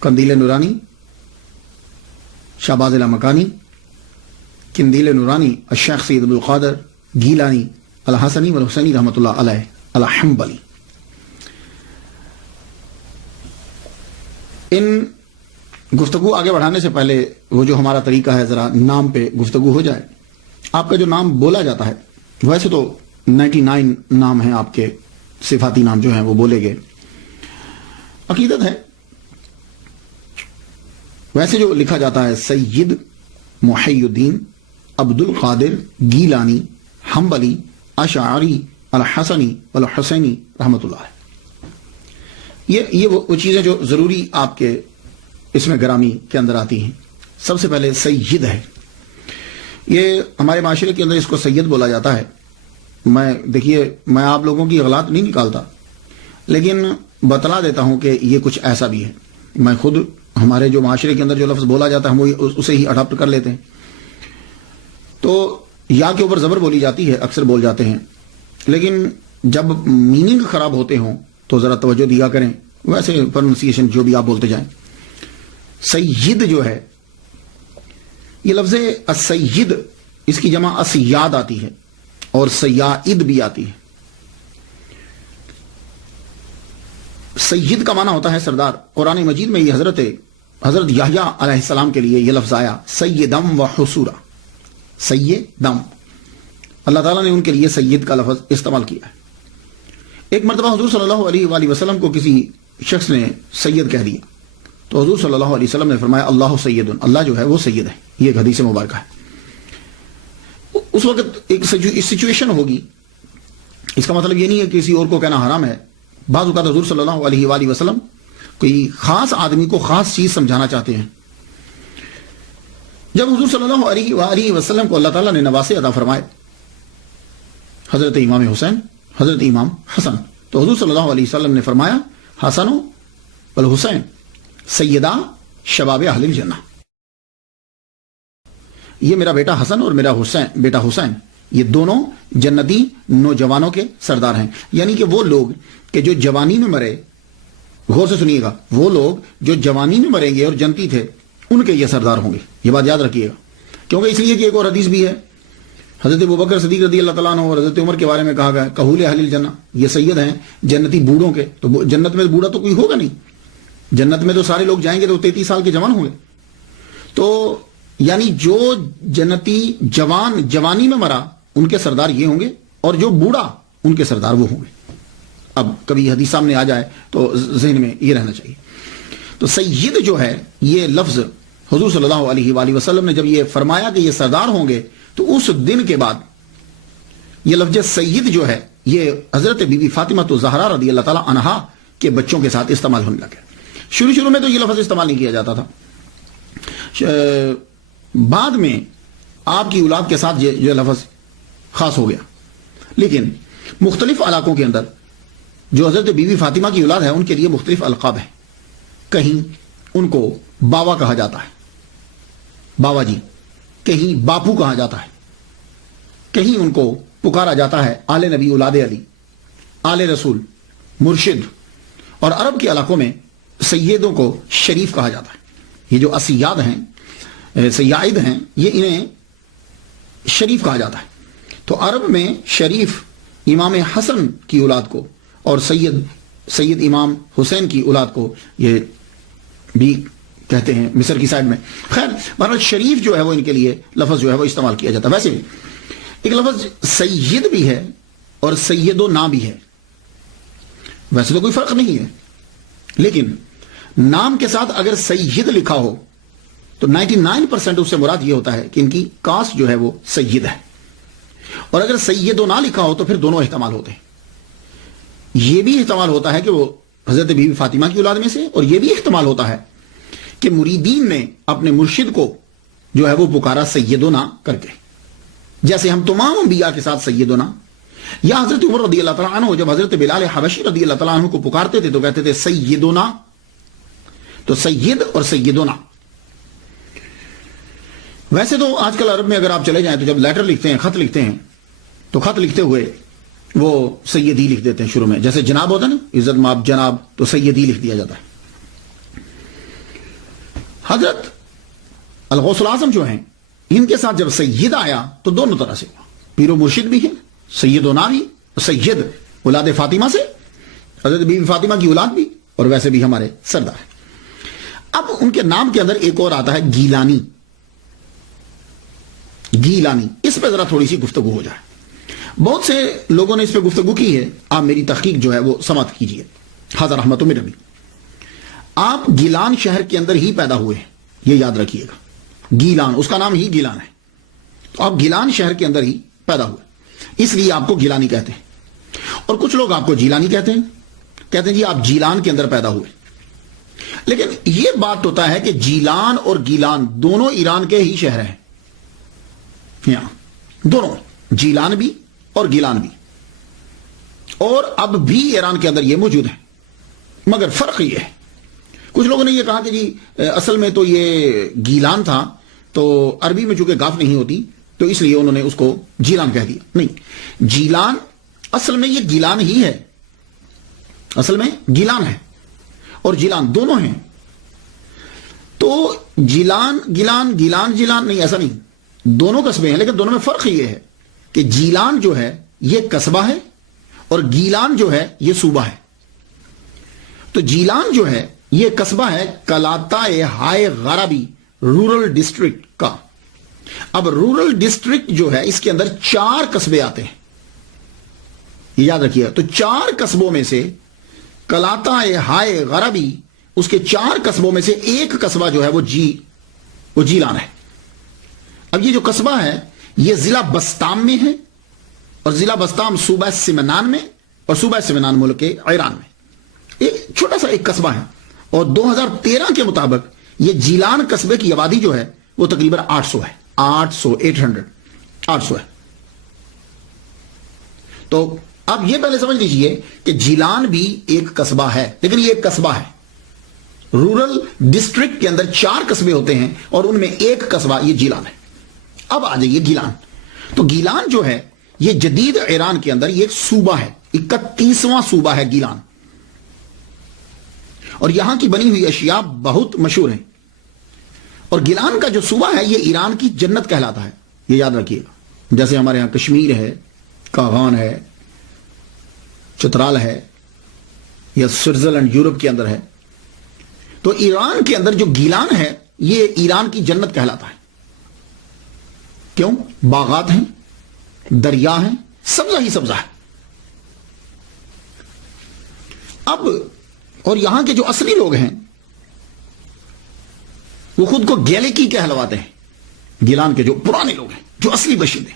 قندیل نورانی، شہباز لامکانی، قندیل نورانی الشیخ سید عبد القادر گیلانی الحسنی والحسینی رحمۃ اللہ علیہ الحنبلی. ان گفتگو آگے بڑھانے سے پہلے وہ جو ہمارا طریقہ ہے ذرا نام پہ گفتگو ہو جائے. آپ کا جو نام بولا جاتا ہے ویسے تو 99 نام ہیں آپ کے، صفاتی نام جو ہیں وہ بولے گئے. عقیدت ہے ویسے جو لکھا جاتا ہے سید محی الدین عبد القادر گیلانی حنبلی اشعری الحسنی والحسینی رحمۃ اللہ. یہ وہ چیزیں جو ضروری آپ کے اس میں گرامی کے اندر آتی ہیں. سب سے پہلے سید ہے. یہ ہمارے معاشرے کے اندر اس کو سید بولا جاتا ہے. دیکھیے میں آپ لوگوں کی غلط نہیں نکالتا، لیکن بتلا دیتا ہوں کہ یہ کچھ ایسا بھی ہے. میں خود ہمارے جو معاشرے کے اندر جو لفظ بولا جاتا ہے ہم وہ اسے ہی اڈاپٹ کر لیتے ہیں. تو یا کے اوپر زبر بولی جاتی ہے، اکثر بول جاتے ہیں، لیکن جب میننگ خراب ہوتے ہوں تو ذرا توجہ دیا کریں. ویسے پروننسیشن جو بھی آپ بولتے جائیں. سید جو ہے یہ لفظ السید، اس کی جمع اسیاد آتی ہے اور سیائد بھی آتی ہے. سید کا معنی ہوتا ہے سردار. قرآن مجید میں یہ حضرت یحییٰ علیہ السلام کے لیے یہ لفظ آیا سیدم و حسورا. سیدم، اللہ تعالیٰ نے ان کے لیے سید کا لفظ استعمال کیا ہے. ایک مرتبہ حضور صلی اللہ علیہ وآلہ وسلم کو کسی شخص نے سید کہہ دیا تو حضور صلی اللہ علیہ وسلم نے فرمایا اللہ سید، اللہ جو ہے وہ سید ہے. یہ ایک حدیث مبارکہ ہے. اس وقت ایک سچویشن ہوگی، اس کا مطلب یہ نہیں ہے کہ کسی اور کو کہنا حرام ہے. بعض اوقات حضور صلی اللہ علیہ وآلہ وسلم کوئی خاص آدمی کو خاص چیز سمجھانا چاہتے ہیں. جب حضور صلی اللہ علیہ وآلہ وسلم کو اللہ تعالیٰ نے نواسے عطا فرمائے، حضرت امام حسین، حضرت امام حسن، تو حضور صلی اللہ علیہ وسلم نے فرمایا حسن والحسین سیدہ شباب اہل الجنہ. یہ میرا بیٹا حسن اور میرا بیٹا حسین یہ دونوں جنتی نوجوانوں کے سردار ہیں. یعنی کہ وہ لوگ کہ جو جوانی میں مرے، غور سے سنیے گا، وہ لوگ جو جوانی میں مریں گے اور جنتی تھے ان کے یہ سردار ہوں گے. یہ بات یاد رکھیے گا، کیونکہ اس لیے کہ ایک اور حدیث بھی ہے حضرت ابوبکر صدیق رضی اللہ تعالیٰ عنہ اور حضرت عمر کے بارے میں کہا گیا کہول اہل الجنہ، یہ سید ہیں جنتی بوڑھوں کے. تو جنت میں بوڑھا تو کوئی ہوگا نہیں، جنت میں تو سارے لوگ جائیں گے تو 33 سال کے جوان ہوں گے. تو یعنی جو جنتی جوانی میں مرا ان کے سردار یہ ہوں گے، اور جو بوڑھا ان کے سردار وہ ہوں گے. اب کبھی حدیث سامنے آ جائے تو ذہن میں یہ رہنا چاہیے. تو سید جو ہے یہ لفظ حضور صلی اللہ علیہ وآلہ وسلم نے جب یہ فرمایا کہ یہ سردار ہوں گے تو اس دن کے بعد یہ لفظ سید جو ہے یہ حضرت بی بی فاطمہ الزہرا رضی اللہ تعالی عنہا کے بچوں کے ساتھ استعمال ہونے لگا. شروع میں تو یہ لفظ استعمال نہیں کیا جاتا تھا. بعد میں آپ کی اولاد کے ساتھ یہ لفظ خاص ہو گیا. لیکن مختلف علاقوں کے اندر جو حضرت بی بی فاطمہ کی اولاد ہے ان کے لیے مختلف القاب ہیں. کہیں ان کو باوا کہا جاتا ہے، باوا جی، کہیں باپو کہا جاتا ہے، کہیں ان کو پکارا جاتا ہے آل نبی اولاد علی، آل رسول، مرشد. اور عرب کے علاقوں میں سیدوں کو شریف کہا جاتا ہے. یہ جو اسیاد ہیں، سیائد ہیں، یہ انہیں شریف کہا جاتا ہے. تو عرب میں شریف امام حسن کی اولاد کو اور سید امام حسین کی اولاد کو یہ بھی کہتے ہیں مصر کی سائڈ میں. خیر بہرحال شریف جو ہے وہ ان کے لیے لفظ جو ہے وہ استعمال کیا جاتا ہے. ویسے بھی ایک لفظ سید بھی ہے اور سید و نا بھی ہے. ویسے تو کوئی فرق نہیں ہے، لیکن نام کے ساتھ اگر سید لکھا ہو تو 99% اس سے مراد یہ ہوتا ہے کہ ان کی کاسٹ جو ہے وہ سید ہے. اور اگر سید و نا لکھا ہو تو پھر دونوں احتمال ہوتے ہیں. یہ بھی احتمال ہوتا ہے کہ وہ حضرت بی بی فاطمہ کی اولاد میں سے، اور یہ بھی احتمال ہوتا ہے کہ مریدین نے اپنے مرشد کو جو ہے وہ پکارا سیدنا کر کے، جیسے ہم تمام انبیاء کے ساتھ سیدنا. یا حضرت عمر رضی اللہ تعالیٰ عنہ جب حضرت بلال حبشی رضی اللہ تعالیٰ عنہ کو پکارتے تھے تو کہتے تھے سیدنا. تو سید اور سیدنا. ویسے تو آج کل عرب میں اگر آپ چلے جائیں تو جب لیٹر لکھتے ہیں، خط لکھتے ہیں، تو خط لکھتے ہوئے وہ سیدی لکھ دیتے ہیں شروع میں. جیسے جناب ہوتا ہے نا، عزت ماب جناب، تو سیدی لکھ دیا جاتا ہے. حضرت الغوث الاعظم جو ہیں ان کے ساتھ جب سید آیا تو دونوں طرح سے ہوا. پیر و مرشد بھی ہے، سیدنا بھی، سید اولاد فاطمہ سے، حضرت بی بی فاطمہ کی اولاد بھی، اور ویسے بھی ہمارے سردار ہیں. اب ان کے نام کے اندر ایک اور آتا ہے گیلانی. گیلانی، اس پہ ذرا تھوڑی سی گفتگو ہو جائے. بہت سے لوگوں نے اس پہ گفتگو کی ہے، آپ میری تحقیق جو ہے وہ سماعت کیجئے. حاضر رحمت من ربی. آپ گیلان شہر کے اندر ہی پیدا ہوئے ہیں، یہ یاد رکھیے گا. گیلان، اس کا نام ہی گیلان ہے. تو آپ گیلان شہر کے اندر ہی پیدا ہوئے، اس لیے آپ کو گیلانی کہتے ہیں. اور کچھ لوگ آپ کو جیلانی کہتے ہیں جی آپ جیلان کے اندر پیدا ہوئے. لیکن یہ بات ہوتا ہے کہ جیلان اور گیلان دونوں ایران کے ہی شہر ہیں. دونوں، جیلان بھی اور گیلان بھی، اور اب بھی ایران کے اندر یہ موجود ہیں. مگر فرق یہ ہے، کچھ لوگوں نے یہ کہا کہ جی اصل میں تو یہ گیلان تھا، تو عربی میں چونکہ گاف نہیں ہوتی تو اس لیے انہوں نے اس کو جیلان کہہ دیا. نہیں، جیلان اصل میں یہ گیلان ہی ہے، اصل میں گیلان ہے اور جیلان دونوں ہیں. تو جیلان گیلان، گیلان جیلان نہیں، ایسا نہیں، دونوں قصبے ہیں. لیکن دونوں میں فرق یہ ہے کہ جیلان جو ہے یہ قصبہ ہے اور گیلان جو ہے یہ صوبہ ہے. تو جیلان جو ہے یہ قصبہ ہے کلاتائے ہائے غربی رورل ڈسٹرکٹ کا. اب رورل ڈسٹرکٹ جو ہے اس کے اندر 4 قصبے آتے ہیں، یہ یاد رکھیے. تو 4 قصبوں میں سے کلاتائے ہائے غربی، اس کے 4 قصبوں میں سے ایک قصبہ جو ہے وہ جیلان ہے. اب یہ جو قصبہ ہے یہ ضلع بستام میں ہے، اور ضلع بستام صوبہ سمنان میں، اور صوبہ سمنان ملک کے ایران میں. ایک چھوٹا سا ایک قصبہ ہے. اور 2013 کے مطابق یہ جیلان قصبے کی آبادی جو ہے وہ تقریباً 800 ہے. 800 ہے. تو اب یہ پہلے سمجھ لیجئے کہ جیلان بھی ایک قصبہ ہے، لیکن یہ ایک قصبہ ہے. رورل ڈسٹرکٹ کے اندر 4 قصبے ہوتے ہیں اور ان میں ایک قصبہ یہ جیلان ہے. اب آ جائیے گیلان. تو گیلان جو ہے یہ جدید ایران کے اندر یہ ایک صوبہ ہے، 31واں صوبہ ہے گیلان. اور یہاں کی بنی ہوئی اشیاء بہت مشہور ہیں. اور گیلان کا جو صوبہ ہے یہ ایران کی جنت کہلاتا ہے، یہ یاد رکھیے گا. جیسے ہمارے ہاں کشمیر ہے، کاغان ہے، چترال ہے، یا سوئٹزرلینڈ یورپ کے اندر ہے. تو ایران کے اندر جو گیلان ہے یہ ایران کی جنت کہلاتا ہے. کیوں؟ باغات ہیں، دریا ہیں، سبزہ ہی سبزہ ہے. اب اور یہاں کے جو اصلی لوگ ہیں وہ خود کو گیلکی کہلواتے ہیں. گیلان کے جو پرانے لوگ ہیں، جو اصلی باشندے،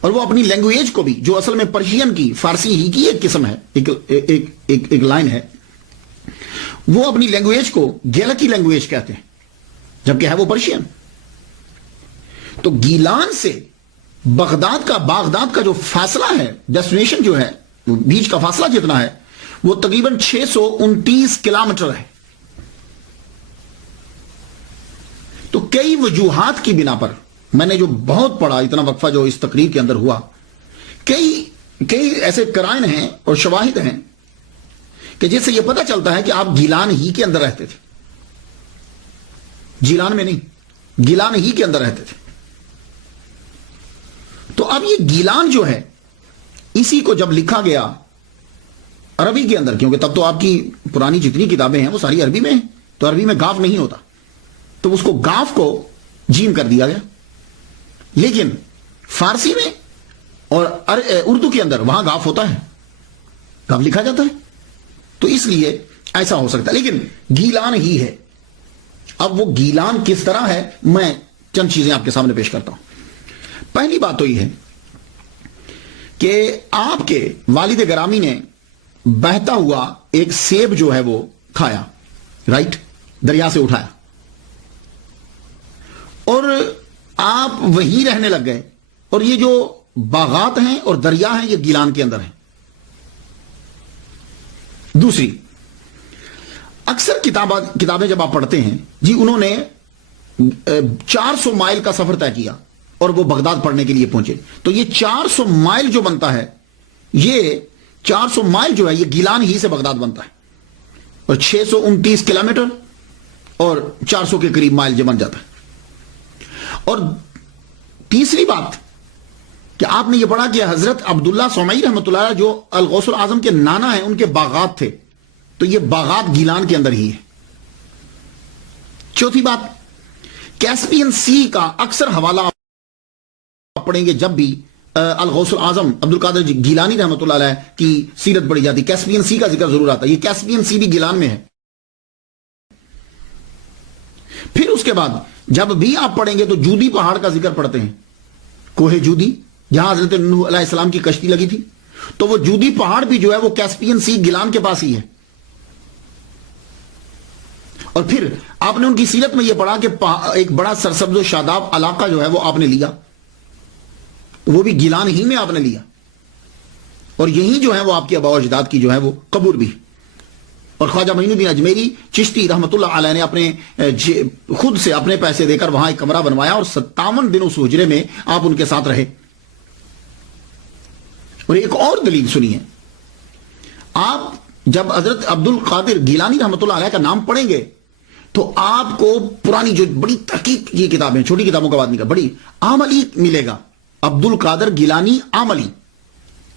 اور وہ اپنی لینگویج کو بھی، جو اصل میں پرشین کی، فارسی ہی کی ایک قسم ہے، ایک لائن ہے، وہ اپنی لینگویج کو گیلکی لینگویج کہتے ہیں، جبکہ ہے وہ پرشین. تو گیلان سے بغداد کا جو فاصلہ ہے، ڈیسٹینیشن جو ہے، بیچ کا فاصلہ جتنا ہے وہ تقریباً 629 کلومیٹر ہے. تو کئی وجوہات کی بنا پر، میں نے جو بہت پڑھا، اتنا وقفہ جو اس تقریر کے اندر ہوا، کئی ایسے قرائن ہیں اور شواہد ہیں کہ جس سے یہ پتہ چلتا ہے کہ آپ گیلان ہی کے اندر رہتے تھے. جیلان میں نہیں، گیلان ہی کے اندر رہتے تھے. تو اب یہ گیلان جو ہے اسی کو جب لکھا گیا عربی کے اندر، کیونکہ تب تو آپ کی پرانی جتنی کتابیں ہیں وہ ساری عربی میں ہیں، تو عربی میں گاف نہیں ہوتا، تو اس کو گاف کو جیم کر دیا گیا. لیکن فارسی میں اور اردو کے اندر وہاں گاف ہوتا ہے، گاف لکھا جاتا ہے، تو اس لیے ایسا ہو سکتا ہے. لیکن گیلان ہی ہے. اب وہ گیلان کس طرح ہے، میں چند چیزیں آپ کے سامنے پیش کرتا ہوں. پہلی بات تو یہ ہے کہ آپ کے والد گرامی نے بہتا ہوا ایک سیب جو ہے وہ کھایا، رائٹ، دریا سے اٹھایا، اور آپ وہیں رہنے لگ گئے. اور یہ جو باغات ہیں اور دریا ہیں یہ گیلان کے اندر ہیں. دوسری، اکثر کتابیں جب آپ پڑھتے ہیں جی انہوں نے 400 مائل کا سفر طے کیا اور وہ بغداد پڑھنے کے لیے پہنچے. تو یہ 400 مائل جو بنتا ہے، یہ 400 مائل جو ہے یہ گیلان ہی سے بغداد بنتا ہے. اور 629 کلومیٹر اور 400 کے قریب مائل بن جاتا ہے. اور تیسری بات کہ آپ نے یہ پڑھا کہ حضرت عبداللہ سومئی رحمۃ اللہ علیہ جو الغوث الاعظم کے نانا ہیں ان کے باغات تھے، تو یہ باغات گیلان کے اندر ہی ہے. چوتھی بات، کیسپین سی کا اکثر حوالہ آپ پڑھیں گے جب بھی الغوث الاعظم عبد القادر گیلانی رحمۃ اللہ علیہ کی سیرت پڑھی جاتی، کیسپین سی کا ذکر ضرور آتا ہے. یہ کیسپین سی بھی گیلان میں ہے. پھر اس کے بعد جب بھی آپ پڑھیں گے تو جودی پہاڑ کا ذکر پڑھتے ہیں، کوہ جودی جہاں حضرت نوح علیہ السلام کی کشتی لگی تھی، تو وہ جودی پہاڑ بھی جو ہے وہ کیسپین سی گیلان کے پاس ہی ہے. اور پھر آپ نے ان کی سیرت میں یہ پڑھا کہ ایک بڑا سرسبز و شاداب علاقہ جو ہے وہ آپ نے لیا، وہ بھی گیلان ہی میں آپ نے لیا، اور یہی جو ہے وہ آپ کے آباء و اجداد کی جو ہے وہ قبر بھی. اور خواجہ معین الدین اجمیری چشتی رحمۃ اللہ علیہ نے اپنے خود سے اپنے پیسے دے کر وہاں ایک کمرہ بنوایا اور 57 دن اس حجرے میں آپ ان کے ساتھ رہے. اور ایک اور دلیل سنیے، آپ جب حضرت عبد القادر گیلانی رحمۃ اللہ علیہ کا نام پڑھیں گے تو آپ کو پرانی جو بڑی تحقیق کی کتابیں، چھوٹی کتابوں کا بات نہیں کر، بڑی عملی ملے گا. عبد القادر گیلانی عملی،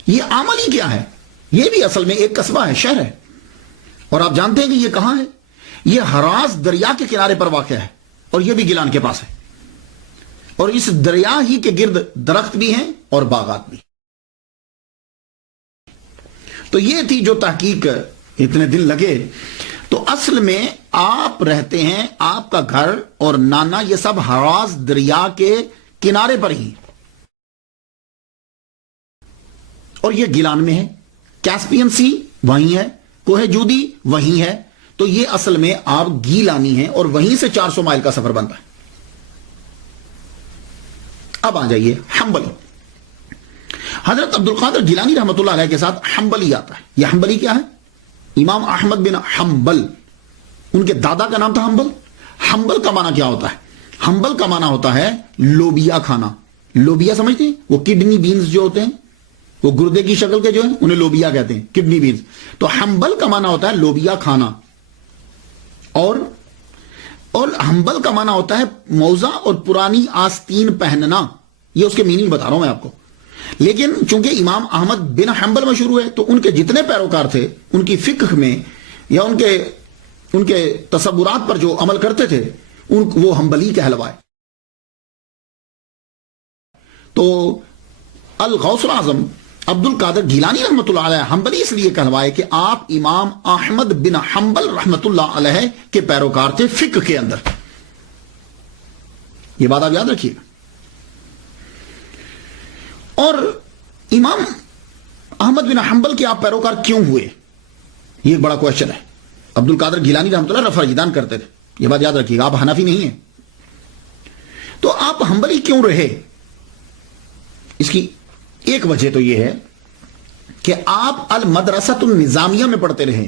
یہ عملی کیا ہے؟ یہ بھی اصل میں ایک قصبہ ہے، شہر ہے. اور آپ جانتے ہیں کہ یہ کہاں ہے؟ یہ ہراز دریا کے کنارے پر واقع ہے، اور یہ بھی گیلان کے پاس ہے. اور اس دریا ہی کے گرد درخت بھی ہیں اور باغات بھی. تو یہ تھی جو تحقیق، اتنے دن لگے. تو اصل میں آپ رہتے ہیں، آپ کا گھر اور نانا یہ سب ہراز دریا کے کنارے پر ہی، اور یہ گیلان میں ہے. کیسپین سی وہیں ہے، کوہ جودی وہیں ہے. تو یہ اصل میں آپ گیلانی ہیں، اور وہیں سے 400 مائل کا سفر بنتا ہے. اب آ جائیے حنبلی. حضرت عبد القادر گیلانی رحمۃ اللہ علیہ کے ساتھ حنبلی آتا ہے. یہ حنبلی کیا ہے؟ امام احمد بن حنبل، ان کے دادا کا نام تھا حنبل. حنبل کا معنی کیا ہوتا ہے؟ حنبل کا معنی ہوتا ہے لوبیا کھانا. لوبیا سمجھتے ہیں؟ وہ کڈنی بینز جو ہوتے ہیں، وہ گردے کی شکل کے جو ہیں، انہیں لوبیا کہتے ہیں، کڈنی بینز. تو حنبل کا معنی ہوتا ہے لوبیا کھانا. اور حنبل کا معنی ہوتا ہے موزہ اور پرانی آستین پہننا. یہ اس کے میننگ بتا رہا ہوں میں آپ کو. لیکن چونکہ امام احمد بن حنبل مشہور ہوئے تو ان کے جتنے پیروکار تھے ان کی فقہ میں یا ان کے تصورات پر جو عمل کرتے تھے وہ حنبلی کہلوائے. تو الغوث الاعظم عبد القادر گیلانی رحمۃ اللہ علیہ حنبلی اس لیے کہلوائے کہ آپ امام احمد بن حنبل رحمۃ اللہ علیہ کے پیروکار تھے فقہ کے اندر. یہ بات آپ یاد رکھیے. اور امام احمد بن حنبل کے آپ پیروکار کیوں ہوئے؟ یہ ایک بڑا کوشچن ہے. عبد القادر گیلانی رحمۃ اللہ رفع جدان کرتے تھے، یہ بات یاد رکھیے گا. آپ حنفی نہیں ہیں، تو آپ حنبلی کیوں رہے؟ اس کی ایک وجہ تو یہ ہے کہ آپ المدرسۃ النظامیہ میں پڑھتے رہے.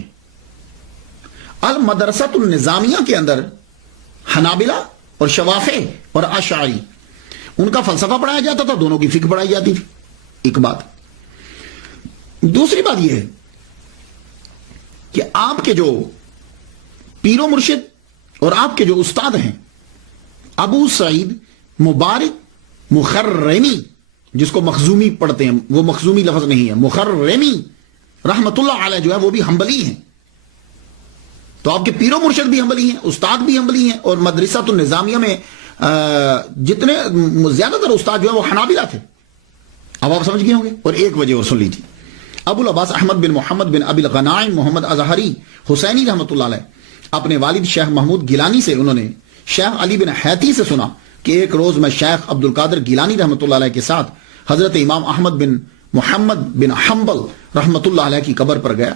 المدرسۃ النظامیہ کے اندر حنابلہ اور شوافع اور اشعری ان کا فلسفہ پڑھایا جاتا تھا، دونوں کی فقہ پڑھائی جاتی تھی. ایک بات. دوسری بات یہ ہے کہ آپ کے جو پیر و مرشد اور آپ کے جو استاد ہیں ابو سعید مبارک مخرمی، جس کو مخزومی پڑھتے ہیں، وہ مخزومی لفظ نہیں ہے، مخرمی رحمت اللہ علیہ جو ہے وہ بھی حنبلی ہیں. تو آپ کے پیر و مرشد بھی حنبلی ہیں، استاد بھی حنبلی ہیں، اور مدرسۃ النظامیہ میں جتنے زیادہ تر استاد جو ہے وہ حنابلہ تھے. اب آپ سمجھ گئے ہوں گے. اور ایک وجہ اور سن لیجیے. ابو العباس احمد بن محمد بن ابی الغنائم محمد ازہری حسینی رحمۃ اللہ علیہ اپنے والد شیخ محمود گیلانی سے انہوں نے شیخ علی بن حیتی سے سنا کہ ایک روز میں شیخ عبد القادر گیلانی رحمۃ اللہ علیہ کے ساتھ حضرت امام احمد بن محمد بن حنبل رحمۃ اللہ علیہ کی قبر پر گیا.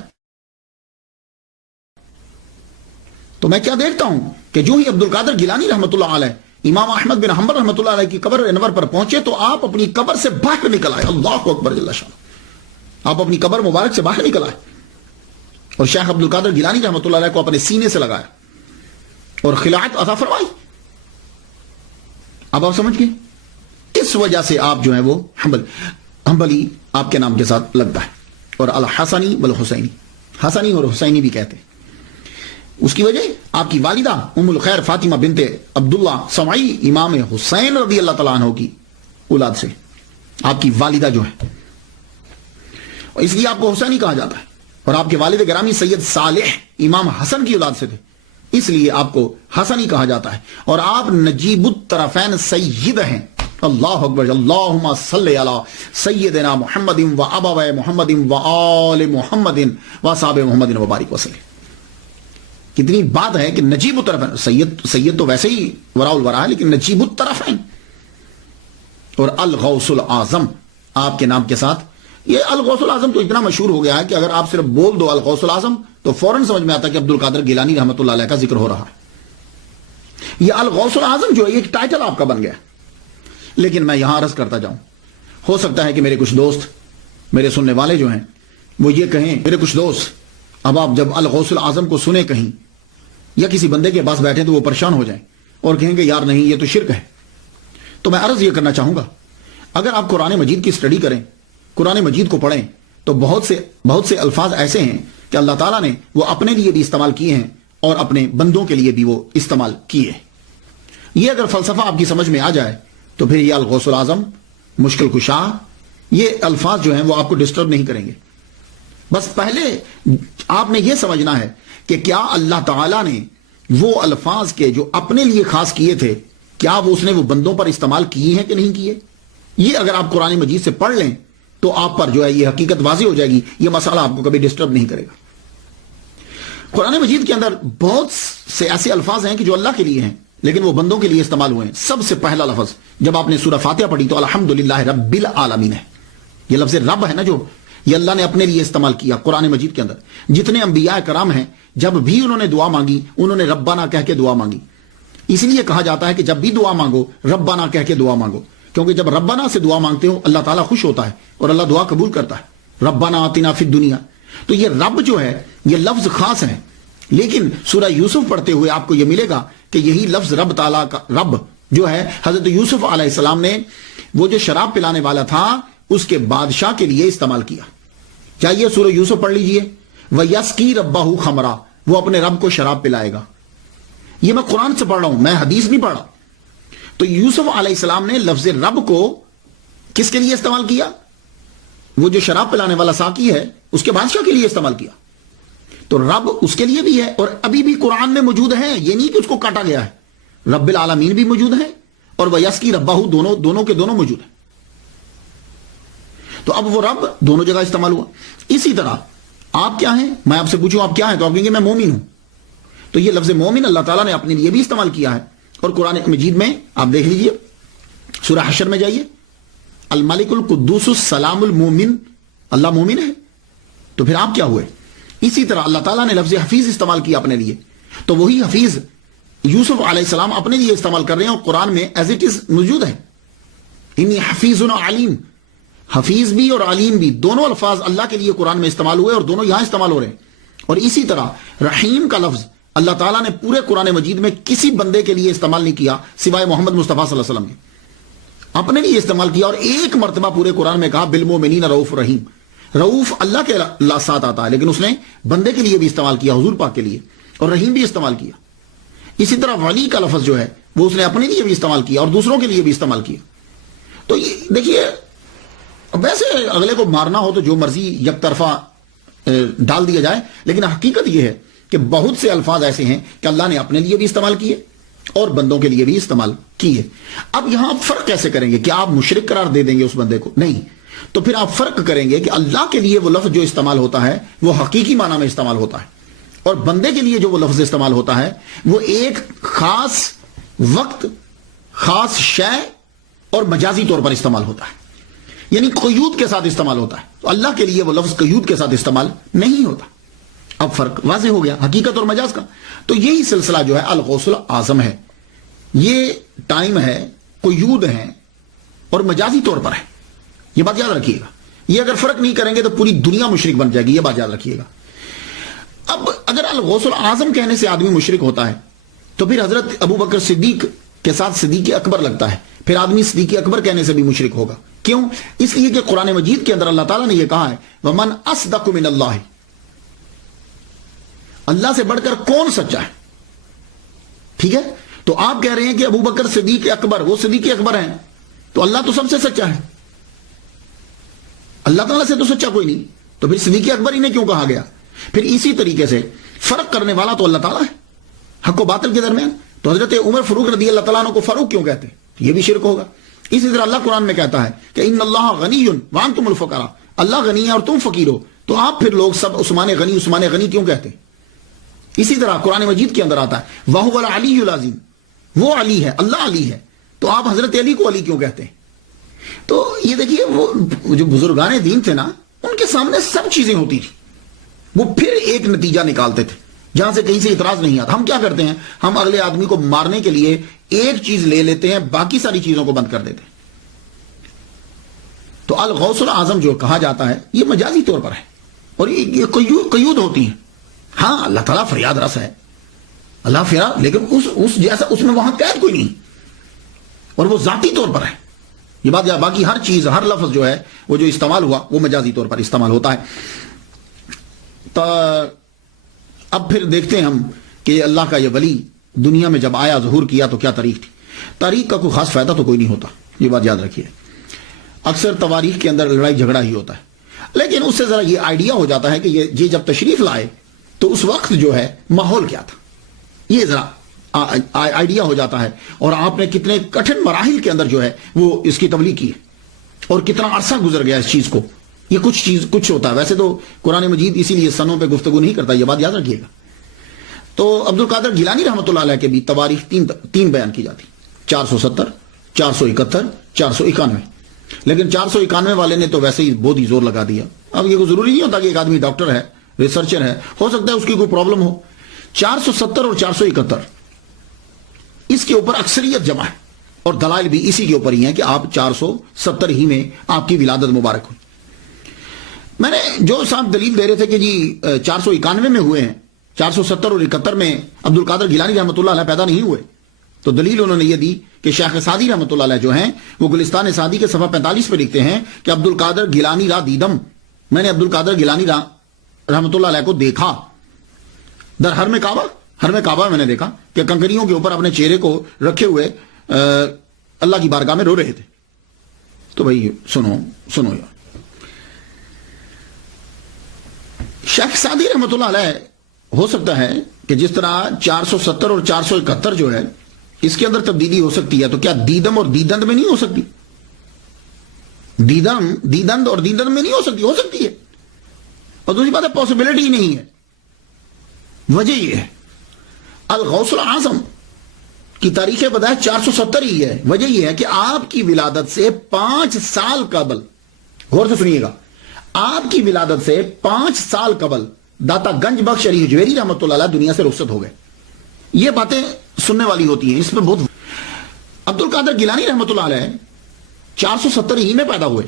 تو میں کیا دیکھتا ہوں کہ جو ہی عبد القادر گیلانی رحمۃ اللہ علیہ امام احمد بن حنبل رحمۃ اللہ علیہ کی قبر انور پر پہنچے تو آپ اپنی قبر سے باہر نکل آئے. اللہ اکبر جل شان. آپ اپنی قبر مبارک سے باہر نکل آئے اور شیخ عبد القادر گیلانی رحمۃ اللہ علیہ کو اپنے سینے سے لگایا اور خلعت عطا فرمائی. اب آپ سمجھ گئے. اس وجہ سے آپ جو ہے وہ حنبلی آپ کے نام کے ساتھ لگتا ہے. اور الحسنی والحسینی، حسنی اور حسینی بھی کہتے ہیں. اس کی وجہ آپ کی والدہ ام الخیر فاطمہ بنت عبداللہ سمعی امام حسین رضی اللہ تعالیٰ عنہ کی اولاد سے، آپ کی والدہ جو ہے، اس لیے آپ کو حسینی کہا جاتا ہے، اور آپ کے والد گرامی سید صالح امام حسن کی اولاد سے تھے، اس لیے آپ کو حسنی کہا جاتا ہے، اور آپ نجیب الطرفین سید ہیں۔ اللہ اکبر، اللہم صلی علی سیدنا محمد و ابوی محمد و آل محمد و اصحاب محمد وبارک وسلم۔ کتنی بات ہے کہ نجیب الطرفین، سید تو ویسے ہی وراء الورا ہے، لیکن نجیب الطرفین اور الغوث العظم آپ کے نام کے ساتھ۔ یہ الغوث العظم تو اتنا مشہور ہو گیا ہے کہ اگر آپ صرف بول دو الغوث العظم تو فوراً سمجھ میں آتا ہے کہ عبد القادر گیلانی رحمۃ اللہ علیہ کا ذکر ہو رہا ہے۔ یہ الغوث العظم جو ہے ایک ٹائٹل آپ کا بن گیا، لیکن میں یہاں عرض کرتا جاؤں، ہو سکتا ہے کہ میرے کچھ دوست، میرے سننے والے جو ہیں وہ یہ کہیں، میرے کچھ دوست اب آپ جب الغوث العظم کو سنیں کہیں یا کسی بندے کے پاس بیٹھیں تو وہ پریشان ہو جائیں اور کہیں گے یار نہیں یہ تو شرک ہے۔ تو میں عرض یہ کرنا چاہوں گا، اگر آپ قرآن مجید کی اسٹڈی کریں، قرآن مجید کو پڑھیں، تو بہت سے الفاظ ایسے ہیں کہ اللہ تعالیٰ نے وہ اپنے لیے بھی استعمال کیے ہیں اور اپنے بندوں کے لیے بھی وہ استعمال کیے ہیں۔ یہ اگر فلسفہ آپ کی سمجھ میں آ جائے تو پھر یہ الغوث العظم، مشکل کشا، یہ الفاظ جو ہیں وہ آپ کو ڈسٹرب نہیں کریں گے۔ بس پہلے آپ نے یہ سمجھنا ہے کہ کیا اللہ تعالیٰ نے وہ الفاظ کے جو اپنے لیے خاص کیے تھے، کیا وہ اس نے وہ بندوں پر استعمال کیے ہیں کہ نہیں کیے؟ یہ اگر آپ قرآن مجید سے پڑھ لیں تو آپ پر جو ہے یہ حقیقت واضح ہو جائے گی، یہ مسئلہ آپ کو کبھی ڈسٹرب نہیں کرے گا۔ قرآن مجید کے اندر بہت سے ایسے الفاظ ہیں کہ جو اللہ کے لیے ہیں لیکن وہ بندوں کے لیے استعمال ہوئے ہیں۔ سب سے پہلا لفظ جب آپ نے سورہ فاتحہ پڑھی تو الحمدللہ رب العالمین ہے، یہ لفظ رب ہے نا جو یہ اللہ نے اپنے لیے استعمال کیا قرآن مجید کے اندر۔ جتنے انبیاء کرام ہیں جب بھی انہوں نے دعا مانگی انہوں نے ربنا کہہ کے دعا مانگی۔ اس لیے کہا جاتا ہے کہ جب بھی دعا مانگو ربنا کہہ کے دعا مانگو، کیونکہ جب ربنا سے دعا مانگتے ہو اللہ تعالیٰ خوش ہوتا ہے اور اللہ دعا قبول کرتا ہے۔ ربنا آتنا فی الدنیا، تو یہ رب جو ہے یہ لفظ خاص ہے، لیکن سورہ یوسف پڑھتے ہوئے آپ کو یہ ملے گا کہ یہی لفظ رب تعالیٰ کا رب جو ہے حضرت یوسف علیہ السلام نے وہ جو شراب پلانے والا تھا اس کے بادشاہ کے لیے استعمال کیا۔ چاہیے سورہ یوسف پڑھ لیجئے، وَيَسْقِي رَبَّهُ خَمْرًا، وہ اپنے رب کو شراب پلائے گا۔ یہ میں قرآن سے پڑھ رہا ہوں، میں حدیث نہیں پڑھ رہا۔ تو یوسف علیہ السلام نے لفظ رب کو کس کے لیے استعمال کیا؟ وہ جو شراب پلانے والا ساقی ہے اس کے بادشاہ کے لیے استعمال کیا۔ تو رب اس کے لیے بھی ہے اور ابھی بھی قرآن میں موجود ہے، یہ نہیں کہ اس کو کاٹا گیا ہے۔ رب العالمین بھی موجود ہے اور وَيَسْقِي رَبَّهُ دونوں کے دونوں موجود ہیں۔ تو اب وہ رب دونوں جگہ استعمال ہوا۔ اسی طرح آپ کیا ہیں، میں آپ سے پوچھوں آپ کیا ہیں تو آپ کہیں گے میں مومن ہوں، تو یہ لفظ مومن اللہ تعالیٰ نے اپنے لیے بھی استعمال کیا ہے، اور قرآن مجید میں آپ دیکھ لیجئے، سورہ حشر میں جائیے، الملک القدوس السلام المومن، اللہ مومن ہے، تو پھر آپ کیا ہوئے؟ اسی طرح اللہ تعالیٰ نے لفظ حفیظ استعمال کیا اپنے لیے، تو وہی حفیظ یوسف علیہ السلام اپنے لیے استعمال کر رہے ہیں اور قرآن میں ایز اٹ از موجود ہے، انی حفیظ علیم۔ حفیظ بھی اور علیم بھی دونوں الفاظ اللہ کے لیے قرآن میں استعمال ہوئے اور دونوں یہاں استعمال ہو رہے ہیں۔ اور اسی طرح رحیم کا لفظ اللہ تعالیٰ نے پورے قرآن مجید میں کسی بندے کے لیے استعمال نہیں کیا سوائے محمد مصطفیٰ صلی اللہ علیہ وسلم نے، اپنے لیے استعمال کیا، اور ایک مرتبہ پورے قرآن میں کہا بالمؤمنین رؤوف رحیم۔ رؤوف اللہ کے ساتھ آتا ہے لیکن اس نے بندے کے لیے بھی استعمال کیا، حضور پاک کے لیے، اور رحیم بھی استعمال کیا۔ اسی طرح ولی کا لفظ جو ہے وہ اس نے اپنے لیے بھی استعمال کیا اور دوسروں کے لیے بھی استعمال کیا۔ تو یہ دیکھیے، ویسے اگلے کو مارنا ہو تو جو مرضی یک طرفہ ڈال دیا جائے، لیکن حقیقت یہ ہے کہ بہت سے الفاظ ایسے ہیں کہ اللہ نے اپنے لیے بھی استعمال کیے اور بندوں کے لیے بھی استعمال کیے۔ اب یہاں آپ فرق کیسے کریں گے؟ کیا آپ مشرک قرار دے دیں گے اس بندے کو؟ نہیں، تو پھر آپ فرق کریں گے کہ اللہ کے لیے وہ لفظ جو استعمال ہوتا ہے وہ حقیقی معنی میں استعمال ہوتا ہے، اور بندے کے لیے جو وہ لفظ استعمال ہوتا ہے وہ ایک خاص وقت، خاص شے اور مجازی طور پر استعمال ہوتا ہے، یعنی قیود کے ساتھ استعمال ہوتا ہے۔ تو اللہ کے لیے وہ لفظ قیود کے ساتھ استعمال نہیں ہوتا۔ اب فرق واضح ہو گیا حقیقت اور مجاز کا۔ تو یہی سلسلہ جو ہے الغوث العظم ہے، یہ ٹائم ہے، قیود ہیں اور مجازی طور پر ہے، یہ بات یاد رکھیے گا۔ یہ اگر فرق نہیں کریں گے تو پوری دنیا مشرک بن جائے گی، یہ بات یاد رکھیے گا۔ اب اگر الغوث العظم کہنے سے آدمی مشرک ہوتا ہے تو پھر حضرت ابو بکر صدیق کے ساتھ صدیق اکبر لگتا ہے، پھر آدمی صدیق اکبر کہنے سے بھی مشرک ہوگا۔ کیوں؟ اس لیے کہ قرآن مجید کے اندر اللہ تعالیٰ نے یہ کہا ہے وَمَنْ أَصْدَقُ مِنَ اللَّهِ، اللہ سے بڑھ کر کون سچا ہے؟ ٹھیک ہے، تو آپ کہہ رہے ہیں کہ ابو بکر صدیق اکبر، وہ صدیق اکبر ہیں، تو اللہ تو سب سے سچا ہے، اللہ تعالیٰ سے تو سچا کوئی نہیں، تو پھر صدیق اکبر انہیں کیوں کہا گیا؟ پھر اسی طریقے سے فرق کرنے والا تو اللہ تعالیٰ ہے حق و باطل کے درمیان، تو حضرت عمر فاروق رضی اللہ تعالیٰ عنہ کو فاروق کیوں کہتے ہیں؟ یہ بھی شرک ہوگا۔ اسی طرح اللہ قرآن میں کہتا ہے کہ ان اللہ غنی وانتم الفقراء، اللہ غنی ہے اور تم فقیر ہو، تو آپ پھر لوگ سب عثمان غنی عثمان غنی کیوں کہتے ہیں؟ اسی طرح قرآن مجید کے اندر آتا ہے وَهُوَ الْعَلِيُّ الْعَظِيمُ، وہ علی ہے، اللہ علی ہے، تو آپ حضرت علی کو علی کیوں کہتے ہیں؟ تو یہ دیکھیے وہ جو بزرگان دین تھے نا، ان کے سامنے سب چیزیں ہوتی تھی، وہ پھر ایک نتیجہ نکالتے تھے جہاں سے کہیں سے اعتراض نہیں آتا۔ ہم کیا کرتے ہیں؟ ہم اگلے آدمی کو مارنے کے لیے ایک چیز لے لیتے ہیں، باقی ساری چیزوں کو بند کر دیتے ہیں۔ تو الغوث الاعظم جو کہا جاتا ہے یہ مجازی طور پر ہے، اور یہ قیود ہوتی ہیں۔ ہاں اللہ تعالیٰ فریاد رس ہے، اللہ فریاد، لیکن اس جیسا اس میں وہاں قید کوئی نہیں، اور وہ ذاتی طور پر ہے یہ بات۔ باقی ہر چیز، ہر لفظ جو ہے وہ جو استعمال ہوا وہ مجازی طور پر استعمال ہوتا ہے۔ اب پھر دیکھتے ہیں ہم کہ اللہ کا یہ ولی دنیا میں جب آیا، ظہور کیا، تو کیا تاریخ تھی؟ تاریخ کا کوئی خاص فائدہ تو کوئی نہیں ہوتا، یہ بات یاد رکھیے۔ اکثر تواریخ کے اندر لڑائی جھگڑا ہی ہوتا ہے، لیکن اس سے ذرا یہ آئیڈیا ہو جاتا ہے کہ یہ جب تشریف لائے تو اس وقت جو ہے ماحول کیا تھا، یہ ذرا آئیڈیا ہو جاتا ہے، اور آپ نے کتنے کٹھن مراحل کے اندر جو ہے وہ اس کی تبلیغ کی ہے، اور کتنا عرصہ گزر گیا اس چیز کو۔ یہ کچھ ہوتا ہے، ویسے تو قرآن مجید اسی لیے سنوں پہ گفتگو نہیں کرتا، یہ بات یاد رکھیے گا۔ تو عبد القادر گیلانی رحمۃ اللہ علیہ کے بھی تواریخ تین بیان کی جاتی، 470، 471، 491، لیکن 491 والے نے تو ویسے ہی بہت ہی زور لگا دیا۔ اب یہ کوئی ضروری نہیں ہوتا کہ ایک آدمی ڈاکٹر ہے، ریسرچر ہے، ہو سکتا ہے اس کی کوئی پرابلم ہو۔ 470 اور 471 اس کے اوپر اکثریت جمع ہے، اور دلائل بھی اسی کے اوپر ہی ہیں کہ آپ 470 ہی میں آپ کی ولادت مبارک ہوئی۔ میں نے جو صاحب دلیل دے رہے تھے کہ جی 491 میں ہوئے ہیں، 470 اور 71 میں عبد القادر گیلانی رحمۃ اللہ علیہ پیدا نہیں ہوئے، تو دلیل انہوں نے یہ دی کہ شیخ سعدی رحمۃ اللہ علیہ جو ہیں وہ گلستان سعدی کے صفحہ 45 پہ لکھتے ہیں کہ عبد القادر گیلانی را دیدم، میں نے عبد القادر گیلانی رحمۃ اللہ علیہ کو دیکھا در حرم کعبہ میں نے دیکھا کہ کنکریوں کے اوپر اپنے چہرے کو رکھے ہوئے اللہ کی بارگاہ میں رو رہے تھے۔ تو بھائی سنو یار، شیخ سعدی رحمۃ اللہ علیہ ہو سکتا ہے کہ جس طرح 470 اور 471 جو ہے اس کے اندر تبدیلی ہو سکتی ہے، تو کیا دیدم اور دیدند میں نہیں ہو سکتی؟ دیدند اور دیدند میں نہیں ہو سکتی ہے، اور دوسری بات ہے پاسبلٹی نہیں ہے۔ وجہ یہ ہے الغوث الاعظم کی تاریخ بدایت 470 ہی ہے۔ وجہ یہ ہے کہ آپ کی ولادت سے 5 سال قبل، غور سے سنیے گا، آپ کی ولادت سے 5 سال قبل داتا گنج بخش علی حجویری رحمۃ اللہ علیہ دنیا سے رخصت ہو گئے۔ یہ باتیں سننے والی ہوتی ہیں، اس میں بہت۔ عبد القادر گیلانی رحمۃ اللہ علیہ 470 ہی میں پیدا ہوئے۔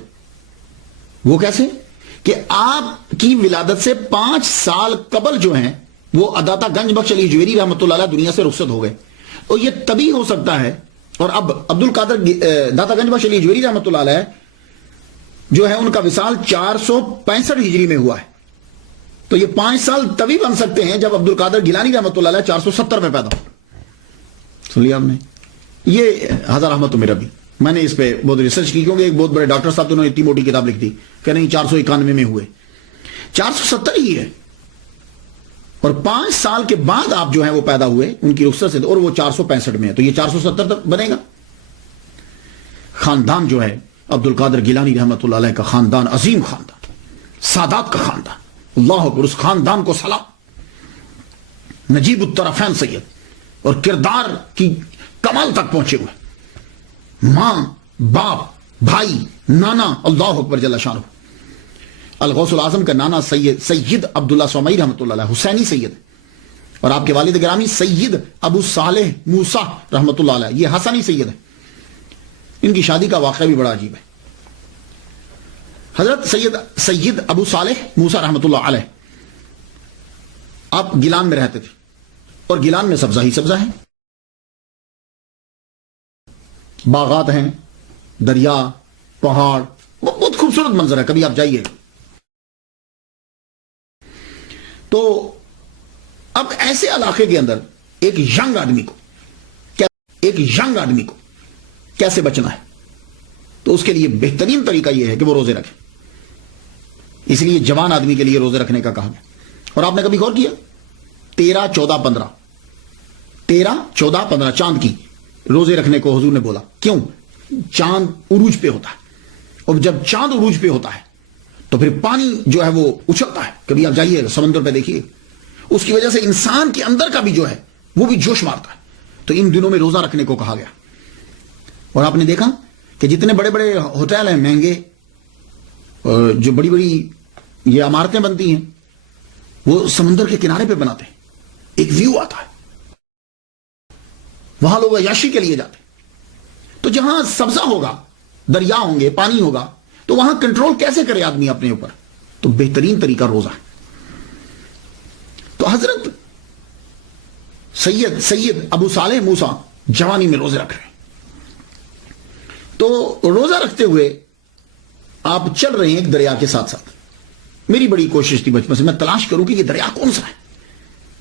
وہ کیسے؟ کہ آپ کی ولادت سے 5 سال قبل جو ہیں وہ داتا گنج بخش علی حجویری رحمۃ اللہ علیہ دنیا سے رخصت ہو گئے، اور یہ تبھی ہو سکتا ہے۔ اور اب عبد القادر داتا گنج بخش علی حجویری رحمۃ اللہ علیہ جو ہے ان کا وصال 465 ہجری میں ہوا ہے، تو یہ 5 سال تبھی بن سکتے ہیں جب عبد القادر گیلانی رحمۃ اللہ علیہ 470 میں پیدا ہو۔ سن لیا آپ نے؟ یہ ہزار احمد تو میرا بھی، میں نے اس پہ بہت ریسرچ کی، کیونکہ ایک بہت بڑے ڈاکٹر صاحب تو انہوں نے اتنی موٹی کتاب لکھ دی کہ نہیں 491 میں ہوئے، 470 ہی ہے، اور 5 سال کے بعد آپ جو ہیں وہ پیدا ہوئے ان کی رخصت سے، اور وہ 465 میں ہے، تو یہ 470 تک بنے گا۔ خاندان جو ہے عبد القادر گیلانی رحمۃ اللہ علیہ کا خاندان عظیم خاندان، سادات کا خاندان، اللہ اکبر، اس خاندان کو سلام۔ نجیب الطرفین سید، اور کردار کی کمال تک پہنچے ہوئے، ماں باپ بھائی نانا، اللہ اکبر جل شانہ۔ الغوث الاعظم کا نانا سید عبداللہ سومئی رحمۃ اللہ علیہ حسینی سید، اور آپ کے والد گرامی سید ابو صالح موسیٰ رحمۃ اللہ علیہ یہ حسنی سید ہے۔ ان کی شادی کا واقعہ بھی بڑا عجیب ہے۔ حضرت سید ابو صالح موسیٰ رحمۃ اللہ علیہ آپ گیلان میں رہتے تھے، اور گیلان میں سبزہ ہی سبزہ ہے، باغات ہیں، دریا، پہاڑ، بہت خوبصورت منظر ہے، کبھی آپ جائیے۔ تو اب ایسے علاقے کے اندر ایک ینگ آدمی کو کیسے بچنا ہے؟ تو اس کے لیے بہترین طریقہ یہ ہے کہ وہ روزے رکھے. اس لیے جوان آدمی کے لیے روزے رکھنے کا کہا گیا. اور آپ نے کبھی غور کیا 13 14 15 چاند کی روزے رکھنے کو حضور نے بولا؟ کیوں؟ چاند عروج پہ ہوتا ہے، اور جب چاند عروج پہ ہوتا ہے تو پھر پانی جو ہے وہ اچھلتا ہے. کبھی آپ جائیے سمندر پہ دیکھیے، اس کی وجہ سے انسان کے اندر کا بھی جو ہے وہ بھی جوش مارتا ہے. تو ان دنوں میں روزہ رکھنے کو کہا گیا. اور آپ نے دیکھا کہ جتنے بڑے بڑے ہوٹل ہیں مہنگے، جو بڑی بڑی یہ عمارتیں بنتی ہیں، وہ سمندر کے کنارے پہ بناتے ہیں. ایک ویو آتا ہے، وہاں لوگ عیاشی کے لیے جاتے ہیں. تو جہاں سبزہ ہوگا، دریا ہوں گے، پانی ہوگا، تو وہاں کنٹرول کیسے کرے آدمی اپنے اوپر؟ تو بہترین طریقہ روزہ ہے. تو حضرت سید ابو صالح موسیٰ جوانی میں روزے رکھ رہے ہیں. تو روزہ رکھتے ہوئے آپ چل رہے ہیں ایک دریا کے ساتھ ساتھ. میری بڑی کوشش تھی بچپن سے میں تلاش کروں کہ یہ دریا کون سا ہے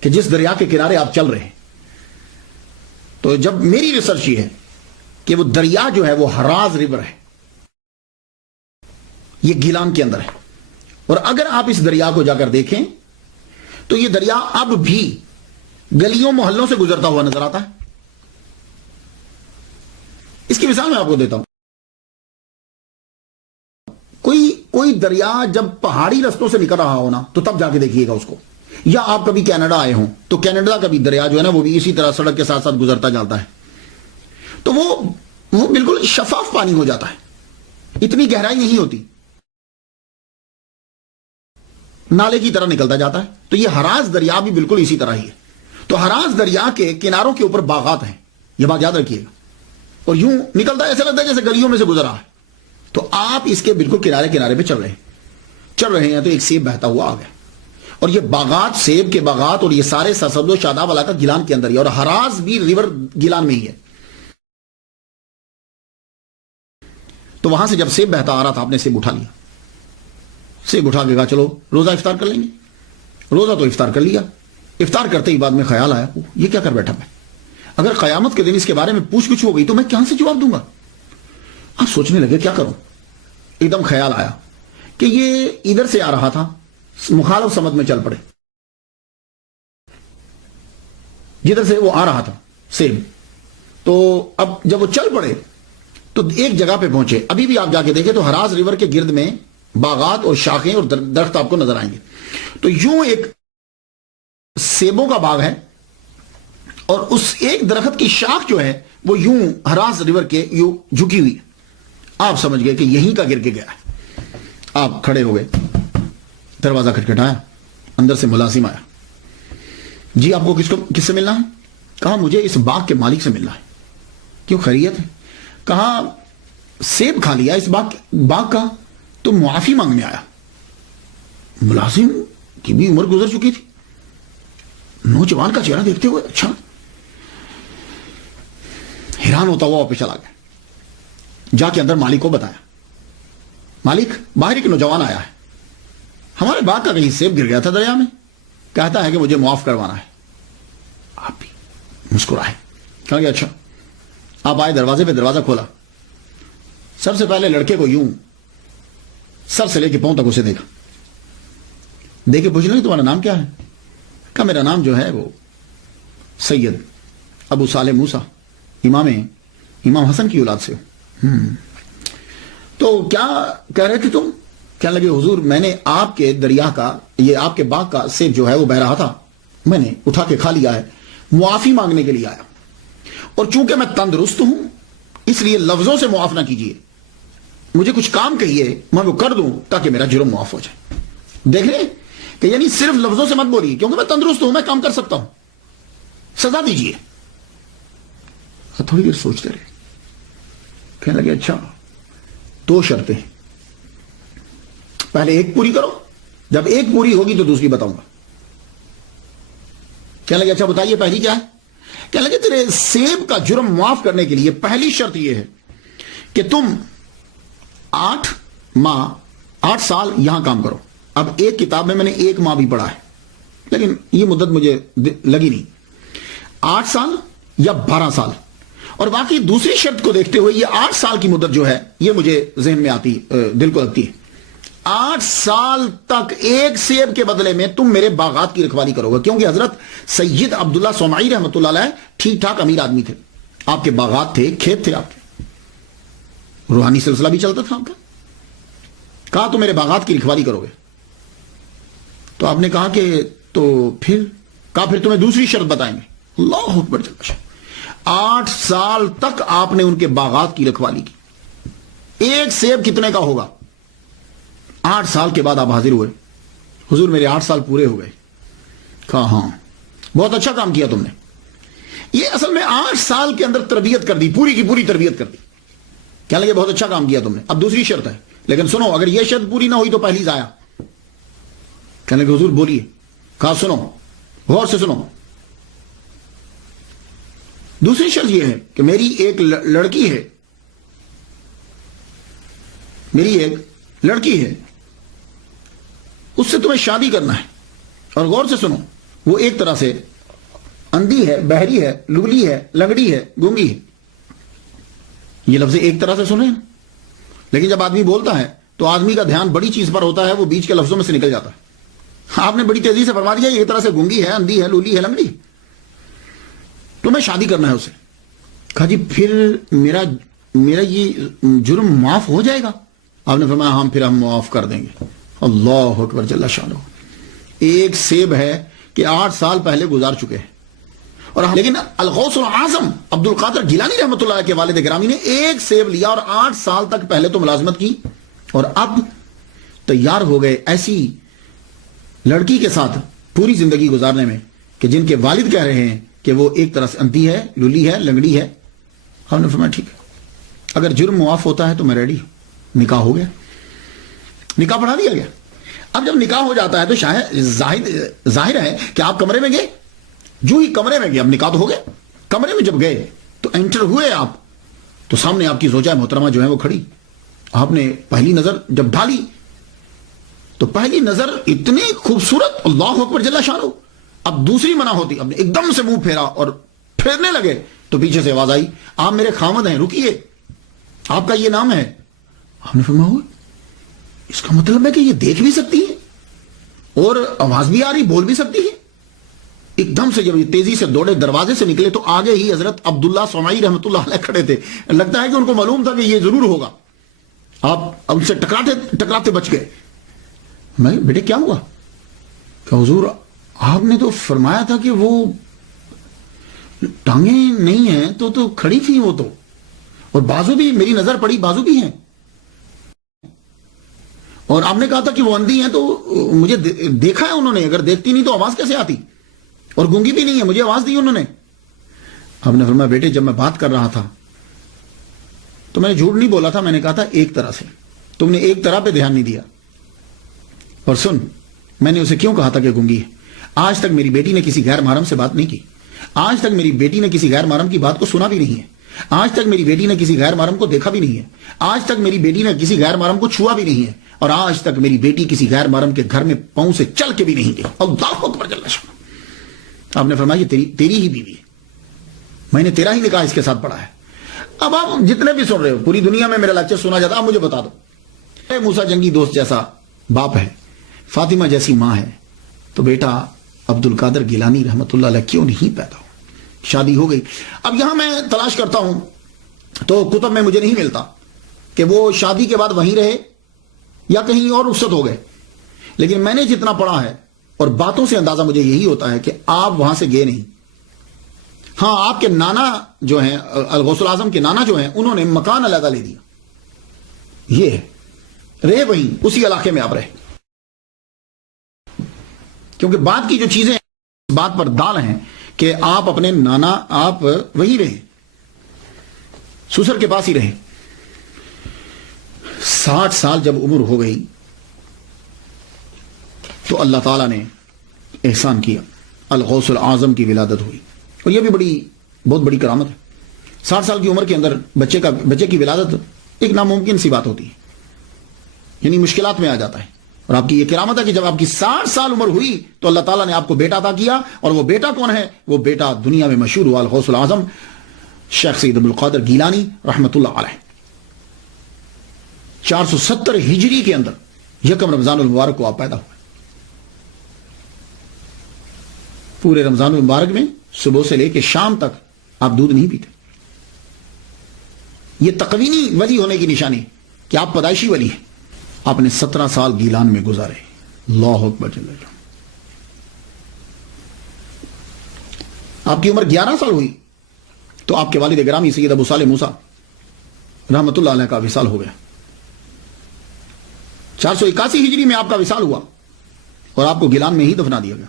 کہ جس دریا کے کنارے آپ چل رہے ہیں. تو جب میری ریسرچ یہ ہے کہ وہ دریا جو ہے وہ ہراز ریور ہے، یہ گیلان کے اندر ہے. اور اگر آپ اس دریا کو جا کر دیکھیں تو یہ دریا اب بھی گلیوں محلوں سے گزرتا ہوا نظر آتا ہے. اس کی مثال میں آپ کو دیتا ہوں. کوئی دریا جب پہاڑی رستوں سے نکل رہا ہو نا تو تب جا کے دیکھیے گا اس کو. یا آپ کبھی کینیڈا آئے ہوں تو کینیڈا کا بھی دریا جو ہے نا وہ بھی اسی طرح سڑک کے ساتھ ساتھ گزرتا جاتا ہے. تو وہ بالکل شفاف پانی ہو جاتا ہے، اتنی گہرائی نہیں ہوتی، نالے کی طرح نکلتا جاتا ہے. تو یہ ہراز دریا بھی بالکل اسی طرح ہی ہے. تو ہراز دریا کے کناروں کے اوپر باغات ہیں، یہ بات یاد رکھیے گا. اور یوں نکلتا ہے، ایسا لگتا ہے جیسے گلیوں میں سے گزر رہا ہے. تو آپ اس کے بالکل کنارے پہ چل رہے ہیں تو ایک سیب بہتا ہوا آ گیا. اور یہ باغات، سیب کے باغات اور یہ سارے سرسبز و شاداب علاقہ گیلان کے اندر ہی ہے، اور ہراز بھی ریور گیلان میں ہی ہے. تو وہاں سے جب سیب بہتا آ رہا تھا، آپ نے سیب اٹھا لیا. سیب اٹھا کے کہا چلو روزہ افطار کر لیں گے. روزہ تو افطار کر لیا. افطار کرتے ہی بعد میں خیال آیا یہ کیا کر بیٹھا میں؟ اگر قیامت کے دن اس کے بارے میں پوچھ گچھ ہو گئی تو میں کہاں سے جواب دوں گا؟ آپ سوچنے لگے کیا کروں. ایک دم خیال آیا کہ یہ ادھر سے آ رہا تھا، مخالف سمت میں چل پڑے. جدھر سے وہ آ رہا تھا سیب، تو اب جب وہ چل پڑے تو ایک جگہ پہ پہنچے. ابھی بھی آپ جا کے دیکھیں تو ہراز ریور کے گرد میں باغات اور شاخیں اور درخت آپ کو نظر آئیں گے. تو یوں ایک سیبوں کا باغ ہے، اور اس ایک درخت کی شاخ جو ہے وہ یوں ہراز ریور کے یوں جھکی ہوئی. آپ سمجھ گئے کہ یہیں کا گر کے گیا ہے. آپ کھڑے ہو گئے، دروازہ کھٹکھٹایا، اندر سے ملازم آیا. جی آپ کو کس سے ملنا ہے؟ کہا مجھے اس باغ کے مالک سے ملنا ہے. کیوں، خیریت ہے؟ کہا سیب کھا لیا اس باغ کا تو معافی مانگنے آیا. ملازم کی بھی عمر گزر چکی تھی، نوجوان کا چہرہ دیکھتے ہوئے اچھا حیران ہوتا ہوا واپس چلا گیا. جا کے اندر مالک کو بتایا، مالک باہر ایک نوجوان آیا ہے، ہمارے باغ کا کہیں سیب گر گیا تھا دریا میں، کہتا ہے کہ مجھے معاف کروانا ہے. آپ بھی مسکرائے، کہا کہ اچھا. آپ آئے دروازے پہ، دروازہ کھولا. سب سے پہلے لڑکے کو یوں سر سے لے کے پاؤں تک اسے دیکھا. دیکھے پوچھنا کہ تمہارا نام کیا ہے؟ کہا میرا نام جو ہے وہ سید ابو صالح موسیٰ، امام حسن کی اولاد سے ہو. تو کیا کہہ رہے تھے تم؟ کہنے لگے حضور میں نے آپ کے دریا کا، یہ آپ کے باغ کا سیب جو ہے وہ بہ رہا تھا، میں نے اٹھا کے کھا لیا ہے، معافی مانگنے کے لیے آیا. اور چونکہ میں تندرست ہوں اس لیے لفظوں سے معاف نہ کیجیے، مجھے کچھ کام کہیے میں وہ کر دوں تاکہ میرا جرم معاف ہو جائے. دیکھ رہے کہ یعنی صرف لفظوں سے مت بولیے، کیونکہ میں تندرست ہوں، میں کام کر سکتا ہوں، سزا دیجیے. تھوڑی دیر سوچتے رہے، کہنے لگے اچھا 2 شرطیں، پہلے ایک پوری کرو، جب ایک پوری ہوگی تو دوسری بتاؤں گا. کہنے لگے اچھا بتائیے پہلی کیا ہے؟ کہنے لگے تیرے سیب کا جرم معاف کرنے کے لیے پہلی شرط یہ ہے کہ تم 8 سال یہاں کام کرو. اب ایک کتاب میں نے 1 ماہ بھی پڑھا ہے، لیکن یہ مدت مجھے لگی نہیں، 8 سال یا 12 سال. اور باقی دوسری شرط کو دیکھتے ہوئے یہ 8 سال کی مدت جو ہے یہ مجھے ذہن میں آتی، دل کو لگتی ہے. 8 سال تک ایک سیب کے بدلے میں تم میرے باغات کی رکھوالی کرو گے، کیونکہ حضرت سید عبداللہ صومعی رحمۃ اللہ علیہ ٹھیک ٹھاک امیر آدمی تھے، آپ کے باغات تھے، کھیت تھے، آپ کے روحانی سلسلہ بھی چلتا تھا آپ کا. کہا تو میرے باغات کی رکھوالی کرو گے. تو آپ نے کہا کہ تو پھر تمہیں دوسری شرط بتائیں گے. اللہ اکبر. 8 سال تک آپ نے ان کے باغات کی رکھوالی کی. ایک سیب کتنے کا ہوگا؟ 8 سال کے بعد آپ حاضر ہوئے، حضور میرے 8 سال پورے ہو گئے. کہا ہاں بہت اچھا کام کیا تم نے. یہ اصل میں 8 سال کے اندر تربیت کر دی، پوری کی پوری تربیت کر دی. کیا لگے بہت اچھا کام کیا تم نے. اب دوسری شرط ہے، لیکن سنو اگر یہ شرط پوری نہ ہوئی تو پہلی ضائع. کہنے لگے حضور بولیے. کہا سنو غور سے سنو، دوسری شرط یہ ہے کہ میری ایک لڑکی ہے، اس سے تمہیں شادی کرنا ہے. اور غور سے سنو، وہ ایک طرح سے اندھی ہے، بہری ہے، لگلی ہے، لنگڑی ہے، گونگی ہے. یہ لفظ ایک طرح سے سنے، لیکن جب آدمی بولتا ہے تو آدمی کا دھیان بڑی چیز پر ہوتا ہے، وہ بیچ کے لفظوں میں سے نکل جاتا ہے. آپ نے بڑی تیزی سے فرما دیا ایک طرح سے گونگی ہے، اندھی ہے، لولی ہے، لنگڑی، تمہیں شادی کرنا ہے اسے. کہا جی پھر میرا یہ جرم معاف ہو جائے گا؟ آپ نے فرمایا ہاں پھر ہم معاف کر دیں گے. اللہ اکبر جل شانہ. ایک سیب ہے کہ 8 سال پہلے گزار چکے ہیں. اور لیکن الغوث العظم عبد القادر گیلانی رحمۃ اللہ کے والد گرامی نے ایک سیب لیا اور 8 سال تک پہلے تو ملازمت کی، اور اب تیار ہو گئے ایسی لڑکی کے ساتھ پوری زندگی گزارنے میں کہ جن کے والد کہہ رہے ہیں کہ وہ ایک طرح سے اندھی ہے، لولی ہے، لنگڑی ہے. ہم نے فرمایا ٹھیک ہے، اگر جرم معاف ہوتا ہے تو میں ریڈی ہوں. نکاح ہو گیا، نکاح پڑھا دیا گیا. اب جب نکاح ہو جاتا ہے تو شاید ظاہر ہے کہ آپ کمرے میں گئے، جو ہی کمرے میں گئے اب نکاح تو ہو گیا. کمرے میں جب گئے تو انٹر ہوئے آپ، تو سامنے آپ کی زوجہ محترمہ جو ہے وہ کھڑی. آپ نے پہلی نظر جب ڈالی تو پہلی نظر اتنی خوبصورت، اللہ اکبر جل شانہ. اب دوسری منع ہوتی، اب نے ایک دم سے منہ پھیرا اور پھیرنے لگے تو پیچھے سے آواز آئی آپ میرے خامد ہیں، رکیے، آپ کا یہ نام ہے. آپ نے فرمایا اس کا مطلب ہے کہ یہ دیکھ بھی سکتی ہے اور آواز بھی آ رہی، بول بھی سکتی ہے. ایک دم سے جب یہ تیزی سے دوڑے دروازے سے نکلے تو آگے ہی حضرت عبداللہ صومعی رحمۃ اللہ علیہ کھڑے تھے. لگتا ہے کہ ان کو معلوم تھا کہ یہ ضرور ہوگا. آپ ان سے ٹکراتے بچ گئے. میں بیٹے کیا ہوا؟ کہ حضور آپ نے تو فرمایا تھا کہ وہ ٹانگیں نہیں ہیں تو کھڑی تھی وہ تو، اور بازو بھی، میری نظر پڑی بازو بھی ہیں، اور آپ نے کہا تھا کہ وہ اندھی ہیں تو مجھے دیکھا ہے انہوں نے، اگر دیکھتی نہیں تو آواز کیسے آتی، اور گونگی بھی نہیں ہے، مجھے آواز دی انہوں نے. آپ نے فرمایا بیٹے جب میں بات کر رہا تھا تو میں نے جھوٹ نہیں بولا تھا، میں نے کہا تھا ایک طرح سے، تم نے ایک طرح پہ دھیان نہیں دیا. اور سن، میں نے اسے کیوں کہا تھا کہ گونگی ہے؟ آج تک میری بیٹی نے کسی غیر محرم سے بات نہیں کی، آج تک میری بیٹی نے کسی غیر محرم کی بات کو سنا بھی نہیں ہے، آج تک میری بیٹی نے کسی غیر محرم کو دیکھا بھی نہیں ہے، آج تک میری بیٹی نے کسی غیر محرم کو چھوا بھی نہیں ہے، اور آج تک میری بیٹی کسی غیر محرم کے گھر میں پاؤں سے چل کے بھی نہیں گئی. اللہ اکبر جل شانہ. آپ نے فرمایا یہ تیری ہی بیوی ہے، میں نے تیرا ہی نکاح اس کے ساتھ پڑھا ہے. اب آپ جتنے بھی سن رہے ہو، پوری دنیا میں میرا لیکچر سنا جاتا، آپ مجھے بتا دو، موسیٰ جنگی دوست جیسا باپ ہے، فاطمہ جیسی ماں ہے، تو بیٹا عبد القادر گیلانی رحمۃ اللہ علیہ کیوں نہیں پیدا ہو؟ شادی ہو گئی. اب یہاں میں تلاش کرتا ہوں تو کتب میں مجھے نہیں ملتا کہ وہ شادی کے بعد وہیں رہے یا کہیں اور رخصت ہو گئے، لیکن میں نے جتنا پڑھا ہے اور باتوں سے اندازہ مجھے یہی ہوتا ہے کہ آپ وہاں سے گئے نہیں. ہاں آپ کے نانا جو ہیں، الغوث العظم کے نانا جو ہیں، انہوں نے مکان علیحدہ لے دیا، یہ ہے، رہے وہیں، اسی علاقے میں آپ رہے، کیونکہ بات کی جو چیزیں اس بات پر دال ہیں کہ آپ اپنے نانا آپ وہیں رہے، سسر کے پاس ہی رہے. 60 سال جب عمر ہو گئی تو اللہ تعالیٰ نے احسان کیا، الغوث العظم کی ولادت ہوئی. اور یہ بھی بہت بڑی کرامت ہے. 60 سال کی عمر کے اندر بچے کی ولادت ایک ناممکن سی بات ہوتی ہے، یعنی مشکلات میں آ جاتا ہے. اور آپ کی یہ کرامت ہے کہ جب آپ کی 60 سال عمر ہوئی تو اللہ تعالیٰ نے آپ کو بیٹا عطا کیا. اور وہ بیٹا کون ہے؟ وہ بیٹا دنیا میں مشہور ہوا الغوث العظم شیخ سید عبد القادر گیلانی رحمۃ اللہ علیہ. 470 ہجری کے اندر یکم رمضان المبارک کو آپ پیدا ہوئے. پورے رمضان المبارک میں صبح سے لے کے شام تک آپ دودھ نہیں پیتے. یہ تقوینی ولی ہونے کی نشانی کہ آپ پیدائشی ولی ہیں. آپ نے 17 سال گیلان میں گزارے. اللہ اکبر جل جلالہ. آپ کی عمر 11 سال ہوئی تو آپ کے والد گرامی سید ابو صالح موسیٰ رحمۃ اللہ علیہ کا وصال ہو گیا. 481 ہجری میں آپ کا وصال ہوا اور آپ کو گیلان میں ہی دفنا دیا گیا.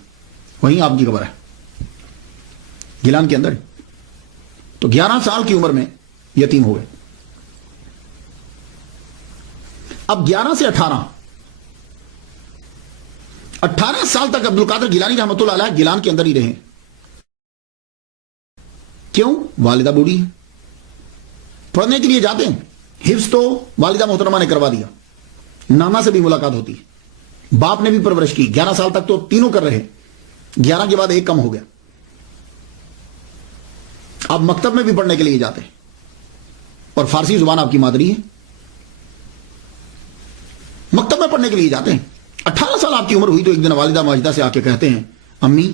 وہیں آپ کی قبر ہے گیلان کے اندر. تو 11 سال کی عمر میں یتیم ہو گئے. اب 11 سے 18 سال تک عبد القادر گیلانی رحمۃ اللہ علیہ گیلان کے اندر ہی رہے. کیوں؟ والدہ بوڑھی ہے. پڑھنے کے لیے جاتے ہیں. حفظ تو والدہ محترمہ نے کروا دیا. نانا سے بھی ملاقات ہوتی ہے. باپ نے بھی پرورش کی. 11 سال تک تو تینوں کر رہے. 11 کے بعد ایک کم ہو گیا. آپ مکتب میں بھی پڑھنے کے لیے جاتے ہیں اور فارسی زبان آپ کی مادری ہے. مکتب میں پڑھنے کے لیے جاتے ہیں. 18 سال آپ کی عمر ہوئی تو ایک دن والدہ ماجدہ سے آ کے کہتے ہیں امی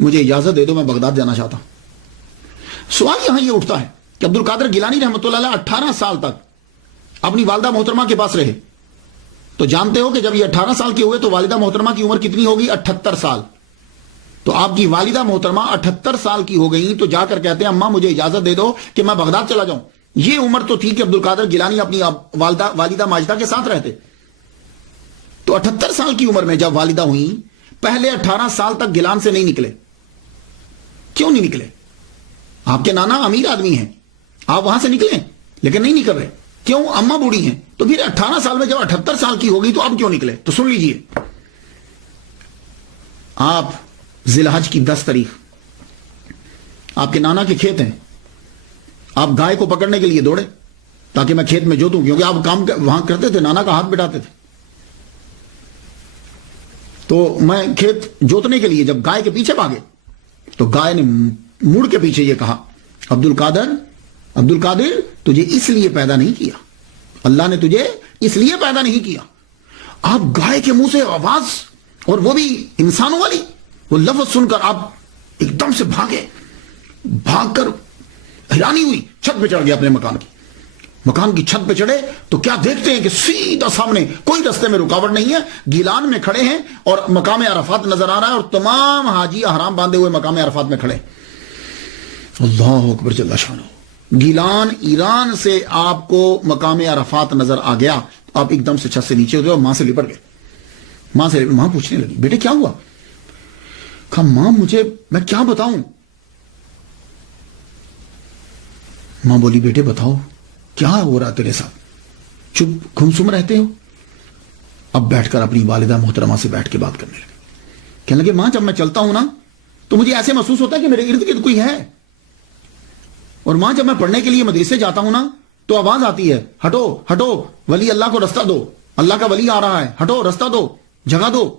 مجھے اجازت دے دو میں بغداد جانا چاہتا ہوں. سوال یہاں یہ اٹھتا ہے کہ عبد القادر گیلانی رحمۃ اللہ علیہ 18 سال تک اپنی والدہ محترمہ کے پاس رہے. تو جانتے ہو کہ جب یہ 18 سال کے ہوئے تو والدہ محترمہ کی عمر کتنی ہوگی؟ 78 سال. تو آپ کی والدہ محترمہ 78 سال کی ہو گئی تو جا کر کہتے ہیں اماں مجھے اجازت دے دو کہ میں بغداد چلا جاؤں. یہ عمر تو تھی کہ عبد القادر گیلانی اپنی والدہ ماجدہ کے ساتھ رہتے. تو 78 سال کی عمر میں جب والدہ ہوئی پہلے 18 سال تک گیلان سے نہیں نکلے. کیوں نہیں نکلے؟ آپ کے نانا امیر آدمی ہیں. آپ وہاں سے نکلیں لیکن نہیں نکل رہے. کیوں؟ اماں بوڑھی ہیں. تو پھر 18 سال میں جب 78 سال کی ہوگی تو اب کیوں نکلے؟ تو سن لیجئے. آپ ذی الحج کی 10 تاریخ آپ کے نانا کے کھیت ہیں. آپ گائے کو پکڑنے کے لیے دوڑے تاکہ میں کھیت میں جوتوں کیونکہ آپ کام وہاں کرتے تھے. نانا کا ہاتھ بٹاتے تھے. تو میں کھیت جوتنے کے لیے جب گائے کے پیچھے بھاگے تو گائے نے مڑ کے پیچھے یہ کہا عبد القادر تجھے اس لیے پیدا نہیں کیا. اللہ نے تجھے اس لیے پیدا نہیں کیا. آپ گائے کے منہ سے آواز اور وہ بھی انسانوں والی وہ لفظ سن کر آپ ایک دم سے بھاگ کر حیرانی ہوئی. چھت پہ چڑھ گیا اپنے مکان کی چھت پہ چڑھے تو کیا دیکھتے ہیں کہ سیدھا سامنے کوئی رستے میں رکاوٹ نہیں ہے. گیلان میں کھڑے ہیں اور مقام عرفات نظر آ رہا ہے اور تمام حاجی احرام باندھے ہوئے مقام عرفات میں کھڑے. اللہ اکبر جل شانہ. گیلان ایران سے آپ کو مقام عرفات نظر آ گیا. آپ ایک دم سے چھت سے نیچے ہوتے اور ماں سے لپٹ گئے. ماں پوچھنے لگی بیٹے کیا ہوا؟ کہا ماں میں کیا بتاؤں. ماں بولی بیٹے بتاؤ کیا ہو رہا تیرے ساتھ؟ چپ گمسم رہتے ہو. اب بیٹھ کر اپنی والدہ محترمہ سے بیٹھ کے بات کرنے لگے. کہنے لگے ماں جب میں چلتا ہوں نا تو مجھے ایسے محسوس ہوتا ہے کہ میرے ارد گرد کوئی ہے. اور ماں جب میں پڑھنے کے لیے مدرسے جاتا ہوں نا تو آواز آتی ہے ہٹو ہٹو ولی اللہ کو رستہ دو. اللہ کا ولی آ رہا ہے. ہٹو رستہ دو جگہ دو.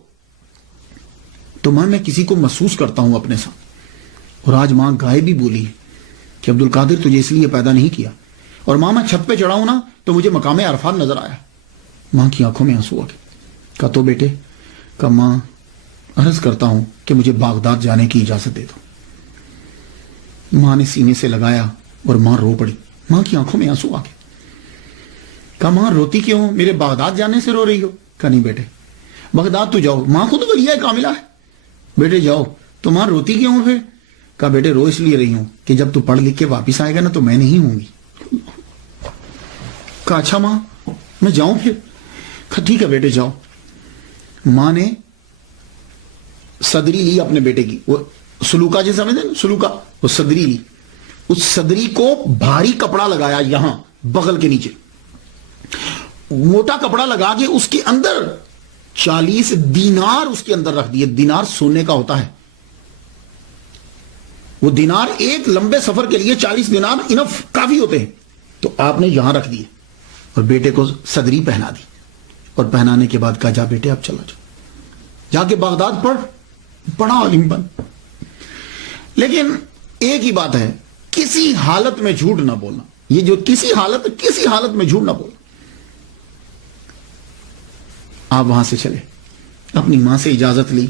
تو ماں میں کسی کو محسوس کرتا ہوں اپنے ساتھ. اور آج ماں گائے بھی بولی کہ عبد القادر تجھے اس لیے پیدا نہیں کیا. اور ماں میں چھت پہ چڑھا ہوں نا تو مجھے مقام عرفات نظر آیا. ماں کی آنکھوں میں آنسو آ گئے. کہا تو بیٹے کہ ماں عرض کرتا ہوں کہ مجھے بغداد جانے کی اجازت دے دو. ماں نے سینے سے لگایا اور ماں رو پڑی. ماں کی آنکھوں میں آنسو آ گئے. کہا ماں روتی کیوں؟ میرے بغداد جانے سے رو رہی ہو؟ کہا نہیں بیٹے بغداد تو جاؤ. ماں خود ولیہ کاملہ ہے. بیٹے جاؤ. تو ماں روتی کیوں ہو پھر؟ کہا بیٹے رو اس لیے رہی ہوں کہ جب تو پڑھ لکھ کے واپس آئے گا نا تو میں نہیں ہوں گی. کہا اچھا ماں میں جاؤں پھر؟ کہا ٹھیک ہے بیٹے جاؤ. ماں نے صدری لی اپنے بیٹے کی. وہ سلوکا جیسے سمجھتے ہیں سلوکا وہ صدری لی. اس صدری کو بھاری کپڑا لگایا یہاں بغل کے نیچے موٹا کپڑا لگا کے اس کے اندر 40 دینار اس کے اندر رکھ دیے. دینار سونے کا ہوتا ہے. وہ دینار ایک لمبے سفر کے لیے 40 دینار انف کافی ہوتے ہیں. تو آپ نے یہاں رکھ دیے اور بیٹے کو صدری پہنا دی اور پہنانے کے بعد کہا جا بیٹے اب چلا جاؤ، جا کے بغداد پڑھ، بڑا عالم بن۔ لیکن ایک ہی بات ہے، کسی حالت میں جھوٹ نہ بولنا، یہ جو کسی حالت میں جھوٹ نہ بولنا۔ آپ وہاں سے چلے، اپنی ماں سے اجازت لی،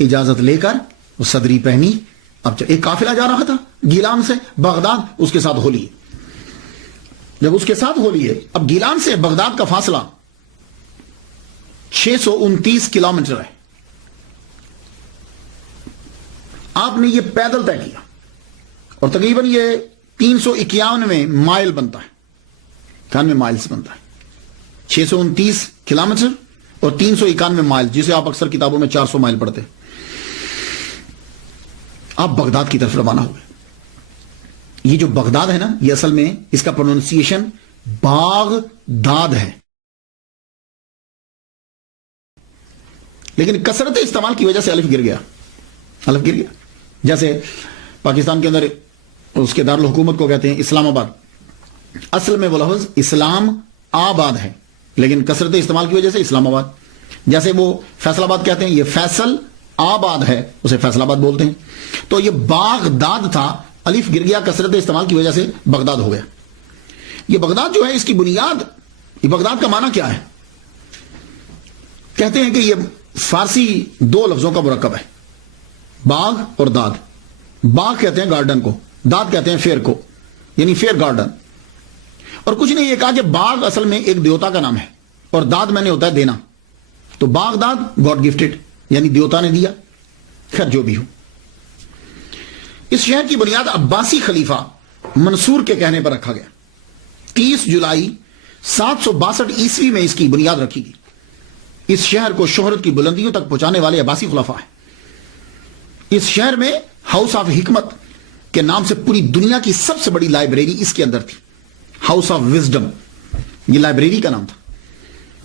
اجازت لے کر وہ صدری پہنی، اب ایک قافلہ جا رہا تھا گیلان سے بغداد، اس کے ساتھ ہو لیے۔ جب اس کے ساتھ ہو لیے، اب گیلان سے بغداد کا فاصلہ 629 کلومیٹر ہے، آپ نے یہ پیدل طے کیا، اور تقریباً یہ 391 مائل بنتا ہے، 91 مائلز بنتا ہے، 629 کلومیٹر اور 391 مائل، جسے آپ اکثر کتابوں میں 400 مائل پڑھتے ہیں۔ آپ بغداد کی طرف روانہ ہوئے۔ یہ جو بغداد ہے نا، یہ اصل میں اس کا پروننسیشن باغداد ہے، لیکن کثرت استعمال کی وجہ سے الف گر گیا، الف گر گیا۔ جیسے پاکستان کے اندر اس کے دارالحکومت کو کہتے ہیں اسلام آباد، اصل میں وہ لفظ اسلام آباد ہے، لیکن کثرت استعمال کی وجہ سے اسلام آباد۔ جیسے وہ فیصل آباد کہتے ہیں، یہ فیصل آباد ہے، اسے فیصل آباد بولتے ہیں۔ تو یہ باغداد تھا، الف گر گیا، کثرت استعمال کی وجہ سے بغداد ہو گیا۔ یہ بغداد جو ہے، اس کی بنیاد، یہ بغداد کا معنی کیا ہے؟ کہتے ہیں کہ یہ فارسی دو لفظوں کا مرکب ہے، باغ اور داد۔ باغ کہتے ہیں گارڈن کو، داد کہتے ہیں فیئر کو، یعنی فیئر گارڈن۔ اور کچھ نہیں، یہ کہا کہ باغ اصل میں ایک دیوتا کا نام ہے، اور داد میں نے ہوتا ہے دینا، تو باغ داد گاڈ گفٹڈ، یعنی دیوتا نے دیا۔ خیر جو بھی ہو، اس شہر کی بنیاد عباسی خلیفہ منصور کے کہنے پر رکھا گیا۔ 30 جولائی 762 عیسوی میں اس کی بنیاد رکھی گئی۔ اس شہر کو شہرت کی بلندیوں تک پہنچانے والے عباسی خلفاء ہیں۔ اس شہر میں ہاؤس آف حکمت کے نام سے پوری دنیا کی سب سے بڑی لائبریری اس کے اندر تھی، ہاؤس آف وزڈم، یہ لائبریری کا نام تھا۔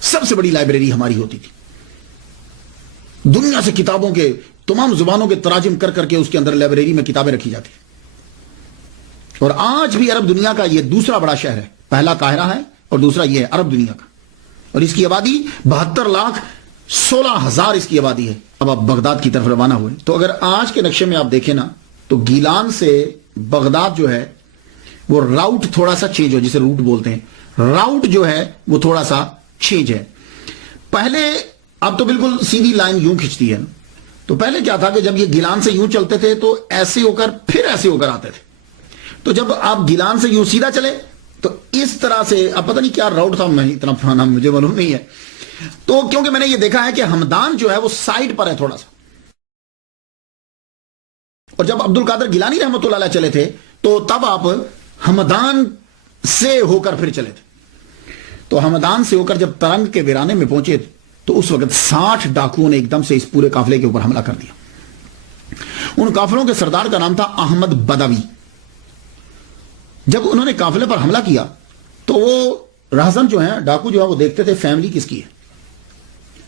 سب سے بڑی لائبریری ہماری ہوتی تھی، دنیا سے کتابوں کے تمام زبانوں کے تراجم کر کر کے اس کے اندر لائبریری میں کتابیں رکھی جاتی ہیں۔ اور آج بھی عرب دنیا کا یہ دوسرا بڑا شہر ہے، پہلا قاہرہ ہے اور دوسرا یہ ہے عرب دنیا کا، اور اس کی آبادی 72,16,000 اس کی آبادی ہے۔ اب آپ بغداد کی طرف روانہ ہوئے، تو اگر آج کے نقشے میں آپ دیکھیں نا، تو گیلان سے بغداد جو ہے وہ راؤٹ تھوڑا سا چینج ہو، جسے روٹ بولتے ہیں، راؤٹ جو ہے وہ تھوڑا سا چینج ہے۔ پہلے اب تو بالکل سیدھی لائن یوں کھچتی ہے نا، تو پہلے کیا تھا کہ جب یہ گیلان سے یوں چلتے تھے تو ایسے ہو کر پھر ایسے ہو کر آتے تھے، تو جب آپ گیلان سے یوں سیدھا چلے تو اس طرح سے، اب پتہ نہیں کیا راؤٹ تھا، میں اتنا پرانا مجھے معلوم نہیں ہے، تو کیونکہ میں نے یہ دیکھا ہے کہ ہمدان جو ہے وہ سائڈ پر ہے تھوڑا سا، اور جب عبد القادر گیلانی رحمۃ اللہ علیہ چلے تھے تو تب آپ ہمدان سے ہو کر پھر چلے تھے۔ تو ہمدان سے ہو کر جب ترنگ کے ویرانے میں پہنچے تو اس وقت 60 ڈاکوؤں نے ایک دم سے اس پورے قافلے کے اوپر حملہ کر دیا۔ ان قافلوں کے سردار کا نام تھا احمد بدوی۔ جب انہوں نے قافلے پر حملہ کیا تو وہ رہزن جو ہیں، ڈاکو جو ہے، وہ دیکھتے تھے فیملی کس کی ہے،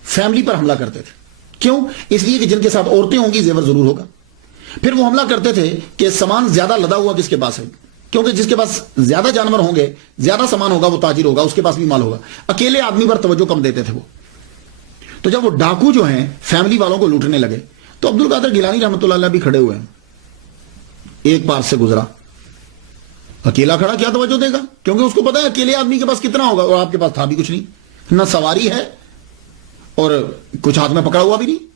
فیملی پر حملہ کرتے تھے۔ کیوں؟ اس لیے کہ جن کے ساتھ عورتیں ہوں گی زیور ضرور ہوگا۔ پھر وہ حملہ کرتے تھے کہ سامان زیادہ لدا ہوا کس کے پاس ہے، کیونکہ جس کے پاس زیادہ جانور ہوں گے، زیادہ سامان ہوگا، وہ تاجر ہوگا، اس کے پاس بھی مال ہوگا۔ اکیلے آدمی پر توجہ کم دیتے تھے وہ۔ تو جب وہ ڈاکو جو ہیں فیملی والوں کو لوٹنے لگے تو عبد القادر گیلانی رحمۃ اللہ علیہ بھی کھڑے ہوئے ہیں، ایک پاس سے گزرا، اکیلا کھڑا کیا توجہ دے گا، کیونکہ اس کو پتا ہے اکیلے آدمی کے پاس کتنا ہوگا، اور آپ کے پاس تھا بھی کچھ نہیں، نہ سواری ہے اور کچھ ہاتھ میں پکڑا ہوا بھی نہیں۔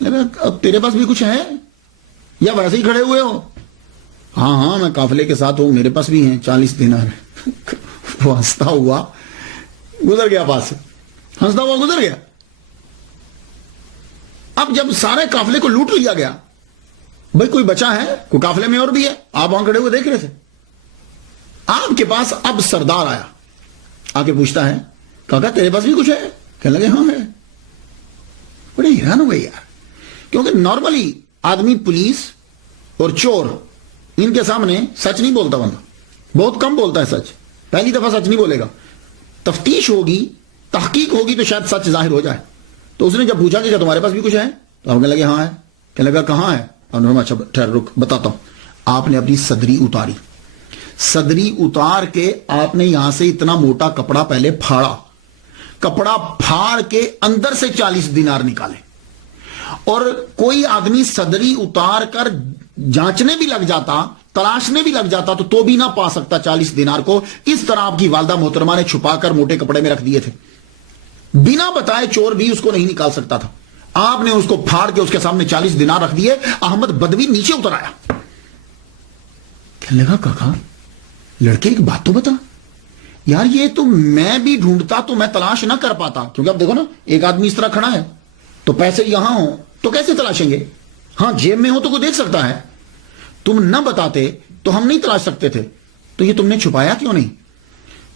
لیکن اب تیرے پاس بھی کچھ ہے یا ویسے ہی کھڑے ہوئے ہو؟ ہاں ہاں میں قافلے کے ساتھ ہوں، میرے پاس بھی ہیں 40 دینار۔ وہ ہنستا ہوا گزر گیا، پاس سے ہنستا ہوا گزر گیا۔ اب جب سارے قافلے کو لوٹ لیا گیا، بھائی کوئی بچا ہے؟ کوئی قافلے میں اور بھی ہے؟ آپ وہاں کھڑے ہوئے دیکھ رہے تھے۔ آپ کے پاس اب سردار آیا، آ کے پوچھتا ہے، کہا تیرے پاس بھی کچھ ہے؟ کہنے لگے ہاں ہے۔ بڑے حیران ہوئے یار، کیونکہ نارملی آدمی پولیس اور چور ان کے سامنے سچ نہیں بولتا، بندہ بہت کم بولتا ہے سچ، پہلی دفعہ سچ نہیں بولے گا، تفتیش ہوگی، تحقیق ہوگی تو شاید سچ ظاہر ہو جائے۔ تو اس نے جب پوچھا کہ کیا تمہارے پاس بھی کچھ ہے، تو ہم کہنے لگے ہاں ہے۔ کہنے لگا کہاں ہے؟ اچھا ٹھہر رک بتاتا ہوں۔ آپ نے اپنی صدری اتاری، صدری اتار کے آپ نے یہاں سے اتنا موٹا کپڑا پہلے پھاڑا، کپڑا پھاڑ کے اندر سے 40 دینار نکالے، اور کوئی آدمی صدری اتار کر جانچنے بھی لگ جاتا، تلاشنے بھی لگ جاتا تو بھی نہ پا سکتا 40 دینار کو۔ اس طرح آپ کی والدہ محترمہ نے چھپا کر موٹے کپڑے میں رکھ دیے تھے، بنا بتائے چور بھی اس کو نہیں نکال سکتا تھا۔ آپ نے اس کو پھاڑ کے اس کے سامنے 40 دینار رکھ دیے۔ احمد بدوی نیچے اتر آیا، کہنے لگا کاکا لڑکے ایک بات تو بتا یار، یہ تو میں بھی ڈھونڈتا تو میں تلاش نہ کر پاتا، کیونکہ اب دیکھو نا ایک آدمی اس طرح کھڑا ہے تو پیسے یہاں ہوں تو کیسے تلاشیں گے؟ ہاں جیب میں ہو تو کوئی دیکھ سکتا ہے، تم نہ بتاتے تو ہم نہیں تلاش سکتے تھے، تو یہ تم نے چھپایا کیوں نہیں؟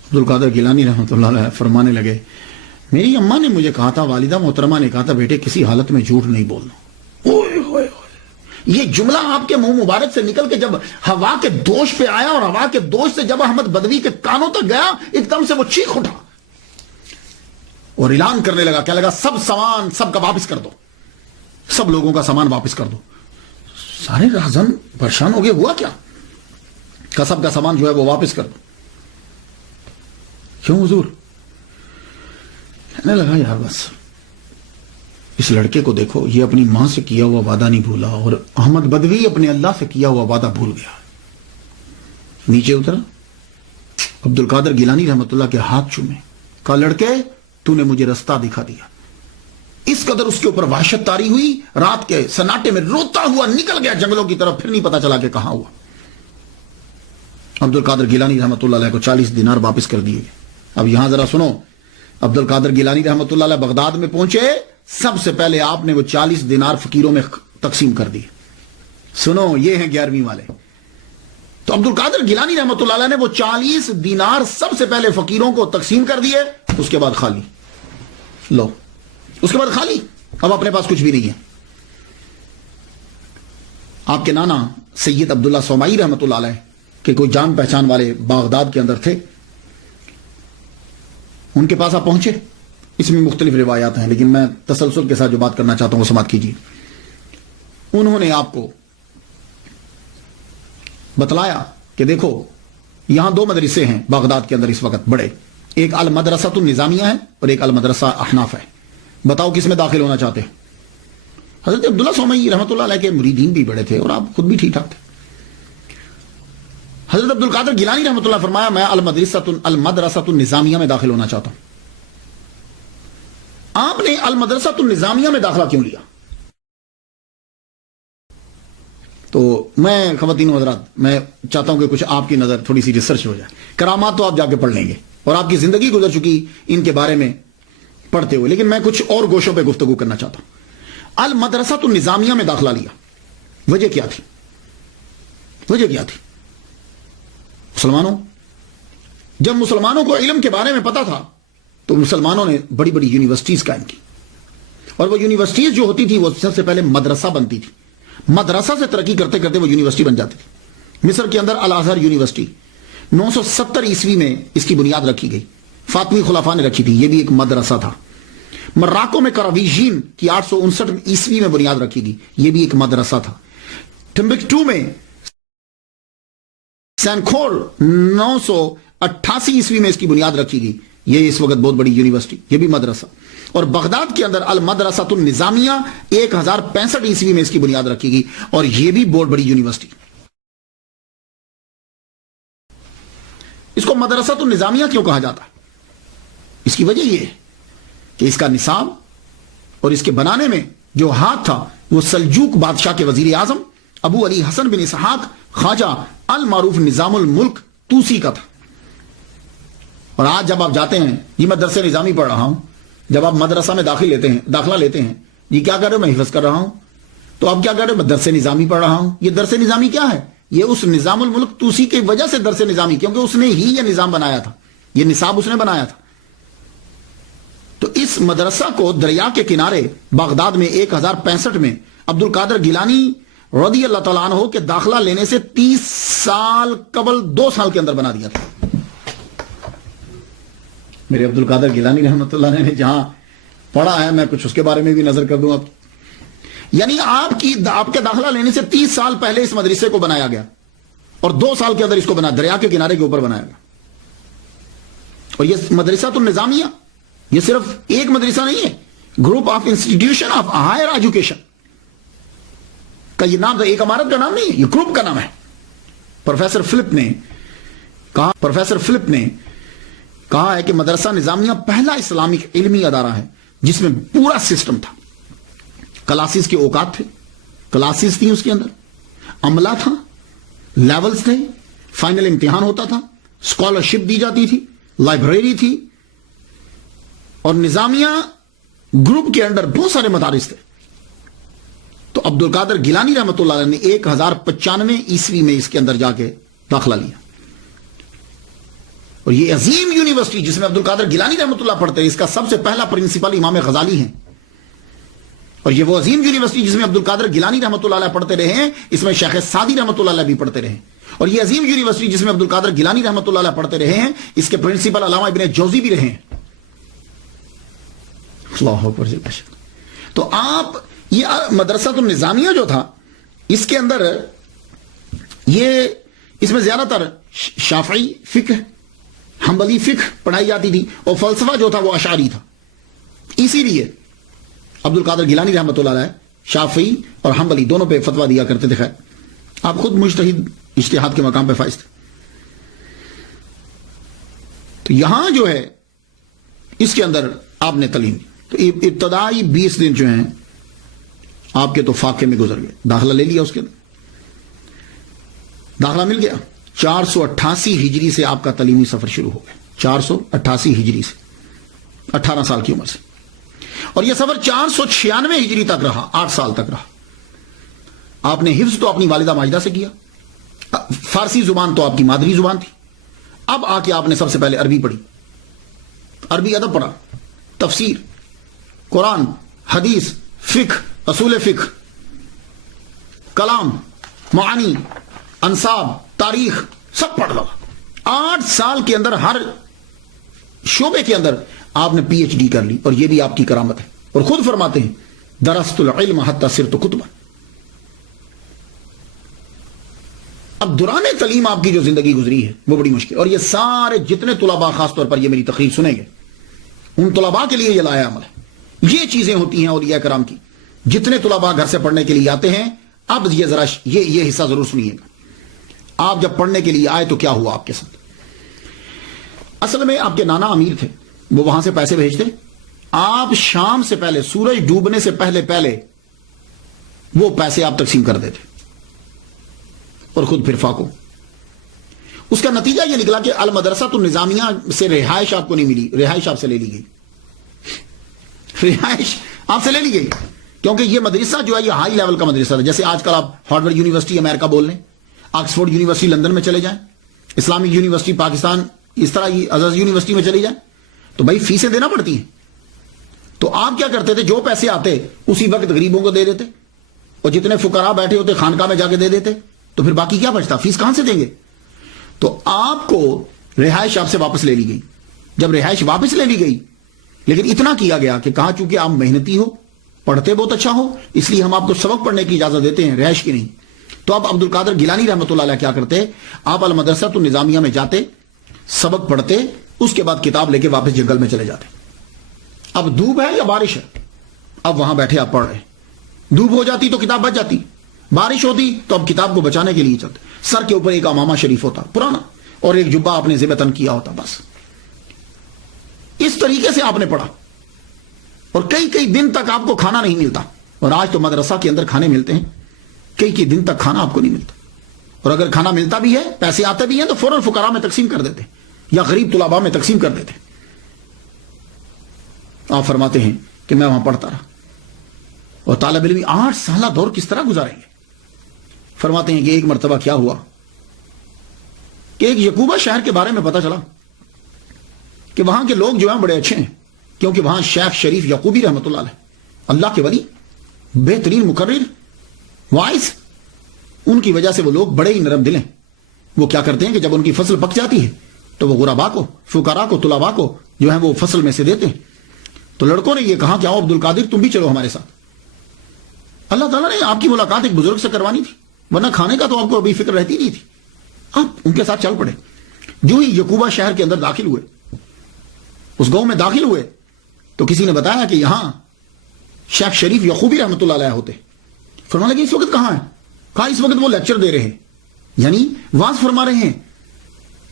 عبدالقادر گیلانی رحمۃ اللہ علیہ فرمانے لگے، میری اماں نے مجھے کہا تھا، والدہ محترمہ نے کہا تھا، بیٹے کسی حالت میں جھوٹ نہیں بولنا۔ اوئے ہوئے ہوئے، یہ جملہ آپ کے منہ مبارک سے نکل کے جب ہوا کے دوش پہ آیا، اور ہوا کے دوش سے جب احمد بدوی کے کانوں تک گیا، ایک دم سے وہ چیخ اٹھا اور اعلان کرنے لگا، کہنے لگا سب سامان سب کا واپس کر دو، سب لوگوں کا سامان واپس کر دو۔ سارے راہزن پریشان ہو گئے، ہوا کیا؟ کہ سب کا سامان جو ہے وہ واپس کر دو۔ کیوں حضور؟ کہنے لگا یار بس اس لڑکے کو دیکھو، یہ اپنی ماں سے کیا ہوا وعدہ نہیں بھولا، اور احمد بدوی اپنے اللہ سے کیا ہوا وعدہ بھول گیا۔ نیچے اترا، عبدالقادر گیلانی رحمت اللہ کے ہاتھ چومے، کہا لڑکے تو نے مجھے رستہ دکھا دیا۔ اس قدر اس کے اوپر وحشت طاری ہوئی، رات کے سناٹے میں روتا ہوا نکل گیا جنگلوں کی طرف، پھر نہیں پتا چلا کہ کہاں ہوا۔ عبدالقادر گیلانی رحمت اللہ علیہ کو 40 دینار واپس کر دیے گئے۔ اب یہاں ذرا سنو، عبدالقادر گیلانی رحمت اللہ علیہ بغداد میں پہنچے، سب سے پہلے آپ نے وہ 40 دینار فقیروں میں تقسیم کر دیے۔ سنو، یہ ہیں 11ویں والے۔ تو عبدالقادر گیلانی رحمت اللہ علیہ نے وہ 40 دینار سب سے پہلے فقیروں کو تقسیم کر دیے، اس کے بعد خالی، لو اس کے بعد خالی، اب اپنے پاس کچھ بھی نہیں ہے۔ آپ کے نانا سید عبداللہ سومائی رحمت اللہ علیہ کہ کوئی جان پہچان والے بغداد کے اندر تھے، ان کے پاس آپ پہنچے۔ اس میں مختلف روایات ہیں، لیکن میں تسلسل کے ساتھ جو بات کرنا چاہتا ہوں وہ سماعت کیجیے۔ انہوں نے آپ کو بتلایا کہ دیکھو یہاں 2 مدرسے ہیں بغداد کے اندر اس وقت بڑے، ایک المدرسہ النظامیہ ہے اور ایک المدرسہ احناف ہے، بتاؤ کس میں داخل ہونا چاہتے ہیں؟ حضرت عبداللہ سومئی رحمۃ اللہ علیہ کے مریدین بھی بڑے تھے اور آپ خود بھی ٹھیک ٹھاک تھے۔ حضرت عبدالقادر گیلانی رحمۃ اللہ فرمایا میں المدرسہ النظامیہ میں داخل ہونا چاہتا ہوں۔ آپ نے المدرسہ النظامیہ میں داخلہ کیوں لیا؟ تو میں خواتین و حضرات، میں چاہتا ہوں کہ کچھ آپ کی نظر تھوڑی سی ریسرچ ہو جائے۔ کرامات تو آپ جا کے پڑھ لیں گے اور آپ کی زندگی گزر چکی ان کے بارے میں پڑھتے ہوئے، لیکن میں کچھ اور گوشوں پہ گفتگو کرنا چاہتا ہوں۔ المدرسہ النظامیہ میں داخلہ لیا، وجہ کیا تھی؟ وجہ کیا تھی؟ مسلمانوں، جب مسلمانوں کو علم کے بارے میں پتا تھا تو مسلمانوں نے بڑی بڑی یونیورسٹیز قائم کی، اور وہ یونیورسٹیز جو ہوتی تھی وہ سب سے پہلے مدرسہ بنتی تھی، مدرسہ سے ترقی کرتے کرتے وہ یونیورسٹی بن جاتی تھی۔ مصر کے اندر الازہر یونیورسٹی 970 عیسوی میں اس کی بنیاد رکھی گئی، فاطمی خلفاء نے رکھی تھی، یہ بھی ایک مدرسہ تھا۔ مراکو میں کراویجین کی 859 عیسوی میں بنیاد رکھی گئی، یہ بھی ایک مدرسہ تھا۔ ٹمبکٹو میں سینکھور 988 عیسوی میں اس کی بنیاد رکھی گئی، یہ اس وقت بہت بڑی یونیورسٹی، یہ بھی مدرسہ۔ اور بغداد کے اندر المدرسہ النظامیہ 1065 عیسوی میں اس کی بنیاد رکھی گئی، اور یہ بھی بہت بڑی یونیورسٹی۔ اس کو مدرسہ النظامیہ کیوں کہا جاتا ہے؟ اس کی وجہ یہ ہے کہ اس کا نصاب اور اس کے بنانے میں جو ہاتھ تھا وہ سلجوق بادشاہ کے وزیر اعظم ابو علی حسن بن اسحاق خواجہ المعروف نظام الملک توسی کا تھا۔ اور آج جب آپ جاتے ہیں، یہ میں درس نظامی پڑھ رہا ہوں، جب آپ مدرسہ میں داخلہ لیتے ہیں، یہ کیا کر رہے ہو؟ میں حفظ کر رہا ہوں۔ تو آپ کیا کر رہے ہو؟ میں درس نظامی پڑھ رہا ہوں۔ یہ درس نظامی کیا ہے؟ یہ اس نظام الملک توسی کی وجہ سے درس نظامی، کیونکہ اس نے ہی یہ نظام بنایا تھا، یہ نصاب اس نے بنایا تھا۔ تو اس مدرسہ کو دریا کے کنارے بغداد میں 1065 میں عبدالقادر گیلانی رضی اللہ تعالیٰ عنہ کے داخلہ لینے سے 30 سال قبل 2 سال کے اندر بنا دیا تھا۔ میرے عبدالقادر گیلانی رحمۃ اللہ نے جہاں پڑھا ہے، میں کچھ اس کے بارے میں بھی نظر کر دوں اب۔ یعنی آپ کے داخلہ لینے سے 30 سال پہلے اس مدرسے کو بنایا گیا، اور 2 سال کے اندر اس کو بنا دریا کے کنارے کے اوپر بنایا گیا۔ اور یہ مدرسہ النظامیہ یہ صرف ایک مدرسہ نہیں ہے، group of institution of higher education کا یہ نام تھا، ایک عمارت کا نام نہیں ہے، یہ گروپ کا نام ہے۔ پروفیسر فلپ نے کہا ہے کہ مدرسہ نظامیہ پہلا اسلامک علمی ادارہ ہے جس میں پورا سسٹم تھا، کلاسز کے اوقات تھے، کلاسز تھی، اس کے اندر عملہ تھا، لیولز تھے، فائنل امتحان ہوتا تھا، اسکالرشپ دی جاتی تھی، لائبریری تھی، اور نظامیہ گروپ کے اندر بہت سارے مدارس تھے۔ تو عبد القادر گیلانی رحمۃ اللہ علیہ نے 1095 عیسوی میں اس کے اندر جا کے داخلہ لیا، اور یہ عظیم یونیورسٹی جس میں عبد القادر گیلانی رحمۃ اللہ پڑھتے ہیں، اس کا سب سے پہلا پرنسپل امام غزالی ہیں، اور یہ وہ عظیم یونیورسٹی جس میں عبد القادر گیلانی رحمۃ اللہ علیہ پڑھتے رہے ہیں، اس میں شیخ سعدی رحمۃ اللہ علیہ بھی پڑھتے رہے ہیں، اور یہ عظیم یونیورسٹی جس میں عبد القادر گیلانی رحمۃ اللہ علیہ پڑھتے رہے ہیں، اس کے پرنسپل علامہ ابن جوزی بھی رہے ہیں۔ اللہ اکبر۔ تو آپ یہ مدرسہ النظامیہ جو تھا، اس کے اندر اس میں زیادہ تر شافعی فقہ، حنبلی فقہ پڑھائی جاتی تھی، اور فلسفہ جو تھا وہ اشعری تھا۔ اسی لیے عبد القادر گیلانی رحمۃ اللہ علیہ شافعی اور حنبلی دونوں پہ فتویٰ دیا کرتے تھے۔ خیر، آپ خود مجتہد اجتہاد کے مقام پہ فائز تھے۔ تو یہاں جو ہے اس کے اندر آپ نے تعلیم دی، تو ابتدائی 20 دن جو ہیں آپ کے تو فاقے میں گزر گئے، داخلہ لے لیا، اس کے اندر داخلہ مل گیا۔ 488 ہجری سے آپ کا تعلیمی سفر شروع ہو گیا، 488 ہجری سے، 18 سال کی عمر سے، اور یہ سفر 496 ہجری تک رہا، 8 سال تک رہا۔ آپ نے حفظ تو اپنی والدہ ماجدہ سے کیا، فارسی زبان تو آپ کی مادری زبان تھی، اب آ کے آپ نے سب سے پہلے عربی پڑھی، عربی ادب پڑھا، تفسیر، قرآن، حدیث، فقہ، اصول فقہ، کلام، معانی، انصاب، تاریخ، سب پڑھ لگا۔ 8 سال کے اندر ہر شعبے کے اندر آپ نے پی ایچ ڈی کر لی، اور یہ بھی آپ کی کرامت ہے، اور خود فرماتے ہیں درست العلم حتی صرت کتبا۔ اب دوران تعلیم آپ کی جو زندگی گزری ہے وہ بڑی مشکل، اور یہ سارے جتنے طلباء خاص طور پر یہ میری تقریر سنیں گے، ان طلباء کے لیے یہ لایا عمل ہے۔ یہ چیزیں ہوتی ہیں اولیاء کرام کی، جتنے طلباء گھر سے پڑھنے کے لیے آتے ہیں، اب یہ ذرا یہ حصہ ضرور سنیے گا۔ آپ جب پڑھنے کے لیے آئے تو کیا ہوا آپ کے ساتھ؟ اصل میں آپ کے نانا امیر تھے، وہ وہاں سے پیسے بھیجتے، آپ شام سے پہلے، سورج ڈوبنے سے پہلے وہ پیسے آپ تقسیم کر دیتے، اور خود پھر فاقو۔ اس کا نتیجہ یہ نکلا کہ المدرسہ النظامیہ سے رہائش آپ کو نہیں ملی، رہائش آپ سے لے لی گئی، رہائش آپ سے لے لی گئی، کیونکہ یہ مدرسہ جو ہے یہ ہائی لیول کا مدرسہ تھا۔ جیسے آج کل آپ ہارورڈ یونیورسٹی امریکہ بول لیں، آکسفورڈ یونیورسٹی لندن میں چلے جائیں، اسلامک یونیورسٹی پاکستان، اس طرح یہ عزز یونیورسٹی میں چلے جائیں، تو بھائی فیسیں دینا پڑتی ہیں۔ تو آپ کیا کرتے تھے، جو پیسے آتے اسی وقت غریبوں کو دے دیتے، اور جتنے فقراء بیٹھے ہوتے خانقاہ میں جا کے دے دیتے، تو پھر باقی کیا بچتا، فیس کہاں سے دیں گے؟ تو آپ کو رہائش آپ سے واپس لے لی گئی۔ جب رہائش واپس لے لی گئی، لیکن اتنا کیا گیا کہ کہا چونکہ آپ محنتی ہو، پڑھتے بہت اچھا ہو، اس لیے ہم آپ کو سبق پڑھنے کی اجازت دیتے ہیں، رہائش کی نہیں۔ تو اب عبد القادر گیلانی رحمۃ اللہ علیہ کیا کرتے، آپ المدرسہ النظامیہ میں جاتے، سبق پڑھتے، اس کے بعد کتاب لے کے واپس جنگل میں چلے جاتے۔ اب دھوپ ہے یا بارش ہے، اب وہاں بیٹھے آپ پڑھ رہے، دھوپ ہو جاتی تو کتاب بچ جاتی، بارش ہوتی تو اب کتاب کو بچانے کے لیے چلتے، سر کے اوپر ایک امامہ شریف ہوتا پرانا، اور ایک جبہ آپ نے ذمہ تن کیا ہوتا، بس اس طریقے سے آپ نے پڑھا، اور کئی دن تک آپ کو کھانا نہیں ملتا، اور آج تو مدرسہ کے اندر کھانے ملتے ہیں، کئی دن تک کھانا آپ کو نہیں ملتا، اور اگر کھانا ملتا بھی ہے، پیسے آتے بھی ہیں، تو فوراً فقراء میں تقسیم کر دیتے یا غریب طلباء میں تقسیم کر دیتے۔ آپ فرماتے ہیں کہ میں وہاں پڑھتا رہا، اور طالب علم 8 سالہ دور کس طرح گزاریں گے؟ فرماتے ہیں کہ ایک مرتبہ کیا ہوا کہ ایک یعقوبہ شہر کے بارے میں پتا چلا کہ وہاں کے لوگ جو ہیں بڑے اچھے ہیں، کیونکہ وہاں شیخ شریف یعقوبی رحمۃ اللہ علیہ، اللہ کے ولی، بہترین مقرر، وائس، ان کی وجہ سے وہ لوگ بڑے ہی نرم دل ہیں۔ وہ کیا کرتے ہیں کہ جب ان کی فصل پک جاتی ہے تو وہ غرباء کو، فقراء کو، طلباء کو جو ہیں وہ فصل میں سے دیتے ہیں۔ تو لڑکوں نے یہ کہا کہ آؤ عبد القادر تم بھی چلو ہمارے ساتھ۔ اللہ تعالیٰ نے آپ کی ملاقات ایک بزرگ سے کروانی تھی، ورنہ کھانے کا تو آپ کو ابھی فکر رہتی نہیں تھی۔ آپ ان کے ساتھ چل پڑے۔ جو ہی یعقوبہ شہر کے اندر داخل ہوئے، اس گاؤں میں داخل ہوئے، تو کسی نے بتایا کہ یہاں شیخ شریف یعقوبی رحمۃ اللہ علیہ ہوتے. فرمانے لگے اس وقت کہاں ہیں؟ کہا اس وقت وہ لیکچر دے رہے ہیں، یعنی واز فرما رہے ہیں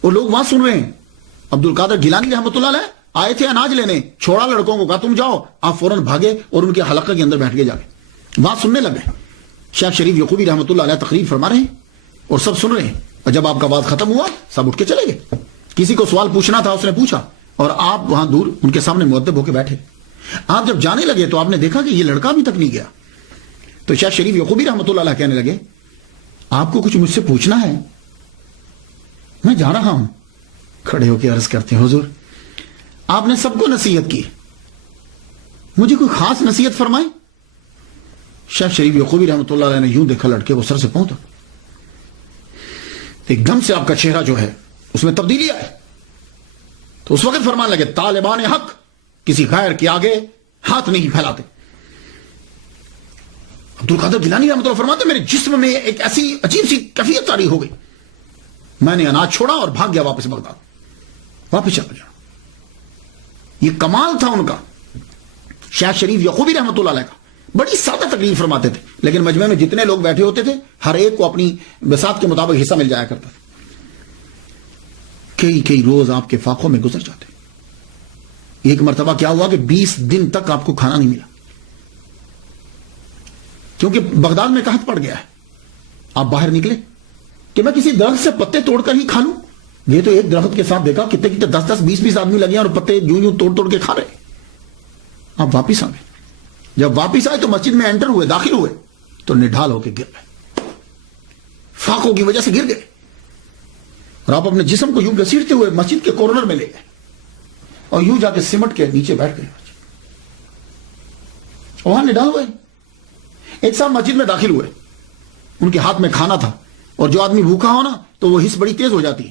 اور لوگ واز سن رہے ہیں. عبد القادر گیلانی رحمۃ اللہ علیہ آئے تھے اناج لینے، چھوڑا لڑکوں کو، کہا تم جاؤ. آپ فوراً بھاگے اور ان کے حلقہ کے اندر بیٹھ کے جا کے بات سننے لگے. شیخ شریف یعقوبی رحمۃ اللہ علیہ تقریر فرما رہے ہیں اور سب سن رہے ہیں. اور جب آپ کا بات ختم ہوا سب اٹھ کے چلے گئے. کسی کو سوال پوچھنا تھا اس نے پوچھا اور آپ وہاں دور ان کے سامنے مؤدب ہو کے بیٹھے. آپ جب جانے لگے تو آپ نے دیکھا کہ یہ لڑکا ابھی تک نہیں گیا. تو شیخ شریف یعقوبی رحمۃ اللہ علیہ کہنے لگے آپ کو کچھ مجھ سے پوچھنا ہے؟ میں جا رہا ہوں. کھڑے ہو کے عرض کرتے ہیں حضور آپ نے سب کو نصیحت کی، مجھے کوئی خاص نصیحت فرمائے. شیخ شریف یعقوبی رحمۃ اللہ علیہ نے یوں دیکھا لڑکے کو سر سے پاؤں تک. ایک دم سے آپ کا چہرہ جو ہے اس میں تبدیلی آئے. تو اس وقت فرمان لگے طالبان حق کسی غیر کے آگے ہاتھ نہیں پھیلاتے. عبد القادر گیلانی رحمۃ اللہ فرماتے میرے جسم میں ایک ایسی عجیب سی کیفیت طاری ہو گئی. میں نے اناج چھوڑا اور بھاگ گیا واپس بغداد. واپس چلا جا. یہ کمال تھا ان کا. شیخ شریف یعقوبی رحمۃ اللہ علیہ کا بڑی سادہ تقریر فرماتے تھے، لیکن مجمع میں جتنے لوگ بیٹھے ہوتے تھے ہر ایک کو اپنی بساط کے مطابق حصہ مل جایا کرتا تھا. کئی روز آپ کے فاقوں میں گزر جاتے. ایک مرتبہ کیا ہوا کہ 20 دن تک آپ کو کھانا نہیں ملا کیونکہ بغداد میں قحط پڑ گیا ہے. آپ باہر نکلے کہ میں کسی درخت سے پتے توڑ کر ہی کھا لوں. یہ تو ایک درخت کے ساتھ دیکھا کتنے 10 20 آدمی لگے اور پتے یوں توڑ کے کھا رہے. آپ واپس آ گئے. جب واپس آئے تو مسجد میں انٹر ہوئے، داخل ہوئے تو نڈھال ہو کے گر گئے. فاقوں کی وجہ سے گر گئے اور آپ اپنے جسم کو یوں گھسیٹتے ہوئے مسجد کے کارنر میں لے گئے اور یوں جا کے سمٹ کے نیچے بیٹھ گئے. وہاں نڈھال ہوئے. ایک صاحب مسجد میں داخل ہوئے، ان کے ہاتھ میں کھانا تھا اور جو آدمی بھوکا ہو نا تو وہ حس بڑی تیز ہو جاتی ہے.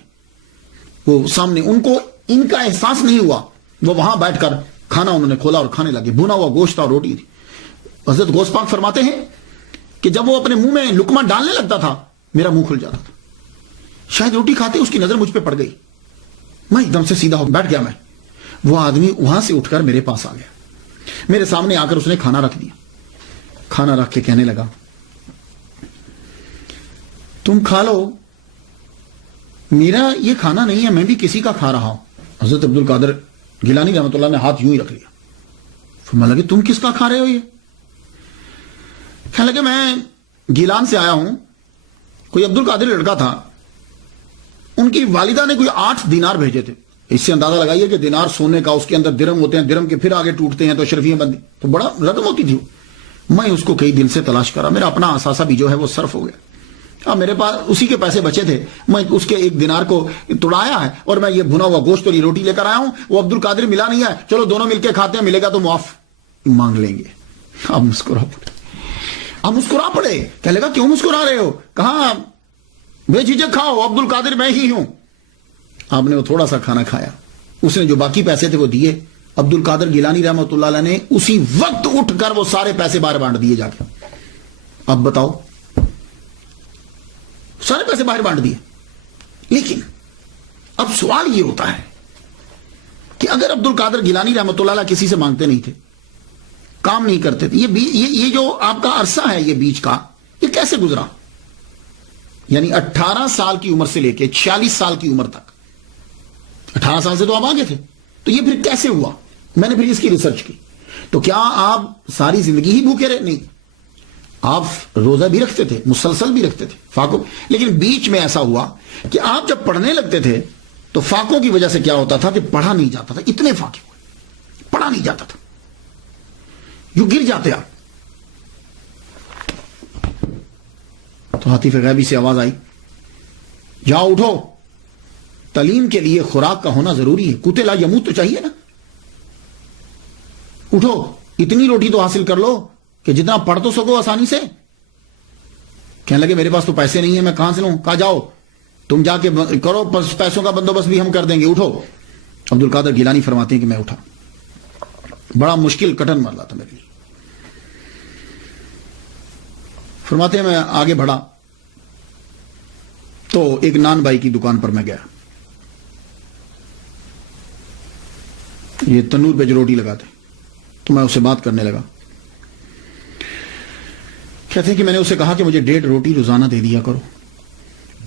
وہ سامنے ان کو ان کا احساس نہیں ہوا. وہ وہاں بیٹھ کر کھانا انہوں نے کھولا اور کھانے لگے. بھونا ہوا گوشت اور روٹی تھی. حضرت غوث پاک فرماتے ہیں کہ جب وہ اپنے منہ میں لقمہ ڈالنے لگتا تھا میرا منہ کھل جاتا تھا. شاید روٹی کھاتے اس کی نظر مجھ پہ پڑ گئی. میں ایک دم سے سیدھا ہو بیٹھ گیا. میں وہ آدمی وہاں سے اٹھ کر میرے پاس آ گیا. میرے سامنے آ کر اس نے کھانا رکھ دیا. کھانا رکھ کے کہنے لگا تم کھا لو، میرا یہ کھانا نہیں ہے، میں بھی کسی کا کھا رہا ہوں. حضرت عبد القادر گیلانی رحمۃ اللہ نے ہاتھ یوں ہی رکھ لیا. فرمانے لگے تم کس کا کھا رہے ہو؟ یہ کہنے لگے میں گیلان سے آیا ہوں. کوئی عبد القادر لڑکا تھا، ان کی والدہ نے کوئی 8 دینار بھیجے تھے. اس سے اندازہ لگائیے کہ دینار سونے کا، اس کے اندر درم ہوتے ہیں، درم کے پھر آگے ٹوٹتے ہیں تو اشرفیاں بندی، تو بڑا رقم ہوتی تھی. میں اس کو کئی دن سے تلاش کرا. میرا اپنا اثاثہ بھی جو ہے وہ صرف ہو گیا. اب میرے پاس اسی کے پیسے بچے تھے. میں اس کے 1 دینار کو توڑایا ہے اور میں یہ بھنا ہوا گوشت اور یہ روٹی لے کر آیا ہوں. وہ عبد القادر ملا نہیں ہے، چلو دونوں مل کے کھاتے ہیں، ملے گا تو معاف مانگ لیں گے. اب مسکرا پڑے. کہنے لگا کیوں مسکرا رہے ہو؟ کہا بے جھجک کھاؤ، عبد القادر میں ہی ہوں. آپ نے وہ تھوڑا سا کھانا کھایا. اس نے جو باقی پیسے تھے وہ دیے. عبد القادر گیلانی رحمۃ اللہ علیہ نے اسی وقت اٹھ کر وہ سارے پیسے باہر بانٹ دیے جا کے. اب بتاؤ، سارے پیسے باہر بانٹ دیے. لیکن اب سوال یہ ہوتا ہے کہ اگر عبد القادر گیلانی رحمۃ اللہ علیہ کسی سے مانگتے نہیں تھے، کام نہیں کرتے تھے، یہ جو آپ کا عرصہ ہے یہ بیچ کا، یہ کیسے گزرا؟ یعنی 18 سال کی عمر سے لے کے 46 سال کی عمر تک، 18 سال سے تو آپ آگے تھے، تو یہ پھر کیسے ہوا؟ میں نے پھر اس کی ریسرچ کی. تو کیا آپ ساری زندگی ہی بھوکے رہے؟ نہیں، آپ روزہ بھی رکھتے تھے، مسلسل بھی رکھتے تھے، فاقوں. لیکن بیچ میں ایسا ہوا کہ آپ جب پڑھنے لگتے تھے تو فاقوں کی وجہ سے کیا ہوتا تھا کہ پڑھا نہیں جاتا تھا. اتنے فاقے ہوئے، پڑھا نہیں جاتا تھا، یوں گر جاتے آپ. تو حاتف غیبی سے آواز آئی، جاؤ اٹھو، تعلیم کے لیے خوراک کا ہونا ضروری ہے. کوتے لا یموت تو چاہیے نا. اٹھو، اتنی روٹی تو حاصل کر لو کہ جتنا پڑھ تو سکو آسانی سے. کہنے لگے میرے پاس تو پیسے نہیں ہیں، میں کہاں سے لوں؟ کہا جاؤ تم جا کے کرو، پیسوں کا بندوبست بھی ہم کر دیں گے، اٹھو. عبد القادر گیلانی فرماتے ہیں کہ میں اٹھا. بڑا مشکل کٹن مرلا تھا میرے لیے. فرماتے ہیں میں آگے بڑھا تو ایک نان بھائی کی دکان پر میں گیا. یہ تنور پہ جو روٹی لگاتے، تو میں اسے بات کرنے لگا. کہتے ہیں کہ میں نے اسے کہا کہ مجھے 1.5 روٹی روزانہ دے دیا کرو.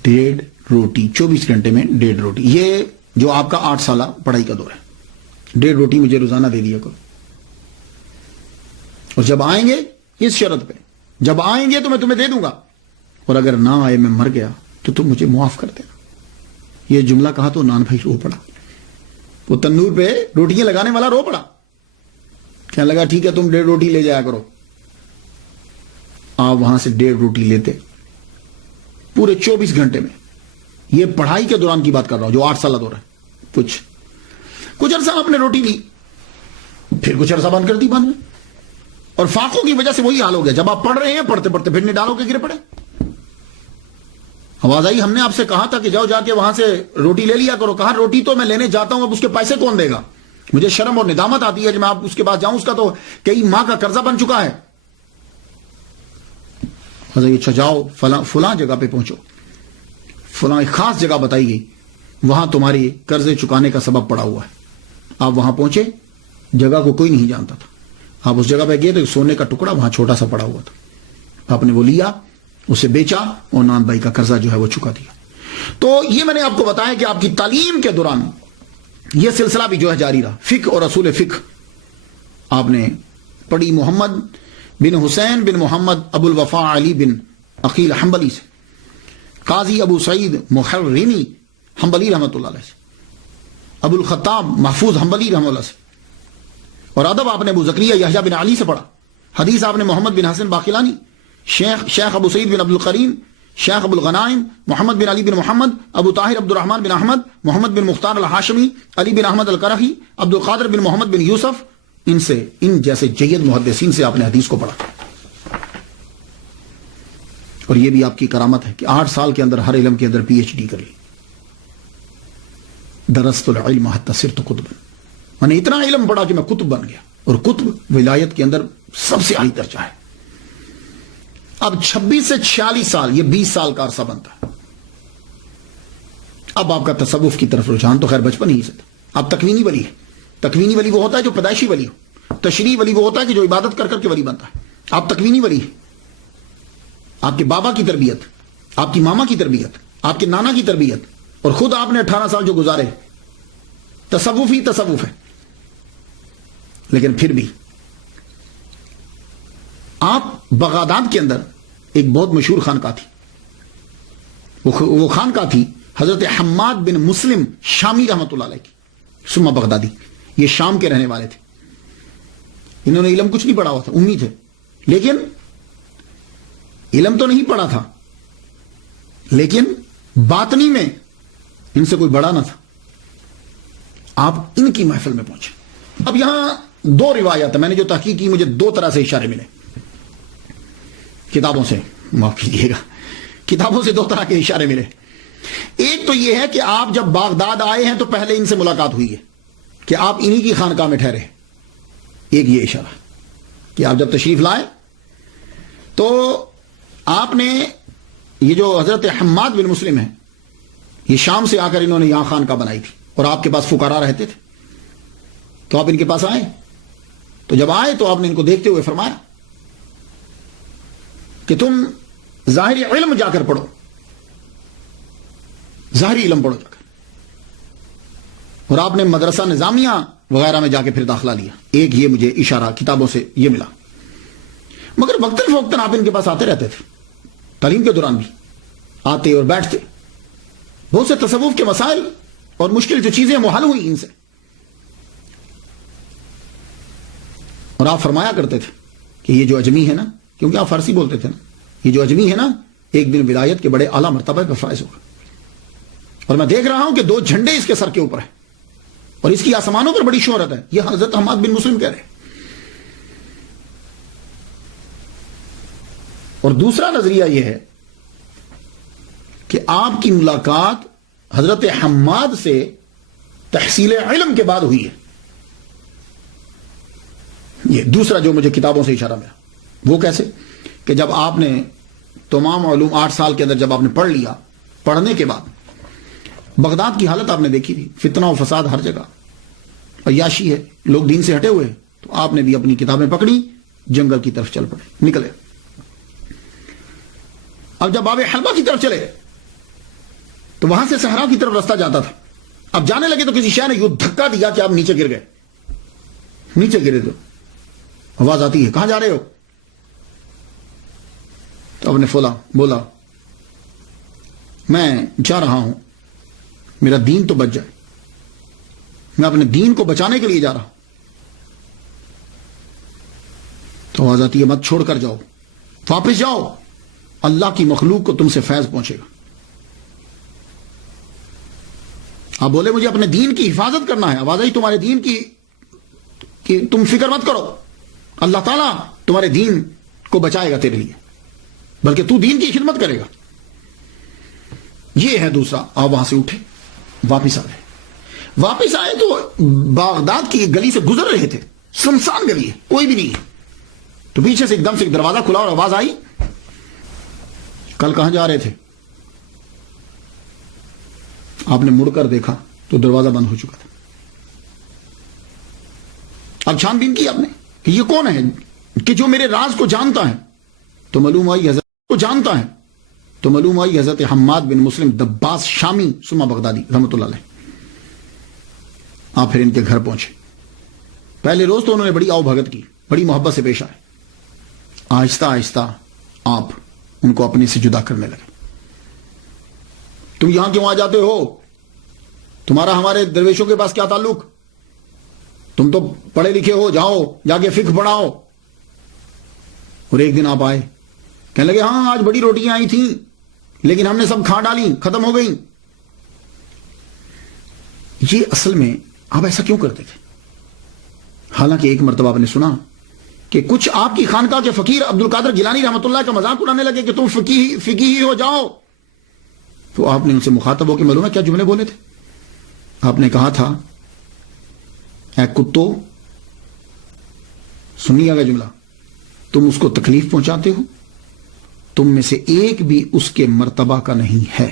1.5 روٹی 24 گھنٹے میں 1.5 روٹی. یہ جو آپ کا 8 سالہ پڑھائی کا دور ہے, 1.5 روٹی مجھے روزانہ دے دیا کرو. اور جب آئیں گے اس شرط پہ, جب آئیں گے تو میں تمہیں دے دوں گا, اور اگر نہ آئے میں مر گیا تو تم مجھے معاف کر دینا. یہ جملہ کہا تو نان بھائی رو پڑا. وہ تندور پہ روٹیاں لگانے والا رو پڑا. کہنے لگا ٹھیک ہے تم 1.5 روٹی لے جایا کرو. آپ وہاں سے 1.5 روٹی لیتے پورے 24 گھنٹے میں. یہ پڑھائی کے دوران کی بات کر رہا ہوں جو 8 سالہ دور ہے. کچھ عرصہ آپ نے روٹی لی, پھر کچھ عرصہ بند کر دی بند میں, اور فاقوں کی وجہ سے وہی حال ہو گیا. جب آپ پڑھ رہے ہیں پڑھتے پڑھتے پھر نہیں ڈالو کے گرے پڑے. آواز آئی, ہم نے آپ سے کہا تھا کہ جاؤ جا کے وہاں سے روٹی لے لیا کرو. کہا روٹی تو میں لینے جاتا ہوں, اب اس کے پیسے کون دے گا؟ مجھے شرم اور ندامت آتی ہے کہ میں آپ اس کے پاس جاؤں, اس کا تو کئی ماہ کا قرضہ بن چکا ہے. اچھا جاؤ فلاں جگہ پہ پہنچو, فلاں ایک خاص جگہ بتائی گئی, وہاں تمہاری قرضے چکانے کا سبب پڑا ہوا ہے. آپ وہاں پہنچے, جگہ کو کوئی نہیں جانتا تھا. آپ اس جگہ پہ گئے تو سونے کا ٹکڑا وہاں چھوٹا سا پڑا ہوا تھا. آپ نے وہ لیا, اسے بیچا اور نان بھائی کا قرضہ جو ہے وہ چکا دیا. تو یہ میں نے آپ کو بتایا کہ آپ کی تعلیم کے دوران یہ سلسلہ بھی جو ہے جاری رہا. فقہ اور اصول فقہ آپ نے پڑھی محمد بن حسین بن محمد ابو الوفا علی بن عقیل حنبلی سے, قاضی ابو سعید محرمی حنبلی رحمۃ اللہ علیہ سے, ابو الخطاب محفوظ حنبلی رحمۃ اللہ سے, اور ادب آپ نے ابو زکریا یحییٰ بن علی سے پڑھا. حدیث آپ نے محمد بن حسن باقلانی, شیخ ابو سعید بن عبد القریم, شیخ ابو الغنائم محمد بن علی بن محمد, ابو طاہر عبد الرحمن بن احمد, محمد بن مختار الحاشمی, علی بن احمد القرخی, عبد القادر بن محمد بن یوسف, ان جیسے جید محدثین سے آپ نے حدیث کو پڑھا. اور یہ بھی آپ کی کرامت ہے کہ 8 سال کے اندر ہر علم کے اندر PhD کر لی. درست العلم حتی صرت قطبا, میں نے اتنا علم پڑھا کہ میں قطب بن گیا, اور قطب ولایت کے اندر سب سے اعلی درجہ ہے. اب 26 سے 46 سال, یہ 20 سال کا عرصہ بنتا ہے. اب آپ کا تصوف کی طرف رجحان تو خیر بچپن ہی سے تھا. اب تکوینی ولی ہے. تکوینی ولی وہ ہوتا ہے جو پیدائشی ولی ہو. تشریعی ولی وہ ہوتا ہے کہ جو عبادت کر کر کے ولی بنتا ہے. آپ تکوینی ولی ہے. آپ کے بابا کی تربیت, آپ کی ماما کی تربیت, آپ کے نانا کی تربیت, اور خود آپ نے 18 سال جو گزارے, تصوف ہی تصوف ہے. لیکن پھر بھی آپ بغداد کے اندر ایک بہت مشہور خانقاہ تھی. وہ خانقاہ تھی حضرت حماد بن مسلم شامی رحمۃ اللہ علیہ کی, سما بغدادی. یہ شام کے رہنے والے تھے. انہوں نے علم کچھ نہیں پڑھا ہوا تھا, امی تھے, لیکن علم تو نہیں پڑھا تھا, لیکن باطنی میں ان سے کوئی بڑا نہ تھا. آپ ان کی محفل میں پہنچے. اب یہاں 2 روایات, میں نے جو تحقیق کی مجھے 2 طرح سے اشارے ملے کتابوں سے, معاف کیجیے گا, کتابوں سے 2 طرح کے اشارے ملے. ایک تو یہ ہے کہ آپ جب بغداد آئے ہیں تو پہلے ان سے ملاقات ہوئی ہے کہ آپ انہی کی خانقاہ میں ٹھہرے. ایک یہ اشارہ کہ آپ جب تشریف لائے تو آپ نے, یہ جو حضرت حماد بن مسلم ہے, یہ شام سے آ کر انہوں نے یہاں خانقاہ بنائی تھی, اور آپ کے پاس فقراء رہتے تھے. تو آپ ان کے پاس آئے. تو جب آئے تو آپ نے ان کو دیکھتے ہوئے فرمایا کہ تم ظاہری علم جا کر پڑھو, ظاہری علم پڑھو جا کر. اور آپ نے مدرسہ نظامیہ وغیرہ میں جا کے پھر داخلہ لیا. ایک یہ مجھے اشارہ کتابوں سے یہ ملا. مگر وقتاً فوقتاً آپ ان کے پاس آتے رہتے تھے, تعلیم کے دوران بھی آتے اور بیٹھتے. بہت سے تصوف کے مسائل اور مشکل جو چیزیں وہ حل ہوئی ان سے. اور آپ فرمایا کرتے تھے کہ یہ جو اجمی ہے نا, کیونکہ آپ فارسی بولتے تھے نا, یہ جو اجمی ہے نا ایک دن ولایت کے بڑے اعلیٰ مرتبہ پر فائز ہوگا. اور میں دیکھ رہا ہوں کہ 2 جھنڈے اس کے سر کے اوپر ہیں, اور اس کی آسمانوں پر بڑی شہرت ہے. یہ حضرت حماد بن مسلم کہہ رہے ہیں. اور دوسرا نظریہ یہ ہے کہ آپ کی ملاقات حضرت حماد سے تحصیل علم کے بعد ہوئی ہے. یہ دوسرا جو مجھے کتابوں سے اشارہ ملا. وہ کیسے کہ جب آپ نے تمام علوم 8 سال کے اندر جب آپ نے پڑھ لیا, پڑھنے کے بعد بغداد کی حالت آپ نے دیکھی تھی, فتنہ و فساد ہر جگہ, عیاشی ہے, لوگ دین سے ہٹے ہوئے. تو آپ نے بھی اپنی کتابیں پکڑی، جنگل کی طرف چل پڑے، نکلے۔ اب جب باب حلبہ کی طرف چلے تو وہاں سے صحرا کی طرف رستہ جاتا تھا۔ اب جانے لگے تو کسی شے نے یوں دھکا دیا کہ آپ نیچے گر گئے۔ نیچے گرے تو آواز آتی ہے، کہاں جا رہے ہو؟ تو آپ نے بولا میں جا رہا ہوں، میرا دین تو بچ جائے، میں اپنے دین کو بچانے کے لیے جا رہا ہوں۔ تو آواز آتی ہے، مت چھوڑ کر جاؤ، واپس جاؤ، اللہ کی مخلوق کو تم سے فیض پہنچے گا۔ آپ بولے مجھے اپنے دین کی حفاظت کرنا ہے، آواز آئی تمہارے دین کی کہ تم فکر مت کرو، اللہ تعالیٰ تمہارے دین کو بچائے گا تیرے لیے، بلکہ تو دین کی خدمت کرے گا۔ یہ ہے دوسرا۔ آپ وہاں سے اٹھے، واپس آ گئے۔ واپس آئے تو بغداد کی ایک گلی سے گزر رہے تھے، سنسان گلی ہے، کوئی بھی نہیں ہے۔ تو پیچھے سے ایک دم سے ایک دروازہ کھلا اور آواز آئی، کل کہاں جا رہے تھے؟ آپ نے مڑ کر دیکھا تو دروازہ بند ہو چکا تھا۔ اب چھان بین کی آپ نے کہ یہ کون ہے کہ جو میرے راز کو جانتا ہے؟ تو معلوم آئی حضرت کو جانتا ہے، تو معلوم آئی حضرت حماد بن مسلم دباس شامی ثم بغدادی رحمۃ اللہ علیہ۔ آپ پھر ان کے گھر پہنچے۔ پہلے روز تو انہوں نے بڑی آؤ بھگت کی، بڑی محبت سے پیش آئے۔ آہستہ آہستہ آپ ان کو اپنے سے جدا کرنے لگے۔ تم یہاں کیوں آ جاتے ہو؟ تمہارا ہمارے درویشوں کے پاس کیا تعلق؟ تم تو پڑھے لکھے ہو، جاؤ جا کے فقہ پڑھاؤ۔ اور ایک دن آپ آئے، کہنے لگے ہاں آج بڑی روٹیاں آئی تھیں لیکن ہم نے سب کھا ڈالی، ختم ہو گئیں۔ یہ اصل میں آپ ایسا کیوں کرتے تھے؟ حالانکہ ایک مرتبہ آپ نے سنا کہ کچھ آپ کی خانقاہ کے فقیر عبد القادر گیلانی رحمۃ اللہ کا مذاق اڑانے لگے کہ تم فقیہی ہو، جاؤ۔ تو آپ نے ان سے مخاطب ہو کے معلوم ہے کیا جملے بولے تھے؟ آپ نے کہا تھا، اے کتو، سنیے گا جملہ، تم اس کو تکلیف پہنچاتے ہو، تم میں سے ایک بھی اس کے مرتبہ کا نہیں ہے۔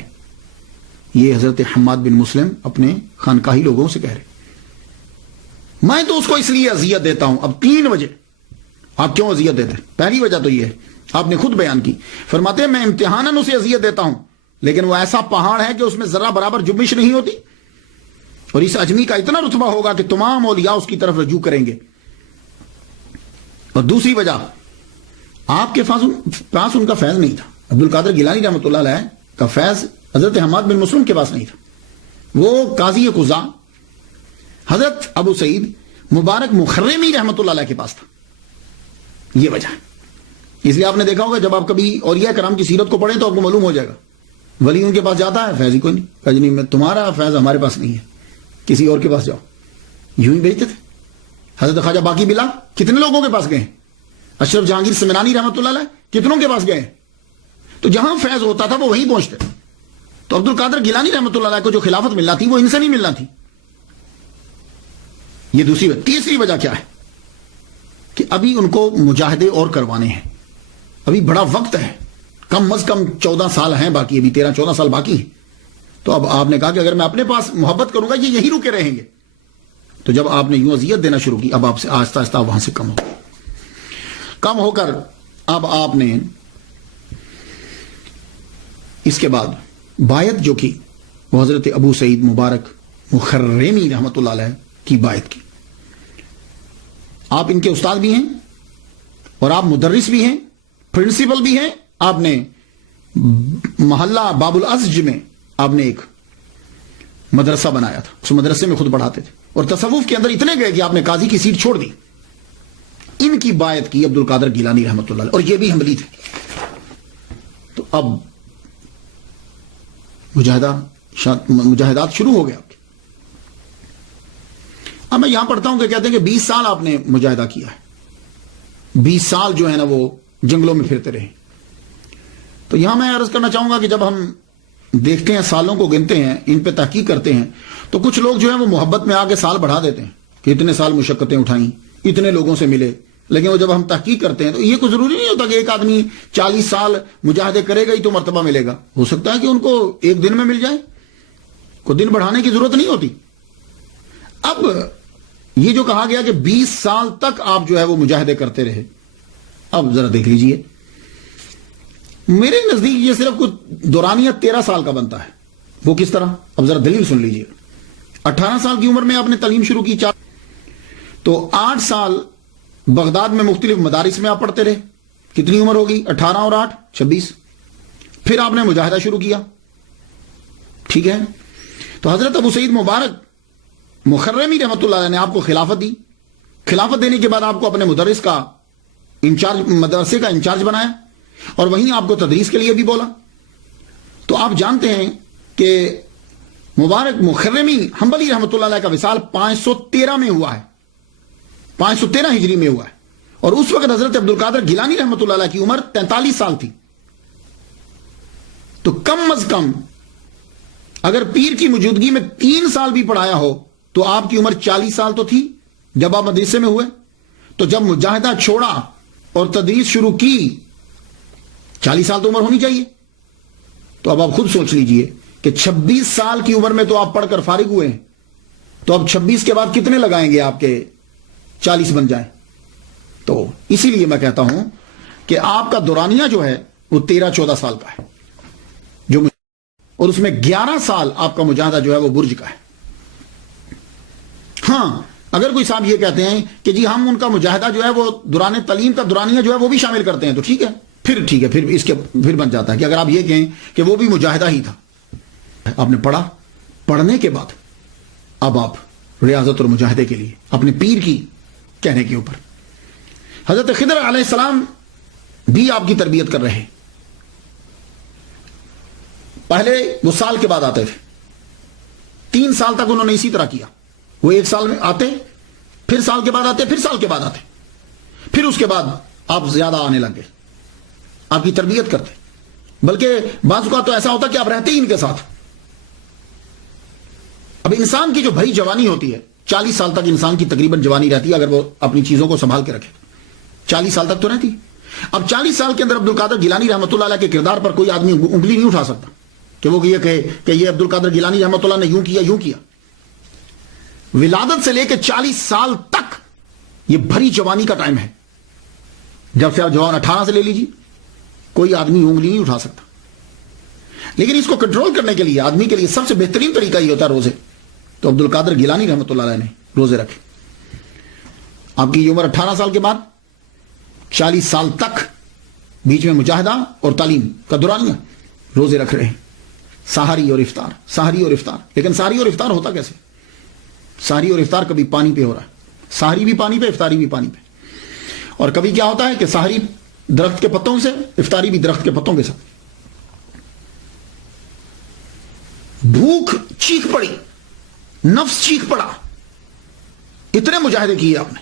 یہ حضرت حماد بن مسلم اپنے خانقاہی لوگوں سے کہہ رہے۔ میں تو اس کو اس لیے اذیت دیتا ہوں۔ اب 3 وجہ آپ کیوں اذیت دیتے ہیں؟ پہلی وجہ تو یہ ہے، آپ نے خود بیان کی، فرماتے ہیں میں امتحاناً اسے اذیت دیتا ہوں، لیکن وہ ایسا پہاڑ ہے کہ اس میں ذرہ برابر جنبش نہیں ہوتی، اور اس اجمی کا اتنا رتبہ ہوگا کہ تمام اولیاء اس کی طرف رجوع کریں گے۔ اور دوسری وجہ، آپ کے پاس ان کا فیض نہیں تھا۔ عبد القادر گیلانی رحمۃ اللہ علیہ کا فیض حضرت حماد بن مسلم کے پاس نہیں تھا، وہ قاضی قضا حضرت ابو سعید مبارک مخرمی رحمۃ اللہ علیہ کے پاس تھا۔ یہ وجہ ہے۔ اس لیے آپ نے دیکھا ہوگا جب آپ کبھی اولیاء کرام کی سیرت کو پڑھیں تو آپ کو معلوم ہو جائے گا، ولی ان کے پاس جاتا ہے، فیض ہی کوئی نہیں، کہا نہیں میں تمہارا فیض ہمارے پاس نہیں ہے، کسی اور کے پاس جاؤ۔ یوں ہی بھیجتے تھے۔ حضرت خواجہ باقی بلا کتنے لوگوں کے پاس گئے؟ اشرف جہانگیر سمنانی رحمۃ اللہ علیہ کتنوں کے پاس گئے؟ تو جہاں فیض ہوتا تھا وہ وہیں پہنچتے۔ تو عبد القادر گیلانی رحمۃ اللہ علیہ کو جو خلافت ملنا تھی وہ ان سے نہیں ملنا تھی۔ یہ دوسری وجہ۔ تیسری وجہ کیا ہے کہ ابھی ان کو مجاہدے اور کروانے ہیں، ابھی بڑا وقت ہے، کم از کم 14 سال ہیں باقی، ابھی 13-14 سال باقی ہیں۔ تو اب آپ نے کہا کہ اگر میں اپنے پاس محبت کروں گا یہ یہی رکے رہیں گے۔ تو جب آپ نے یوں اذیت دینا شروع کی، اب آپ سے آہستہ آہستہ وہاں سے کم ہو کر اب آپ نے اس کے بعد بایعت جو کی وہ حضرت ابو سعید مبارک مخرمی رحمۃ اللہ علیہ کی بایعت کی۔ آپ ان کے استاد بھی ہیں اور آپ مدرس بھی ہیں، پرنسپل بھی ہیں۔ آپ نے محلہ باب الازج میں آپ نے ایک مدرسہ بنایا تھا، اس مدرسے میں خود پڑھاتے تھے، اور تصوف کے اندر اتنے گئے کہ آپ نے قاضی کی سیٹ چھوڑ دی۔ ان کی بایعت کی عبد القادر گیلانی رحمۃ اللہ علیہ، اور یہ بھی حنبلی تھے۔ تو اب مجاہدات شروع ہو گئے آپ کے۔ اب میں یہاں پڑھتا ہوں کہ کہتے ہیں کہ 20 سال آپ نے مجاہدہ کیا ہے، 20 سال جو ہے نا وہ جنگلوں میں پھرتے رہے۔ تو یہاں میں عرض کرنا چاہوں گا کہ جب ہم دیکھتے ہیں، سالوں کو گنتے ہیں، ان پہ تحقیق کرتے ہیں، تو کچھ لوگ جو ہیں وہ محبت میں آ کے سال بڑھا دیتے ہیں کہ اتنے سال مشقتیں اٹھائیں، اتنے لوگوں سے ملے۔ لیکن وہ جب ہم تحقیق کرتے ہیں تو یہ کوئی ضروری نہیں ہوتا کہ ایک آدمی 40 سال مجاہدے کرے گا ہی تو مرتبہ ملے گا۔ ہو سکتا ہے کہ ان کو ایک دن میں مل جائے، کوئی دن بڑھانے کی ضرورت نہیں ہوتی۔ اب یہ جو کہا گیا کہ 20 سال تک آپ جو ہے وہ مجاہدے کرتے رہے، اب ذرا دیکھ لیجئے، میرے نزدیک یہ صرف کچھ دورانیہ 13 سال کا بنتا ہے. وہ کس طرح؟ اب ذرا دلیل سن لیجئے. 18 سال کی عمر میں آپ نے تعلیم شروع کی، تو 8 سال بغداد میں مختلف مدارس میں آپ پڑھتے رہے. کتنی عمر ہوگی؟ 18 اور 8 26. پھر آپ نے مجاہدہ شروع کیا، ٹھیک ہے. تو حضرت ابو سعید مبارک مخرمی رحمۃ اللہ علیہ نے آپ کو خلافت دی. خلافت دینے کے بعد آپ کو اپنے مدرس کا انچارج، مدرسے کا انچارج بنایا، اور وہیں آپ کو تدریس کے لیے بھی بولا. تو آپ جانتے ہیں کہ مبارک مخرمی حنبلی رحمۃ اللہ علیہ کا وصال 513 میں ہوا ہے، 513 ہجری میں ہوا ہے، اور اس وقت حضرت عبد القادر گیلانی رحمۃ اللہ علیہ کی عمر 43 سال تھی. تو کم از کم اگر پیر کی موجودگی میں 3 سال بھی پڑھایا ہو تو آپ کی عمر 40 سال تو تھی جب آپ مدرسے میں ہوئے. تو جب مجاہدہ چھوڑا اور تدریس شروع کی، 40 سال تو عمر ہونی چاہیے. تو اب آپ خود سوچ لیجئے کہ 26 سال کی عمر میں تو آپ پڑھ کر فارغ ہوئے ہیں، تو اب 26 کے بعد کتنے لگائیں گے آپ کے 40 بن جائیں. تو اسی لیے میں کہتا ہوں کہ آپ کا دورانیہ جو ہے وہ 13-14 سال کا ہے، اور اس میں 11 سال آپ کا مجاہدہ جو ہے وہ برج کا ہے. ہاں اگر کوئی صاحب یہ کہتے ہیں کہ جی ہم ان کا مجاہدہ جو ہے وہ دوران تعلیم کا دورانیہ جو ہے وہ بھی شامل کرتے ہیں، تو ٹھیک ہے، پھر اس کے پھر بن جاتا ہے کہ اگر آپ یہ کہیں کہ وہ بھی مجاہدہ ہی تھا. آپ نے پڑھا، پڑھنے کے بعد اب آپ ریاضت اور مجاہدے کے لیے اپنے پیر کی کہنے کے اوپر، حضرت خضر علیہ السلام بھی آپ کی تربیت کر رہے. پہلے وہ سال کے بعد آتے تھے، 3 سال تک انہوں نے اسی طرح کیا. وہ 1 سال میں آتے، پھر سال کے بعد آتے، پھر سال کے بعد آتے، پھر اس کے بعد آپ زیادہ آنے لگ گئے، آپ کی تربیت کرتے. بلکہ بعض اوقات تو ایسا ہوتا کہ آپ رہتے ہی ان کے ساتھ. اب انسان کی جو بھری جوانی ہوتی ہے، 40 سال تک انسان کی تقریباً جوانی رہتی ہے اگر وہ اپنی چیزوں کو سنبھال کے رکھے. 40 سال تک تو رہتی. اب 40 سال کے اندر عبد القادر گیلانی رحمۃ اللہ علیہ کے کردار پر کوئی آدمی انگلی نہیں اٹھا سکتا کہ وہ یہ کہے کہ یہ عبد القادر گیلانی رحمۃ اللہ نے یوں کیا یوں کیا. ولادت سے لے کے 40 سال تک یہ بھری جوانی کا ٹائم ہے. جب سے آپ جوان 18 سے لے لیجیے، کوئی آدمی انگلی نہیں اٹھا سکتا. لیکن اس کو کنٹرول کرنے کے لیے آدمی کے لیے سب سے بہترین طریقہ یہ ہوتا ہے روزے. تو عبد القادر گیلانی رحمۃ اللہ علیہ نے روزے رکھے. آپ کی عمر 18 سال کے بعد 40 سال تک بیچ میں مجاہدہ اور تعلیم کا دورانیہ روزے رکھ رہے ہیں، سحری اور افطار، سحری اور افطار. لیکن سحری اور افطار ہوتا کیسے؟ سحری اور افطار کبھی پانی پہ ہو رہا ہے، سحری بھی پانی پہ، افطاری بھی پانی پہ. اور کبھی کیا ہوتا ہے کہ سحری درخت کے پتوں سے، افطاری بھی درخت کے پتوں کے ساتھ. بھوک چیخ پڑی، نفس چیخ پڑا، اتنے مجاہدے کیے آپ نے.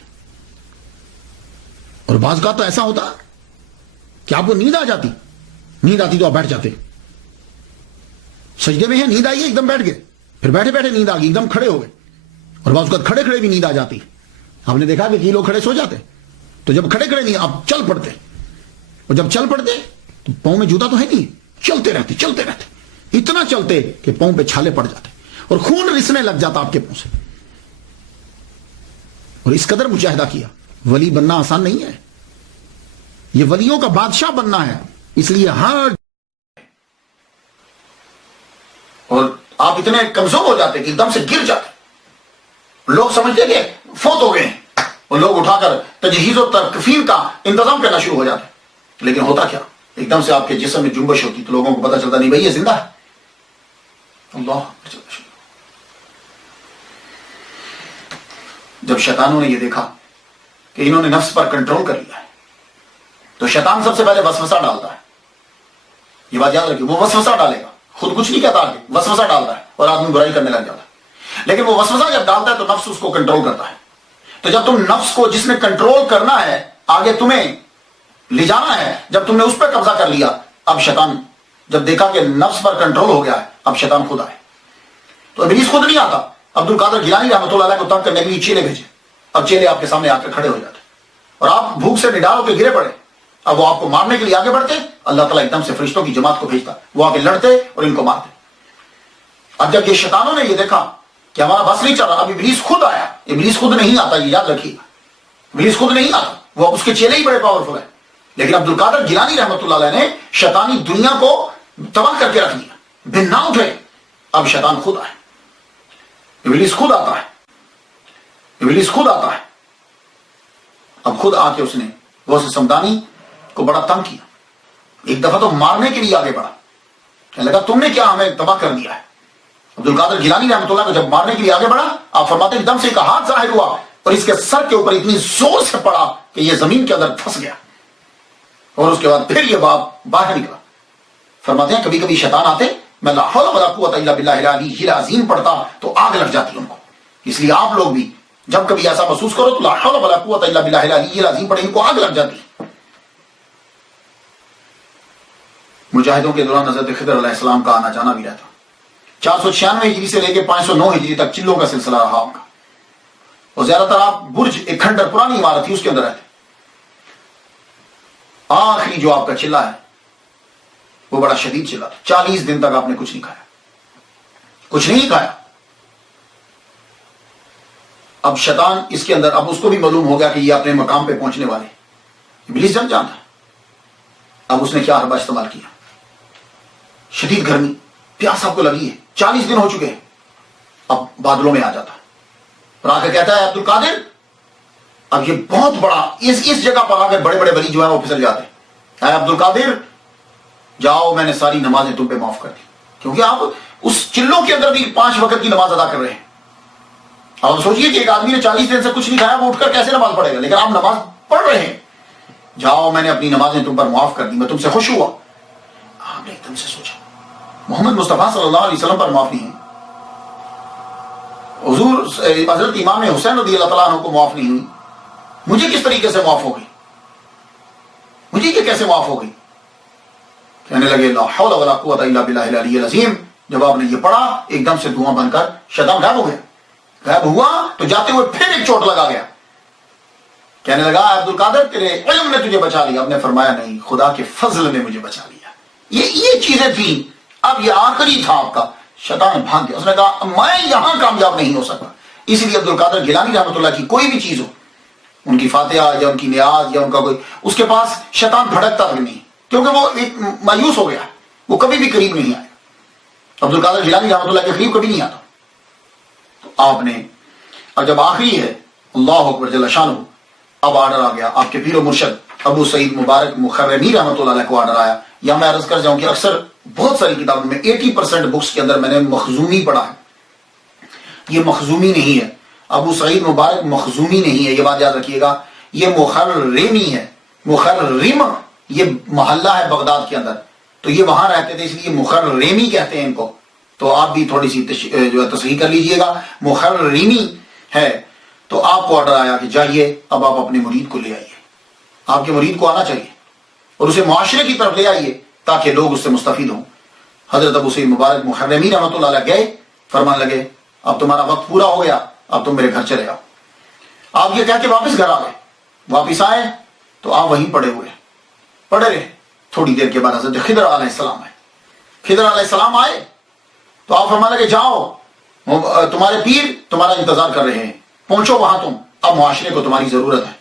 اور بعض کا تو ایسا ہوتا کہ آپ کو نیند آ جاتی، نیند آتی تو آپ بیٹھ جاتے. سجدے میں ہیں، نیند آئی ہے، ایک دم بیٹھ گئے، پھر بیٹھے بیٹھے نیند آ گئی، ایک دم کھڑے ہو گئے. اور بعض اوقات کھڑے کھڑے بھی نیند آ جاتی. آپ نے دیکھا کہ کئی لوگ کھڑے سو جاتے، تو جب کھڑے کھڑے نہیں آپ چل پڑتے، اور جب چل پڑتے تو پاؤں میں جوتا تو ہے نہیں، چلتے رہتے، اتنا چلتے کہ پاؤں پہ چھالے پڑ جاتے اور خون رسنے لگ جاتا آپ کے پاؤں سے. اور اس قدر مجاہدہ کیا. ولی بننا آسان نہیں ہے، یہ ولیوں کا بادشاہ بننا ہے. اس لیے ہر اور آپ اتنے کمزور ہو جاتے کہ ایک دم سے گر جاتے. لوگ سمجھتے کہ فوت ہو گئے ہیں، اور لوگ اٹھا کر تجہیز و تکفین کا انتظام کرنا شروع ہو جاتے. لیکن ہوتا کیا، ایک دم سے آپ کے جسم میں جنبش ہوتی تو لوگوں کو پتا چلتا نہیں بھائی یہ زندہ ہے. اللہ. جب شیطانوں نے یہ دیکھا کہ انہوں نے نفس پر کنٹرول کر لیا ہے، تو شیطان سب سے پہلے وسوسہ ڈالتا ہے. یہ بات یاد رکھیے، وہ وسوسہ ڈالے گا، خود کچھ نہیں کہتا، وسوسہ ڈالتا ہے اور آدمی برائی کرنے لگ جاتا ہے. لیکن وہ وسوسہ جب ڈالتا ہے تو نفس اس کو کنٹرول کرتا ہے. تو جب تم نفس کو جس نے کنٹرول کرنا ہے، آگے تمہیں لے جانا ہے، جب تم نے اس پہ قبضہ کر لیا، اب شیطان جب دیکھا کہ نفس پر کنٹرول ہو گیا ہے، اب شیطان خود آئے. تو ابلیس خود نہیں آتا، عبد القادر گیلانی رحمۃ اللہ علیہ کو تنگ کرنے کے لیے چیلے بھیجے. اب چیلے آپ کے سامنے آ کر کھڑے ہو جاتے اور آپ بھوک سے نڈال ہو کے گرے پڑے. اب وہ آپ کو مارنے کے لیے آگے بڑھتے، اللہ تعالیٰ ایک دم سے فرشتوں کی جماعت کو بھیجتا، وہ آ کے لڑتے اور ان کو مارتے. اب جب یہ شیطانوں نے یہ دیکھا کہ ہمارا بس نہیں چل رہا. اب ابلیس خود آیا. ابلیس خود نہیں آتا، یہ یاد رکھیے. ابلیس خود نہیں آتا، وہ اس کے چیلے ہی بڑے پاورفل ہیں. لیکن عبد القادر گیلانی رحمۃ اللہ علیہ نے شیطانی دنیا کو تباہ کر کے رکھ دیا. بن نہ اٹھے. اب شیطان خود آئے. ابلیس خود آتا ہے. ابلیس خود آتا ہے. اب خود آ کے اس نے غوث سمدانی کو بڑا تنگ کیا. ایک دفعہ تو مارنے کے لیے آگے بڑھا. کہنے لگا تم نے کیا ہمیں تباہ کر دیا ہے. عبد القادر گیلانی رحمۃ اللہ کو جب مارنے کے لیے آگے بڑھا، آپ فرماتے ہیں دم سے ایک ہاتھ ظاہر ہوا اور اس کے سر کے اوپر اتنی زور سے پڑا کہ یہ زمین کے اندر پھنس گیا. اور اس کے بعد پھر یہ باپ باہر نکلا. فرماتے ہیں کبھی کبھی شیطان آتے، میں لا حول ولا قوت الا باللہ العلی العظیم پڑھتا تو آگ لگ جاتی ان کو. اس لیے آپ لوگ بھی جب کبھی ایسا محسوس کرو تو لا حول ولا قوت الا باللہ العلی العظیم پڑھیں، ان کو آگ لگ جاتی. مجاہدوں کے دوران حضرت خضر علیہ السلام کا آنا جانا بھی رہتا. 496 ہجری سے لے کے 509 ہجری تک چلوں کا سلسلہ رہا ان کا. اور زیادہ تر آپ برج، ایک کھنڈر پرانی عمارت تھی، اس کے اندر رہتے. آخری جو آپ کا چلہ ہے وہ بڑا شدید چلہ تھا. 40 دن تک آپ نے کچھ نہیں کھایا، کچھ نہیں کھایا. اب شیطان اس کے اندر، اب اس کو بھی معلوم ہو گیا کہ یہ اپنے مقام پہ پہنچنے والے. ابلیس جب جانتا. اب اس نے کیا حربہ استعمال کیا. شدید گرمی، پیاس آپ کو لگی ہے، 40 دن ہو چکے ہیں. اب بادلوں میں آ جاتا اور آ کے کہتا ہے عبد القادر، اب یہ بہت بڑا اس جگہ پر آ کے بڑے بڑے ولی جو ہیں وہ پھسل جاتے ہیں. اے عبد القادر جاؤ، میں نے ساری نمازیں تم پہ معاف کر دی. کیونکہ آپ اس چلوں کے اندر بھی 5 وقت کی نماز ادا کر رہے ہیں. اب سوچئے کہ ایک آدمی نے 40 دن سے کچھ نہیں کھایا، وہ اٹھ کر کیسے نماز پڑھے گا؟ لیکن آپ نماز پڑھ رہے ہیں. جاؤ، میں نے اپنی نمازیں تم پر معاف کر دی، میں تم سے خوش ہوا. آپ نے ایک دم سے سوچا محمد مصطفیٰ صلی اللہ علیہ وسلم پر معاف نہیں ہے، حضور حضرت امام حسین رضی اللہ تعالیٰ عنہ کو معاف نہیں ہوئی، مجھے کس طریقے سے معاف ہو گئی؟ مجھے یہ کیسے معاف ہو گئی؟ کہنے لگے لا حول ولا قوت الا باللہ العلی العظیم. جب آپ نے یہ پڑھا ایک دم سے دھواں بن کر شیطان غائب ہو گیا. غائب ہوا تو جاتے ہوئے پھر ایک چوٹ لگا گیا. کہنے لگا عبد القادر تیرے علم نے تجھے بچا لیا. آپ نے فرمایا نہیں، خدا کے فضل نے مجھے بچا لیا. یہ چیزیں تھیں. اب یہ آخری تھا آپ کا. شیطان بھاگ گیا. اس نے کہا میں یہاں کامیاب نہیں ہو سکتا. اس لیے عبد القادر گیلانی رحمۃ اللہ کی کوئی بھی چیز ہو، ان کی فاتحہ یا ان کی نیاز یا ان کا کوئی، اس کے پاس شیطان بھڑکتا بھی نہیں، کیونکہ وہ ایک مایوس ہو گیا. وہ کبھی بھی قریب نہیں آیا. عبد القادر گیلانی رحمۃ اللہ کے قریب کبھی نہیں آتا. تو آپ نے، اور جب آخری ہے اللہ اکبر جل شانہ، اب آرڈر آ گیا. آپ کے پیر و مرشد ابو سعید مبارک مخرمی رحمۃ اللہ علیہ کو آرڈر آیا. یا میں عرض کر جاؤں کہ اکثر بہت ساری کتابوں میں 80% بکس کے اندر میں نے مخزومی پڑھا ہے. یہ مخزومی نہیں ہے، ابو سعید مبارک مخزومی نہیں ہے، یہ بات یاد رکھیے گا. یہ مخرمی ہے. مخرم یہ محلہ ہے بغداد کے اندر، تو یہ وہاں رہتے تھے، اس لیے مخرمی کہتے ہیں ان کو. تو آپ بھی تھوڑی سی جو ہے تصحیح کر لیجئے گا. مخرمی ہے. تو آپ کو آرڈر آیا کہ جائیے اب آپ اپنے مرید کو لے آئیے. آپ کے مرید کو آنا چاہیے اور اسے معاشرے کی طرف لے آئیے تاکہ لوگ اس سے مستفید ہوں. حضرت ابو سعید مبارک مخرمی رحمۃ اللہ علیہ گئے. فرمان لگے اب تمہارا وقت پورا ہو گیا، اب تم میرے گھر چلے آؤ. آپ یہ کہہ کے واپس گھر آ گئے. واپس آئے تو آپ وہیں پڑے ہوئے، پڑے رہے. تھوڑی دیر کے بعد حضرت خضر علیہ السلام آئے. خضر علیہ السلام آئے تو آپ فرمان لگے جاؤ، تمہارے پیر تمہارا انتظار کر رہے ہیں، پہنچو وہاں تم، اب معاشرے کو تمہاری ضرورت ہے.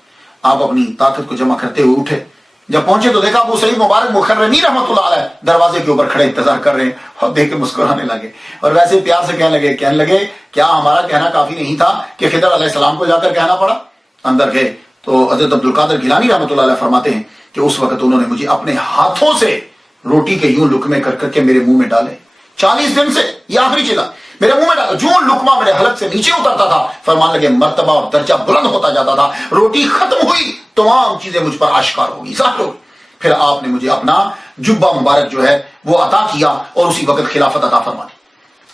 آپ اپنی طاقت کو جمع کرتے ہوئے اٹھے. جب پہنچے تو دیکھا ابو سعید مبارک مخرمی رحمۃ اللہ علیہ دروازے کے اوپر کھڑے انتظار کر رہے ہیں، اور دیکھ کے مسکرانے لگے اور ویسے پیار سے کہنے لگے کیا ہمارا کہنا کافی نہیں تھا کہ خضر علیہ السلام کو جا کر کہنا پڑا؟ اندر گئے تو حضرت عبد القادر گیلانی رحمۃ اللہ علیہ فرماتے ہیں کہ اس وقت انہوں نے مجھے اپنے ہاتھوں سے روٹی کے یوں لقمے کر کر کے میرے منہ میں ڈالے. 40 دن سے یہ آخری چلا میرے منہ میں ڈالا. جو لقمہ میرے حلق سے نیچے اترتا تھا فرمان لگے مرتبہ اور درجہ بلند ہوتا جاتا تھا. روٹی ختم ہوئی، تمام چیزیں مجھ پر آشکار ہوگی، ظاہر ہوگی. پھر آپ نے مجھے اپنا جبہ مبارک جو ہے وہ عطا کیا اور اسی وقت خلافت عطا فرما دی.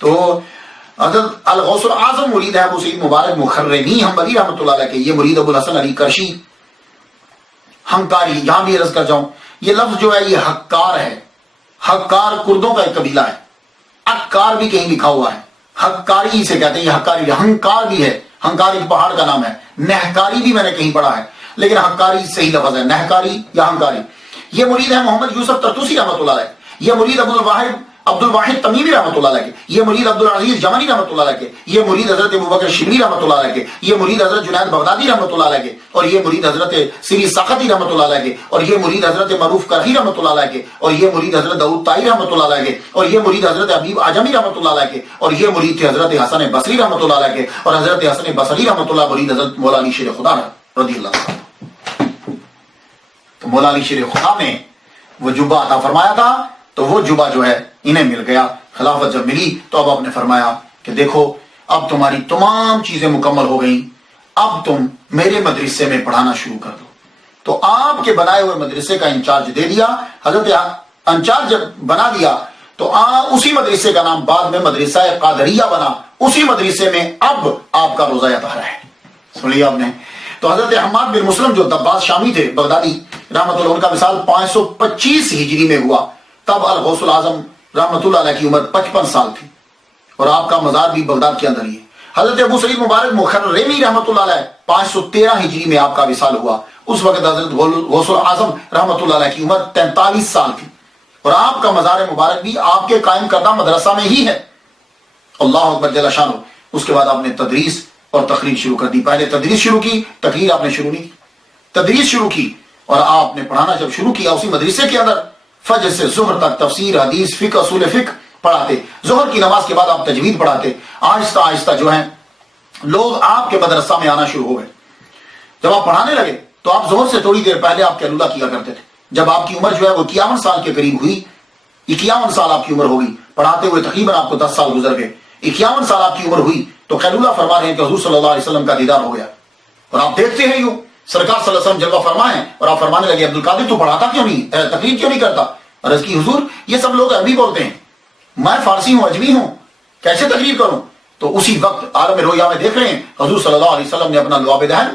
تو حضرت الغوث الاعظم مرید ہے ابو سعید مبارک مخرمی حنبلی رحمۃ اللہ علیہ کے. یہ مرید ابو الحسن علی کرشی ہنکاری. یہاں بھی عرض کر جاؤں یہ لفظ جو ہے یہ حکار ہے. حکار کردوں کا ایک قبیلہ ہے. اکار بھی کہیں لکھا ہوا ہے، حکاری سے کہتے ہیں. یہ حکاری ہنکار بھی ہے، ہنکاری ایک پہاڑ کا نام ہے. نہکاری بھی میں نے کہیں پڑھا ہے، لیکن حکاری صحیح لفظ ہے، نہکاری یا ہنکاری. یہ مرید ہے محمد یوسف ترتوسی رحمۃ اللہ علیہ. یہ مرید ابو الواحد عبد الواحد تمیمی رحمۃ اللہ علیہ کے، یہ مرید عبد العزیز جمنی رحمۃ اللہ علیہ کے، یہ مرید حضرت ابوبکر شبلی رحمۃ اللہ علیہ کے، یہ مرید حضرت جنید بغدادی رحمۃ اللہ علیہ کے، اور یہ مرید حضرت سری ساختی رحمۃ اللہ علیہ کے، اور یہ مرید حضرت معروف کرخی رحمۃ اللہ علیہ کے، اور یہ مرید حضرت داؤد طائی رحمۃ اللہ علیہ کے، اور یہ مرید حضرت حبیب اعجمی رحمۃ اللہ علیہ کے، اور یہ مرید تھے حضرت حسن بصری رحمۃ اللہ علیہ کے، اور حضرت حسن بصری رحمۃ اللہ مرید حضرت مولا علی شیر خدا رضی اللہ عنہ۔ تو مولا علی شیر خدا نے وہ جبہ عطا فرمایا تھا، تو وہ جبہ جو ہے انہیں مل گیا۔ خلافت جب ملی تو اب آپ نے فرمایا کہ دیکھو اب تمہاری تمام چیزیں مکمل ہو گئیں، اب تم میرے مدرسے میں پڑھانا شروع کر دو۔ تو آپ کے بنائے ہوئے مدرسے کا انچارج دے دیا، حضرت انچارج جب بنا دیا تو اسی مدرسے کا نام بعد میں مدرسہ قادریہ بنا، اسی مدرسے میں اب آپ کا روزہ طہارہ ہے۔ سن لیا آپ نے؟ تو حضرت حماد بن مسلم جو دباغ شامی تھے بغدادی رحمۃ اللہ، ان کا وصال 525 ہجری میں ہوا، تب الغوث العظم رحمۃ اللہ علیہ کی عمر 55 سال تھی، اور آپ کا مزار بھی بغداد کے اندر ہی ہے۔ حضرت ابو سعید مبارک مخرمی رحمۃ اللہ علیہ 513 ہجری میں آپ کا وصال ہوا، اس وقت حضرت غوث العظم رحمۃ اللہ علیہ کی عمر 43 سال تھی، اور آپ کا مزار مبارک بھی آپ کے قائم کردہ مدرسہ میں ہی ہے۔ اللہ اکبر جل شانہ۔ اس کے بعد آپ نے تدریس اور تقریر شروع کر دی۔ پہلے تدریس شروع کی، تقریر آپ نے شروع نہیں کی، تدریس شروع کی، اور آپ نے پڑھانا جب شروع کیا اسی مدرسے کے اندر فجر سے ظہر تک تفسیر، حدیث، فقہ، اصول فقہ پڑھاتے۔ ظہر کی نماز کے بعد آپ تجوید پڑھاتے۔ آہستہ آہستہ جو ہیں لوگ آپ کے مدرسہ میں آنا شروع ہو گئے۔ جب آپ پڑھانے لگے تو آپ ظہر سے تھوڑی دیر پہلے آپ کیلولہ کیا کرتے تھے۔ جب آپ کی عمر جو ہے وہ 51 سال کے قریب ہوئی، 51 سال آپ کی عمر ہو گئی، پڑھاتے ہوئے تقریباً آپ کو 10 سال گزر گئے، 51 سال آپ کی عمر ہوئی تو قیلولہ فرما رہے ہیں کہ حضور صلی اللہ علیہ وسلم کا دیدار ہو گیا، اور آپ دیکھتے ہیں یوں سرکار صلی اللہ علیہ وسلم جلوہ فرما ہے، اور آپ فرمانے لگے عبد القادر تو پڑھاتا کیوں نہیں، تقریر کیوں نہیں کرتا؟ عرض کی حضور یہ سب لوگ عربی بولتے ہیں، میں فارسی ہوں، اجمی ہوں، کیسے تقریر کروں؟ تو اسی وقت عالم رویا میں دیکھ رہے ہیں حضور صلی اللہ علیہ وسلم نے اپنا لعاب دہن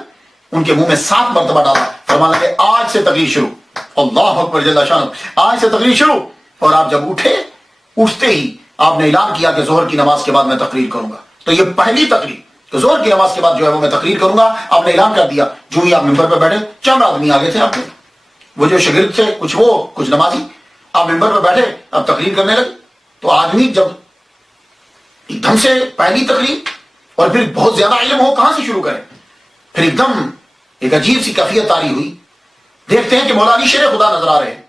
ان کے منہ میں 7 مرتبہ ڈالا، فرمانا کہ آج سے تقریر شروع۔ اللہ اکبر جل شانہ، آج سے تقریر شروع۔ اور آپ جب اٹھتے ہی آپ نے اعلان کیا کہ ظہر کی نماز کے بعد میں تقریر کروں گا۔ تو یہ پہلی تقریر کہ ظہر کی نماز کے بعد جو ہے وہ میں تقریر کروں گا، آپ نے اعلان کر دیا۔ جو ہی آپ ممبر پہ بیٹھے، چند آدمی آگے تھے آپ کے، وہ جو شاگرد تھے، کچھ وہ کچھ نمازی، آپ ممبر پہ بیٹھے، اب تقریر کرنے لگے۔ تو آدمی جب ایک دم سے پہلی تقریر اور پھر بہت زیادہ علم ہو، کہاں سے شروع کرے؟ پھر ایک دم ایک عجیب سی کیفیت طاری ہوئی، دیکھتے ہیں کہ مولا علی شیر خدا نظر آ رہے ہیں۔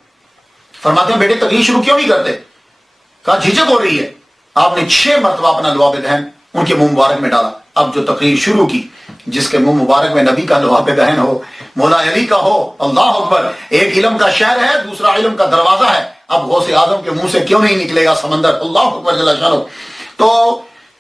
فرماتے ہیں بیٹے تقریر شروع کیوں نہیں کرتے؟ کہا جھجک ہو رہی ہے۔ آپ نے 6 مرتبہ اپنا لعاب دہن ان کے منہ مبارک میں ڈالا۔ اب جو تقریر شروع کی، جس کے منہ مبارک میں نبی کا لعاب دہن ہو، مولا علی کا ہو، اللہ اکبر، ایک علم کا شہر ہے، دوسرا علم کا دروازہ ہے، اب غوث اعظم کے منہ سے کیوں نہیں نکلے گا سمندر؟ اللہ اکبر جل شانہ۔ تو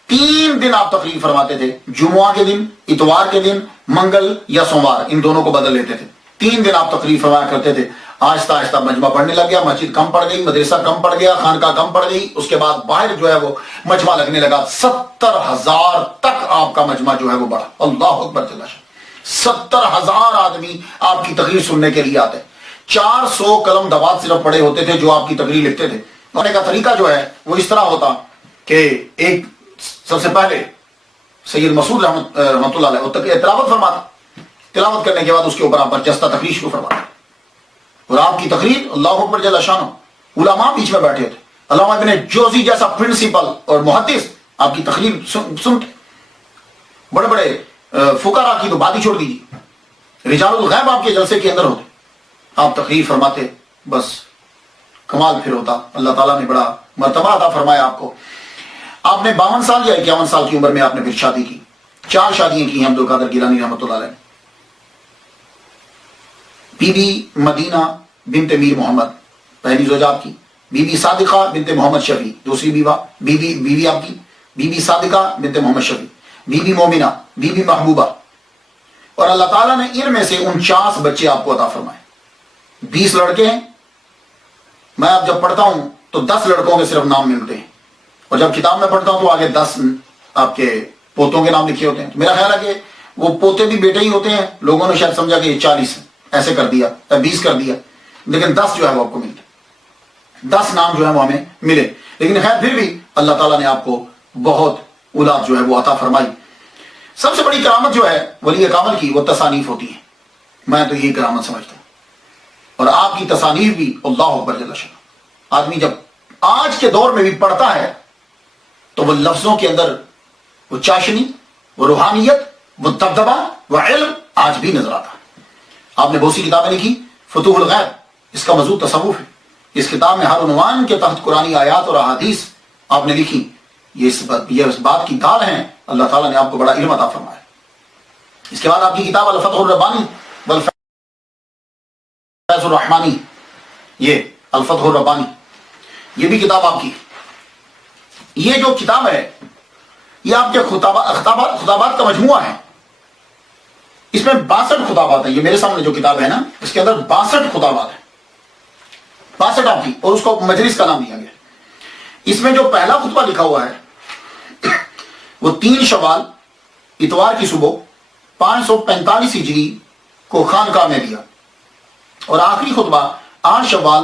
3 دن آپ تقریر فرماتے تھے، جمعہ کے دن، اتوار کے دن، منگل یا سوموار، ان دونوں کو بدل لیتے تھے۔ 3 دن آپ تقریر فرمایا کرتے تھے۔ آہستہ آہستہ مجمع بڑھنے لگ گیا، مسجد کم پڑ گئی، مدرسہ کم پڑ گیا، خانقاہ کم پڑ گئی۔ اس کے بعد باہر جو ہے وہ مجمع لگنے لگا، 70,000 تک آپ کا مجمع جو ہے وہ بڑھا۔ اللہ اکبر جل شانہ، 70,000 آدمی آپ کی تقریر سننے کے لیے آتے۔ 400 قلم دوات صرف پڑے ہوتے تھے جو آپ کی تقریر لکھتے تھے۔ پڑھنے کا طریقہ جو ہے وہ اس طرح ہوتا کہ ایک سب سے پہلے سید مسعود رحمۃ اللہ علیہ وہ تلاوت فرماتا، تلاوت کرنے کے بعد اس کے اوپر آپ برجستہ تقریر شروع فرماتے، اور آپ کی تقریر اللہ اکبر جل شانہ، علماء بیچ میں بیٹھے تھے، علامہ ابن جوزی جیسا پرنسپل اور محدث آپ کی تقریر سنتے، بڑے بڑے فقہاء کی تو بات ہی چھوڑ دیجیے، رجال الغیب آپ کے جلسے کے اندر ہوتے، آپ تقریر فرماتے، بس کمال پھر ہوتا۔ اللہ تعالیٰ نے بڑا مرتبہ عطا فرمایا آپ کو۔ آپ نے 52 سال یا 51 سال کی عمر میں آپ نے پھر شادی کی، 4 شادیاں کی ہیں عبد القادر گیلانی رحمۃ اللہ علیہ۔ بی بی مدینہ بنت میر محمد پہلی زوجہ آپ کی، بی بی صادقہ بنت محمد شفیع دوسری بیوہ، بی بی آپ کی بی بی صادقہ بنت محمد شفیع، be be Momina, be be محبوبہ، اور اللہ تعالیٰ نے ان میں سے 49 بچے آپ کو عطا فرمائے۔ 20 لڑکے ہیں، میں اب جب پڑھتا ہوں تو 10 لڑکوں کے صرف نام ملتے ہیں، اور جب کتاب میں پڑھتا ہوں تو آگے 10 آپ کے پوتوں کے نام لکھے ہوتے ہیں۔ تو میرا خیال ہے کہ وہ پوتے بھی بیٹے ہی ہوتے ہیں، لوگوں نے شاید سمجھا کہ یہ 40 ایسے کر دیا، 20 کر دیا، لیکن 10 جو ہے وہ آپ کو ملتے، 10 نام جو ہے وہ ہمیں ملے۔ لیکن خیر پھر بھی اللہ تعالیٰ نے آپ کو بہت اولاد جو ہے وہ عطا فرمائی۔ سب سے بڑی کرامت جو ہے ولی کامل کی وہ تصانیف ہوتی ہے، میں تو یہ کرامت سمجھتا ہوں، اور آپ کی تصانیف بھی اللہ اکبر جل شانہ۔ آدمی جب آج کے دور میں بھی پڑھتا ہے تو وہ لفظوں کے اندر وہ چاشنی، وہ روحانیت، وہ دبدبا، وہ علم آج بھی نظر آتا ہے۔ آپ نے بہت سی کتابیں لکھی، فتوح الغیب اس کا موضوع تصوف ہے۔ اس کتاب میں ہر عنوان کے تحت قرآنی آیات اور احادیث آپ نے لکھی۔ یہ اس بات کی دال ہیں، اللہ تعالیٰ نے آپ کو بڑا علم عطا فرمایا۔ اس کے بعد آپ کی کتاب الفتح الربانی والفیض الرحمانی، یہ الفتح الربانی، یہ بھی کتاب آپ کی۔ یہ جو کتاب ہے یہ آپ کے خطابات کا مجموعہ ہے۔ اس میں 62 خطابات ہیں۔ یہ میرے سامنے جو کتاب ہے نا، اس کے اندر 62 خطابات ہیں، 62 آپ کی، اور اس کو مجلس کا نام دیا گیا۔ اس میں جو پہلا خطبہ لکھا ہوا ہے وہ 3 شوال اتوار کی صبح 545 ہجری کو خانقاہ میں دیا، اور آخری خطبہ 8 شوال،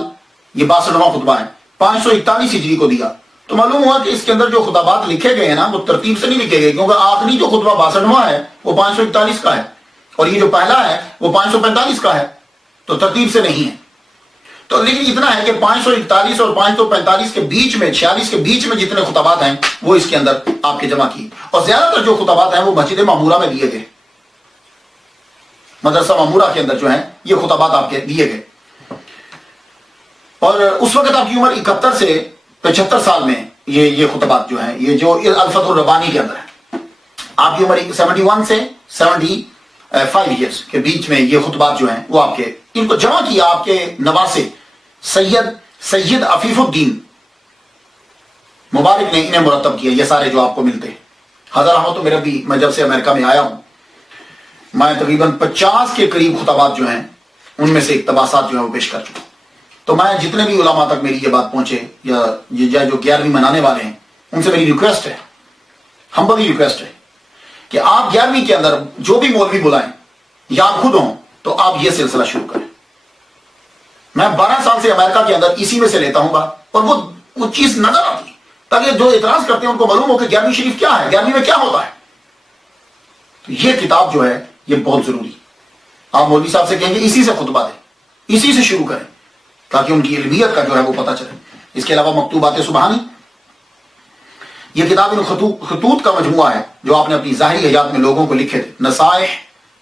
یہ 62واں خطبہ ہے، 541 ہجری کو دیا۔ تو معلوم ہوا کہ اس کے اندر جو خطابات لکھے گئے ہیں نا وہ ترتیب سے نہیں لکھے گئے، کیونکہ آخری جو خطبہ 62واں ہے وہ 541 کا ہے، اور یہ جو پہلا ہے وہ 545 کا ہے، تو ترتیب سے نہیں ہے۔ تو لیکن اتنا ہے کہ 541 اور 545 کے بیچ میں، 46 کے بیچ میں جتنے خطبات ہیں وہ اس کے اندر آپ کے جمع کیے، اور زیادہ تر جو خطبات ہیں وہ مسجد معمورہ میں دیے گئے، مدرسہ معمورہ کے اندر جو ہیں یہ خطبات آپ کے دیے گئے۔ اور اس وقت آپ کی عمر 71 سے 75 سال میں یہ خطبات جو ہیں، یہ جو الفتح الربانی کے اندر ہے، آپ کی عمر 71 سے 75 ایئرس کے بیچ میں یہ خطبات جو ہیں وہ آپ کے، ان کو جمع کیا آپ کے نواسے سید عفیف الدین مبارک نے انہیں مرتب کیا۔ یہ سارے جو آپ کو ملتے ہیں، حضرت احمد میرا بھی، میں جب سے امریکہ میں آیا ہوں میں تقریباً 50 کے قریب خطبات جو ہیں ان میں سے اقتباسات جو ہیں وہ پیش کر چکا ہوں۔ تو میں جتنے بھی علماء تک میری یہ بات پہنچے، یا یہ جو 11ویں منانے والے ہیں، ان سے میری ریکویسٹ ہے، ہمبلی ریکویسٹ ہے کہ آپ 11ویں کے اندر جو بھی مولوی بلائیں یا آپ خود ہوں تو آپ یہ سلسلہ شروع کریں۔ میں 12 سال سے امریکہ کے اندر اسی میں سے لیتا ہوں بات، اور وہ چیز نظر آتی ہے تاکہ جو اعتراض کرتے ہیں ان کو معلوم ہو کہ 11ویں شریف کیا ہے، 11ویں میں کیا ہوتا ہے۔ تو یہ کتاب جو ہے یہ بہت ضروری، آپ مولوی صاحب سے کہیں گے اسی سے خطبہ دیں، اسی سے شروع کریں تاکہ ان کی علمیت کا جو ہے وہ پتہ چلے۔ اس کے علاوہ مکتوبات سبحانی، یہ کتاب ان خطوط کا مجموعہ ہے جو آپ نے اپنی ظاہری حیات میں لوگوں کو لکھے تھے، نصائح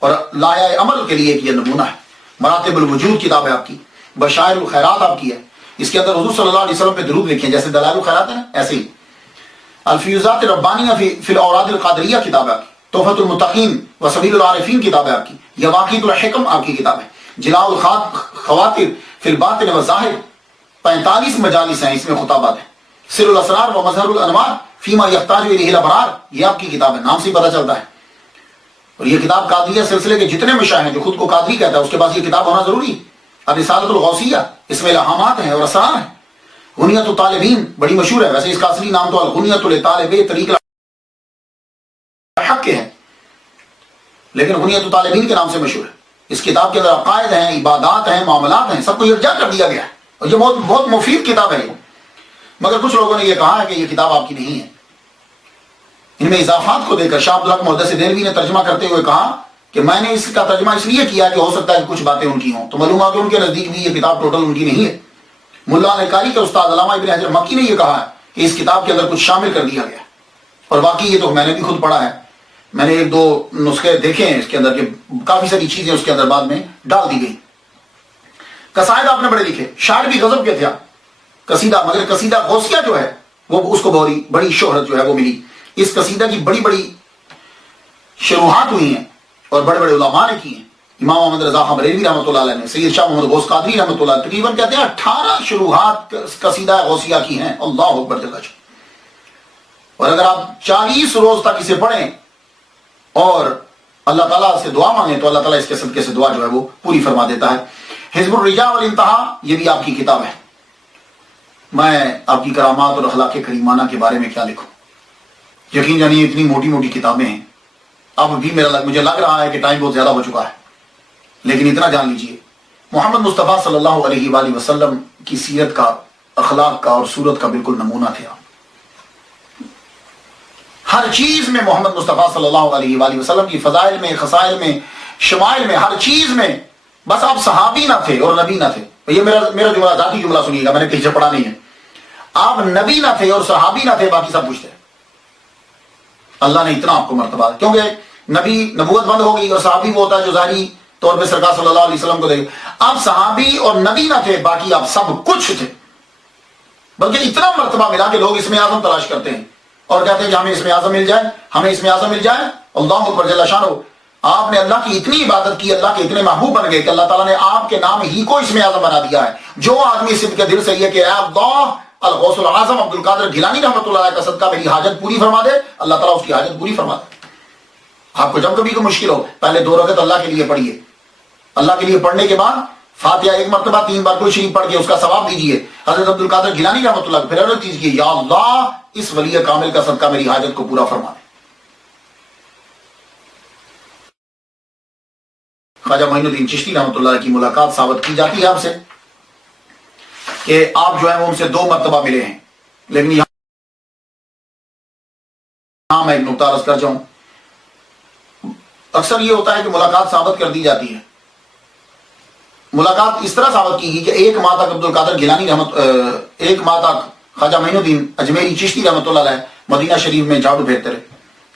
اور لایہ عمل کے لیے ایک یہ نمونہ ہے۔ مراتب الوجود کتاب ہے آپ کی، بشائر الخیرات آپ کی ہے، اس کے اندر حضور صلی اللہ علیہ وسلم پہ درود لکھے ہیں، جیسے دلائل الخیرات ہے نا ایسے ہی۔ الفیوزات ربانیہ فی الاوراد القادریہ کتاب ہے آپ کی، تحفۃ المتقین و سبیل العارفین کتاب ہے آپ کی، یواقیت الحکم آپ کی کتاب ہے، جلاء الخواطر فی الباطن والظاہر، 45 مجالس ہیں اس میں خطابات ہیں، سر الاسرار و مظہر الانوار فیما یحتاج الیہ الابرار، یہ آپ کی کتاب ہے، نام سے ہی پتہ چلتا ہے۔ اور یہ کتاب قادریہ سلسلے کے جتنے مشائخ ہیں جو خود کو قادری کہتا ہے اس کے پاس یہ کتاب ہونا ضروری ہے۔ الرسالۃ الغوثیہ، اس میں الہامات ہیں اور اسرار ہیں۔ غنیۃ الطالبین بڑی مشہور ہے، ویسے اس کا اصلی نام تو الغنیۃ لطالب طریق الحق کے ہے، لیکن غنیۃ الطالبین کے نام سے مشہور ہے۔ اس کتاب کے اندر عقائد ہیں، عبادات ہیں، معاملات ہیں، سب کو یکجا کر دیا گیا ہے، اور یہ بہت مفید کتاب ہے۔ مگر کچھ لوگوں نے یہ کہا ہے کہ یہ کتاب آپ کی نہیں ہے۔ ان میں اضافات کو دے کر شاہ عبدالحق محدث دہلوی نے ترجمہ کرتے ہوئے کہا کہ میں نے اس کا ترجمہ اس لیے کیا کہ ہو سکتا ہے کہ کچھ باتیں ان کی ہوں، تو معلوم ہے کہ ان کے نزدیک بھی یہ کتاب ٹوٹل ان کی نہیں ہے۔ ملا القاری کے استاد علامہ ابن حجر مکی نے یہ کہا ہے کہ اس کتاب کے اندر کچھ شامل کر دیا گیا، اور باقی یہ تو میں نے بھی خود پڑھا ہے، میں نے 1-2 نسخے دیکھے ہیں اس کے اندر کہ کافی ساری چیزیں اس کے اندر بعد میں ڈال دی گئی۔ قصائد آپ نے بڑے لکھے، شاعر بھی غضب کے تھے قصیدہ، مگر قصیدہ غوثیہ جو ہے وہ اس کو بڑی شہرت جو ہے وہ ملی۔ اس قصیدہ کی بڑی شروحات ہوئی ہیں اور بڑے علماء نے کی ہیں۔ امام محمد رضا خان بریلوی رحمۃ اللہ علیہ نے، سید شاہ محمد غوث قادری رحمۃ اللہ علیہ، تقریباً کہتے ہیں 18 شروحات قصیدہ غوثیہ کی ہیں۔ اللہ اکبر جل جلالہ۔ اور اگر آپ 40 روز تک اسے پڑھیں اور اللہ تعالیٰ سے دعا مانگیں تو اللہ تعالیٰ اس کے صدقے سے دعا جو ہے وہ پوری فرما دیتا ہے۔ حزب الرجاء والانتہا، یہ بھی آپ کی کتاب ہے۔ میں آپ کی کرامات اور اخلاق کریمانہ کے بارے میں کیا لکھوں، یقین جانیے اتنی موٹی کتابیں ہیں۔ اب بھی مجھے لگ رہا ہے کہ ٹائم بہت زیادہ ہو چکا ہے، لیکن اتنا جان لیجئے محمد مصطفیٰ صلی اللہ علیہ وآلہ وسلم کی سیرت کا، اخلاق کا اور صورت کا بالکل نمونہ تھے آپ۔ ہر چیز میں محمد مصطفیٰ صلی اللہ علیہ وآلہ وسلم کی فضائل میں، خصائل میں، شمائل میں، ہر چیز میں، بس آپ صحابی نہ تھے اور نبی نہ تھے۔ یہ میرا جملہ، ذاتی جملہ سنیے گا، میں نے کہیں سے پڑھا نہیں ہے۔ آپ نبی نہ تھے اور صحابی نہ تھے، باقی سب کچھ تھے. اللہ نے اتنا آپ کو مرتبہ، کیونکہ نبی نبوت بند ہو گئی اور صحابی وہ ہوتا ہے جو ظاہری طور پہ سرکار صلی اللہ علیہ وسلم کو دے. آپ صحابی اور نبی نہ تھے، باقی آپ سب کچھ تھے. بلکہ اتنا مرتبہ ملا کہ لوگ اسم اعظم تلاش کرتے ہیں اور کہتے ہیں کہ ہمیں اسم اعظم مل جائے، ہمیں اسم اعظم مل جائے. اللہ اکبر جل شانہ. آپ نے اللہ کی اتنی عبادت کی، اللہ کے اتنے محبوب بن گئے کہ اللہ تعالیٰ نے آپ کے نام ہی کو اسم اعظم بنا دیا ہے. جو آدمی صدق کے دل سے یہ کہ اے اللہ الغوث العظم عبد القادر گیلانی رحمۃ اللہ علیہ کا صدقہ میری حاجت پوری فرما دے، اللہ تعالیٰ اس کی حاجت پوری فرما دے. آپ کو جب کبھی کوئی مشکل ہو، پہلے 2 رکعت اللہ کے لیے پڑھیے. اللہ کے لیے پڑھنے کے بعد فاتحہ ایک مرتبہ 3 بار کوئی شریف پڑھ کے اس کا ثواب دیجیے حضرت عبد القادر گیلانی رحمۃ اللہ. پھر عرض کیجیے یا اللہ اس ولی کامل کا صدقہ میری حاجت کو پورا فرما دے. خواجہ معین الدین چشتی رحمۃ اللہ کی ملاقات ثابت کی جاتی ہے آپ سے کہ آپ جو ہے وہ ان سے 2 مرتبہ ملے ہیں. لیکن یہاں میں ایک نقطہ عرض کر جاؤں. اکثر یہ ہوتا ہے کہ ملاقات ثابت کر دی جاتی ہے. ملاقات اس طرح ثابت کی گئی کہ 1 ماہ تک عبد القادر گیلانی 1 ماہ تک خواجہ معین الدین اجمیری چشتی رحمۃ اللہ علیہ مدینہ شریف میں جھاڑو پھیرتے رہے.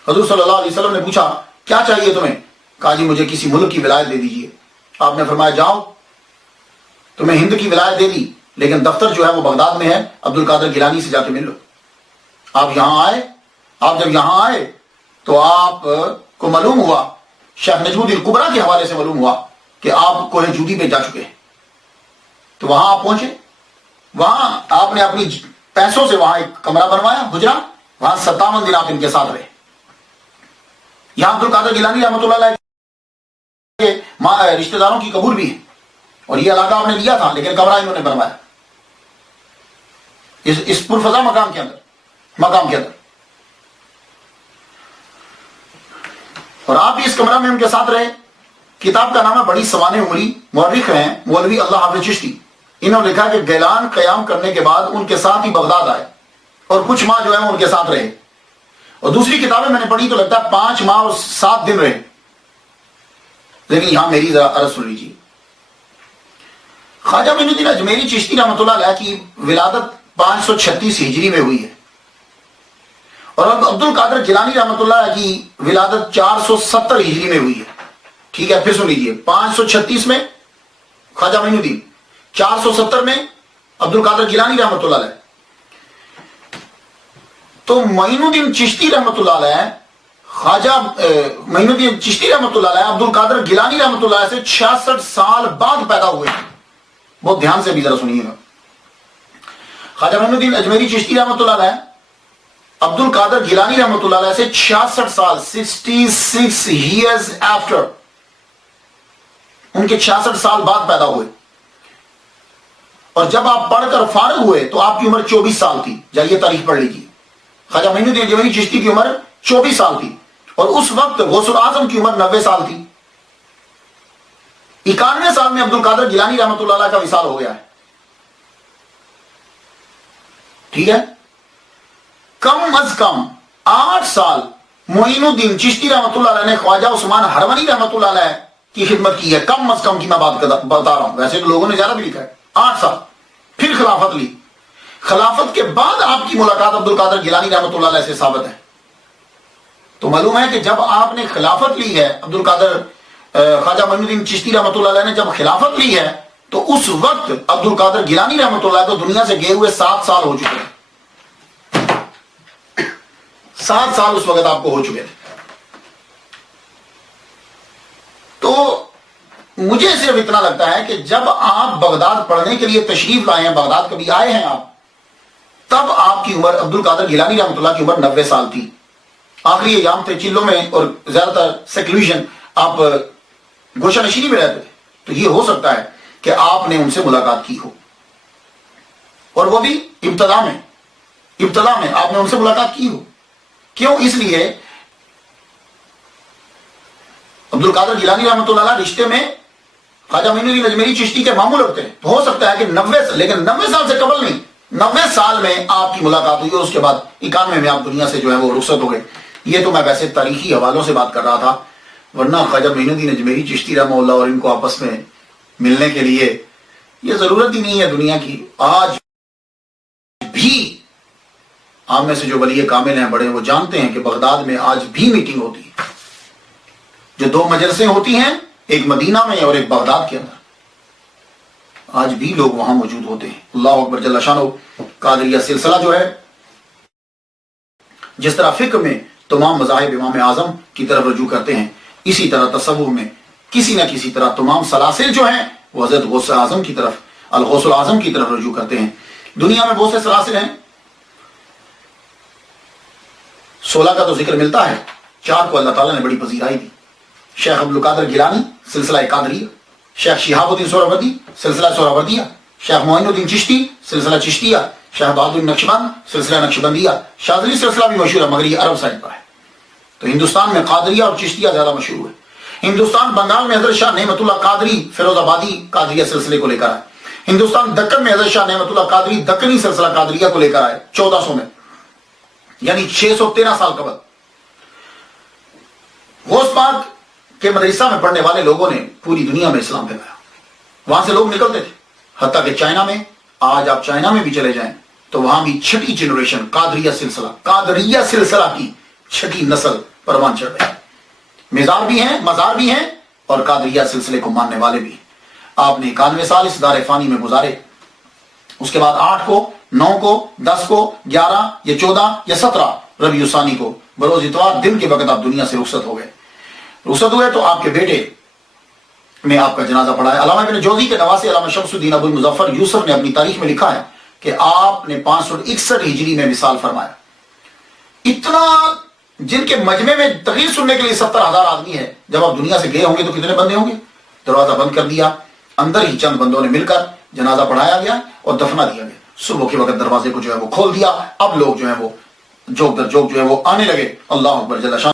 حضور صلی اللہ علیہ وسلم نے پوچھا کیا چاہیے تمہیں؟ کہا جی مجھے کسی ملک کی ولایت دے دیجیے. آپ نے فرمایا جاؤ تمہیں ہند کی ولایت دے دی، لیکن دفتر جو ہے وہ بغداد میں ہے، عبد القادر گیلانی سے جا کے مل لو. آپ یہاں آئے. آپ جب یہاں آئے تو آپ کو معلوم ہوا، شیخ نجم الدین کبریٰ کے حوالے سے معلوم ہوا کہ آپ کوہ جودی پہ جا چکے ہیں. تو وہاں آپ پہنچے. وہاں آپ نے اپنی پیسوں سے وہاں ایک کمرہ بنوایا، حجرہ. وہاں 57 دن آپ ان کے ساتھ رہے. یہاں عبد القادر گیلانی رحمۃ اللہ علیہ رشتہ داروں کی قبول بھی ہے، اور یہ علاقہ آپ نے لیا تھا لیکن کمرہ انہوں نے بنوایا اس پرفضا مقام کے اندر. اور آپ بھی اس کمرہ میں ان کے ساتھ رہے. کتاب کا نام ہے بڑی سوانح عمری. مورخ ہیں مولوی اللہ حافظ چشتی. انہوں نے لکھا کہ گیلان قیام کرنے کے بعد ان کے ساتھ ہی بغداد آئے اور کچھ ماہ جو ہے ان کے ساتھ رہے. اور دوسری کتابیں میں نے پڑھی تو لگتا ہے 5 ماہ اور 7 دن رہے. لیکن یہاں میری ذرا عرض سن لیجیے. خواجہ معین الدین اجمیری چشتی رحمۃ اللہ علیہ کی ولادت 536 ہجری میں ہوئی ہے، اور عبد القادر گیلانی رحمۃ اللہ علیہ کی ولادت 470 ہجری میں ہوئی ہے. ٹھیک ہے، پھر سن لیجیے. 536 میں خواجہ معین الدین، 470 میں عبد القادر گیلانی رحمۃ اللہ علیہ. تو معین الدین چشتی رحمۃ اللہ علیہ خواجہ معین الدین چشتی رحمۃ اللہ علیہ عبد القادر گیلانی رحمۃ اللہ علیہ سے 66 سال بعد پیدا ہوئے ہیں. بہت دھیان سے بھی ذرا سنیے گا. خواجہ معین الدین اجمیری چشتی رحمۃ اللہ علیہ عبد القادر گیلانی رحمۃ اللہ علیہ سے 66 سال 66 years after ان کے 66 سال بعد پیدا ہوئے. اور جب آپ پڑھ کر فارغ ہوئے تو آپ کی عمر 24 سال تھی. جائیے تاریخ پڑھ لیجیے. خواجہ معین الدین اجمیری چشتی کی عمر 24 سال تھی اور اس وقت غوث الاعظم کی عمر 90 سال تھی. 91 سال میں عبد القادر گیلانی رحمۃ اللہ علیہ کا وصال ہو گیا ہے. ٹھیک ہے. کم از کم 8 سال معین الدین چشتی رحمۃ اللہ علیہ نے خواجہ عثمان ہرونی رحمۃ اللہ علیہ کی خدمت کی ہے. کم از کم کی میں بات بتا رہا ہوں، ویسے تو لوگوں نے زیادہ بھی لکھا ہے. 8 سال. پھر خلافت لی. خلافت کے بعد آپ کی ملاقات عبد القادر گیلانی رحمۃ اللہ علیہ سے ثابت ہے. تو معلوم ہے کہ جب آپ نے خلافت لی ہے، عبد القادر خواجہ معین الدین چشتی رحمۃ اللہ علیہ نے جب خلافت لی ہے تو اس وقت عبد القادر گیلانی رحمۃ اللہ کو دنیا سے گئے ہوئے 7 سال ہو چکے ہیں. 7 سال اس وقت آپ کو ہو چکے تھے. تو مجھے صرف اتنا لگتا ہے کہ جب آپ بغداد پڑھنے کے لیے تشریف لائے ہیں، بغداد کبھی آئے ہیں آپ، تب آپ کی عمر عبد القادر گیلانی رحمۃ اللہ کی عمر 90 سال تھی. آخری ایام تھے چلوں میں اور زیادہ تر سیکلوژن، آپ گوشہ نشینی میں رہتے تھے. تو یہ ہو سکتا ہے کہ آپ نے ان سے ملاقات کی ہو، اور وہ بھی ابتدا میں آپ نے ان سے ملاقات کی ہو. کیوں؟ اس لیے عبد القادر گیلانی رحمۃ اللہ علیہ رشتے میں خواجہ معین الدین اجمیری چشتی کے ماموں لگتے ہیں. تو ہو سکتا ہے کہ 90 سال سے قبل نہیں، 90 سال میں آپ کی ملاقات ہوئی اور اس کے بعد 91 میں آپ دنیا سے جو ہے وہ رخصت ہو گئے. یہ تو میں ویسے تاریخی حوالوں سے بات کر رہا تھا، ورنہ خواجہ معین الدین اجمیری چشتی رحمہ اللہ اور ان کو آپس میں ملنے کے لیے یہ ضرورت ہی نہیں ہے دنیا کی. آج بھی آپ میں سے جو ولی کامل ہیں بڑے، وہ جانتے ہیں کہ بغداد میں آج بھی میٹنگ ہوتی ہے، جو 2 مجلسیں ہوتی ہیں، ایک مدینہ میں اور ایک بغداد کے اندر، آج بھی لوگ وہاں موجود ہوتے ہیں۔ اللہ اکبر جل شانہ۔ قادریہ سلسلہ جو ہے، جس طرح فقہ میں تمام مذاہب امام اعظم کی طرف رجوع کرتے ہیں، اسی طرح تصوف میں کسی نہ کسی طرح تمام سلاسل جو ہیں وہ حضرت غوث اعظم کی طرف، الغوث العظم کی طرف رجوع کرتے ہیں۔ دنیا میں بہت سے سلاسل ہیں، 16 کا تو ذکر ملتا ہے، 4 کو اللہ تعالیٰ نے بڑی پذیرائی دی۔ شیخ عبد القادر گیلانی سلسلہ قادریہ، شیخ شہاب الدین سہروردی سلسلہ سہروردیہ، شیخ معین الدین چشتی سلسلہ چشتیہ، شیخ بہادر نقشبند سلسلہ نقشبندیہ، شاذلی سلسلہ بھی مشہور ہے مگر یہ عرب سائڈ پر ہے، تو ہندوستان میں قادریہ اور چشتیہ زیادہ مشہور ہے۔ ہندوستان بنگال میں حضرت شاہ نعمت اللہ قادری فیروز آبادی قادریہ سلسلے کو لے کر آئے، ہندوستان دکن میں حضرت شاہ نعمت اللہ قادری دکنی سلسلہ قادریہ کو لے کر آئے 1400 میں، یعنی 613 سال قبل۔ غوث پاک کے مدرسہ میں پڑھنے والے لوگوں نے پوری دنیا میں اسلام پھیلایا، وہاں سے لوگ نکلتے تھے، حتیٰ کہ چائنا میں، آج آپ چائنا میں بھی چلے جائیں تو وہاں بھی 6ٹھی جنریشن قادریہ سلسلہ کی 6ٹھی نسل پروان چڑھ رہی ہے۔ مزار بھی ہیں، مزار بھی ہیں، اور قادریہ سلسلے کو ماننے والے بھی ہیں۔ آپ نے 91 سال اس دار فانی میں گزارے، اس کے بعد 8 کو، 9 کو، 10 کو، 11 یا 14 یا 17 ربیع الثانی کو بروز اتوار دن کے وقت آپ دنیا سے رخصت ہو گئے۔ رخصت ہوئے تو آپ کے بیٹے نے آپ کا جنازہ پڑھا ہے۔ علامہ ابن جوزی کے نواسے علامہ شمس الدین ابو المظفر یوسف نے اپنی تاریخ میں لکھا ہے کہ آپ نے 561 ہجری میں وصال فرمایا۔ اتنا، جن کے مجمع میں تقریر سننے کے لیے 70,000 آدمی ہے، جب آپ دنیا سے گئے ہوں گے تو کتنے بندے ہوں گے؟ دروازہ بند کر دیا، اندر ہی چند بندوں نے مل کر جنازہ پڑھایا گیا اور دفنا دیا گیا۔ صبح کے وقت دروازے کو جو ہے وہ کھول دیا، اب لوگ جو ہے وہ جوک در جوک جو ہے وہ آنے لگے۔ اللہ اکبر جل شان۔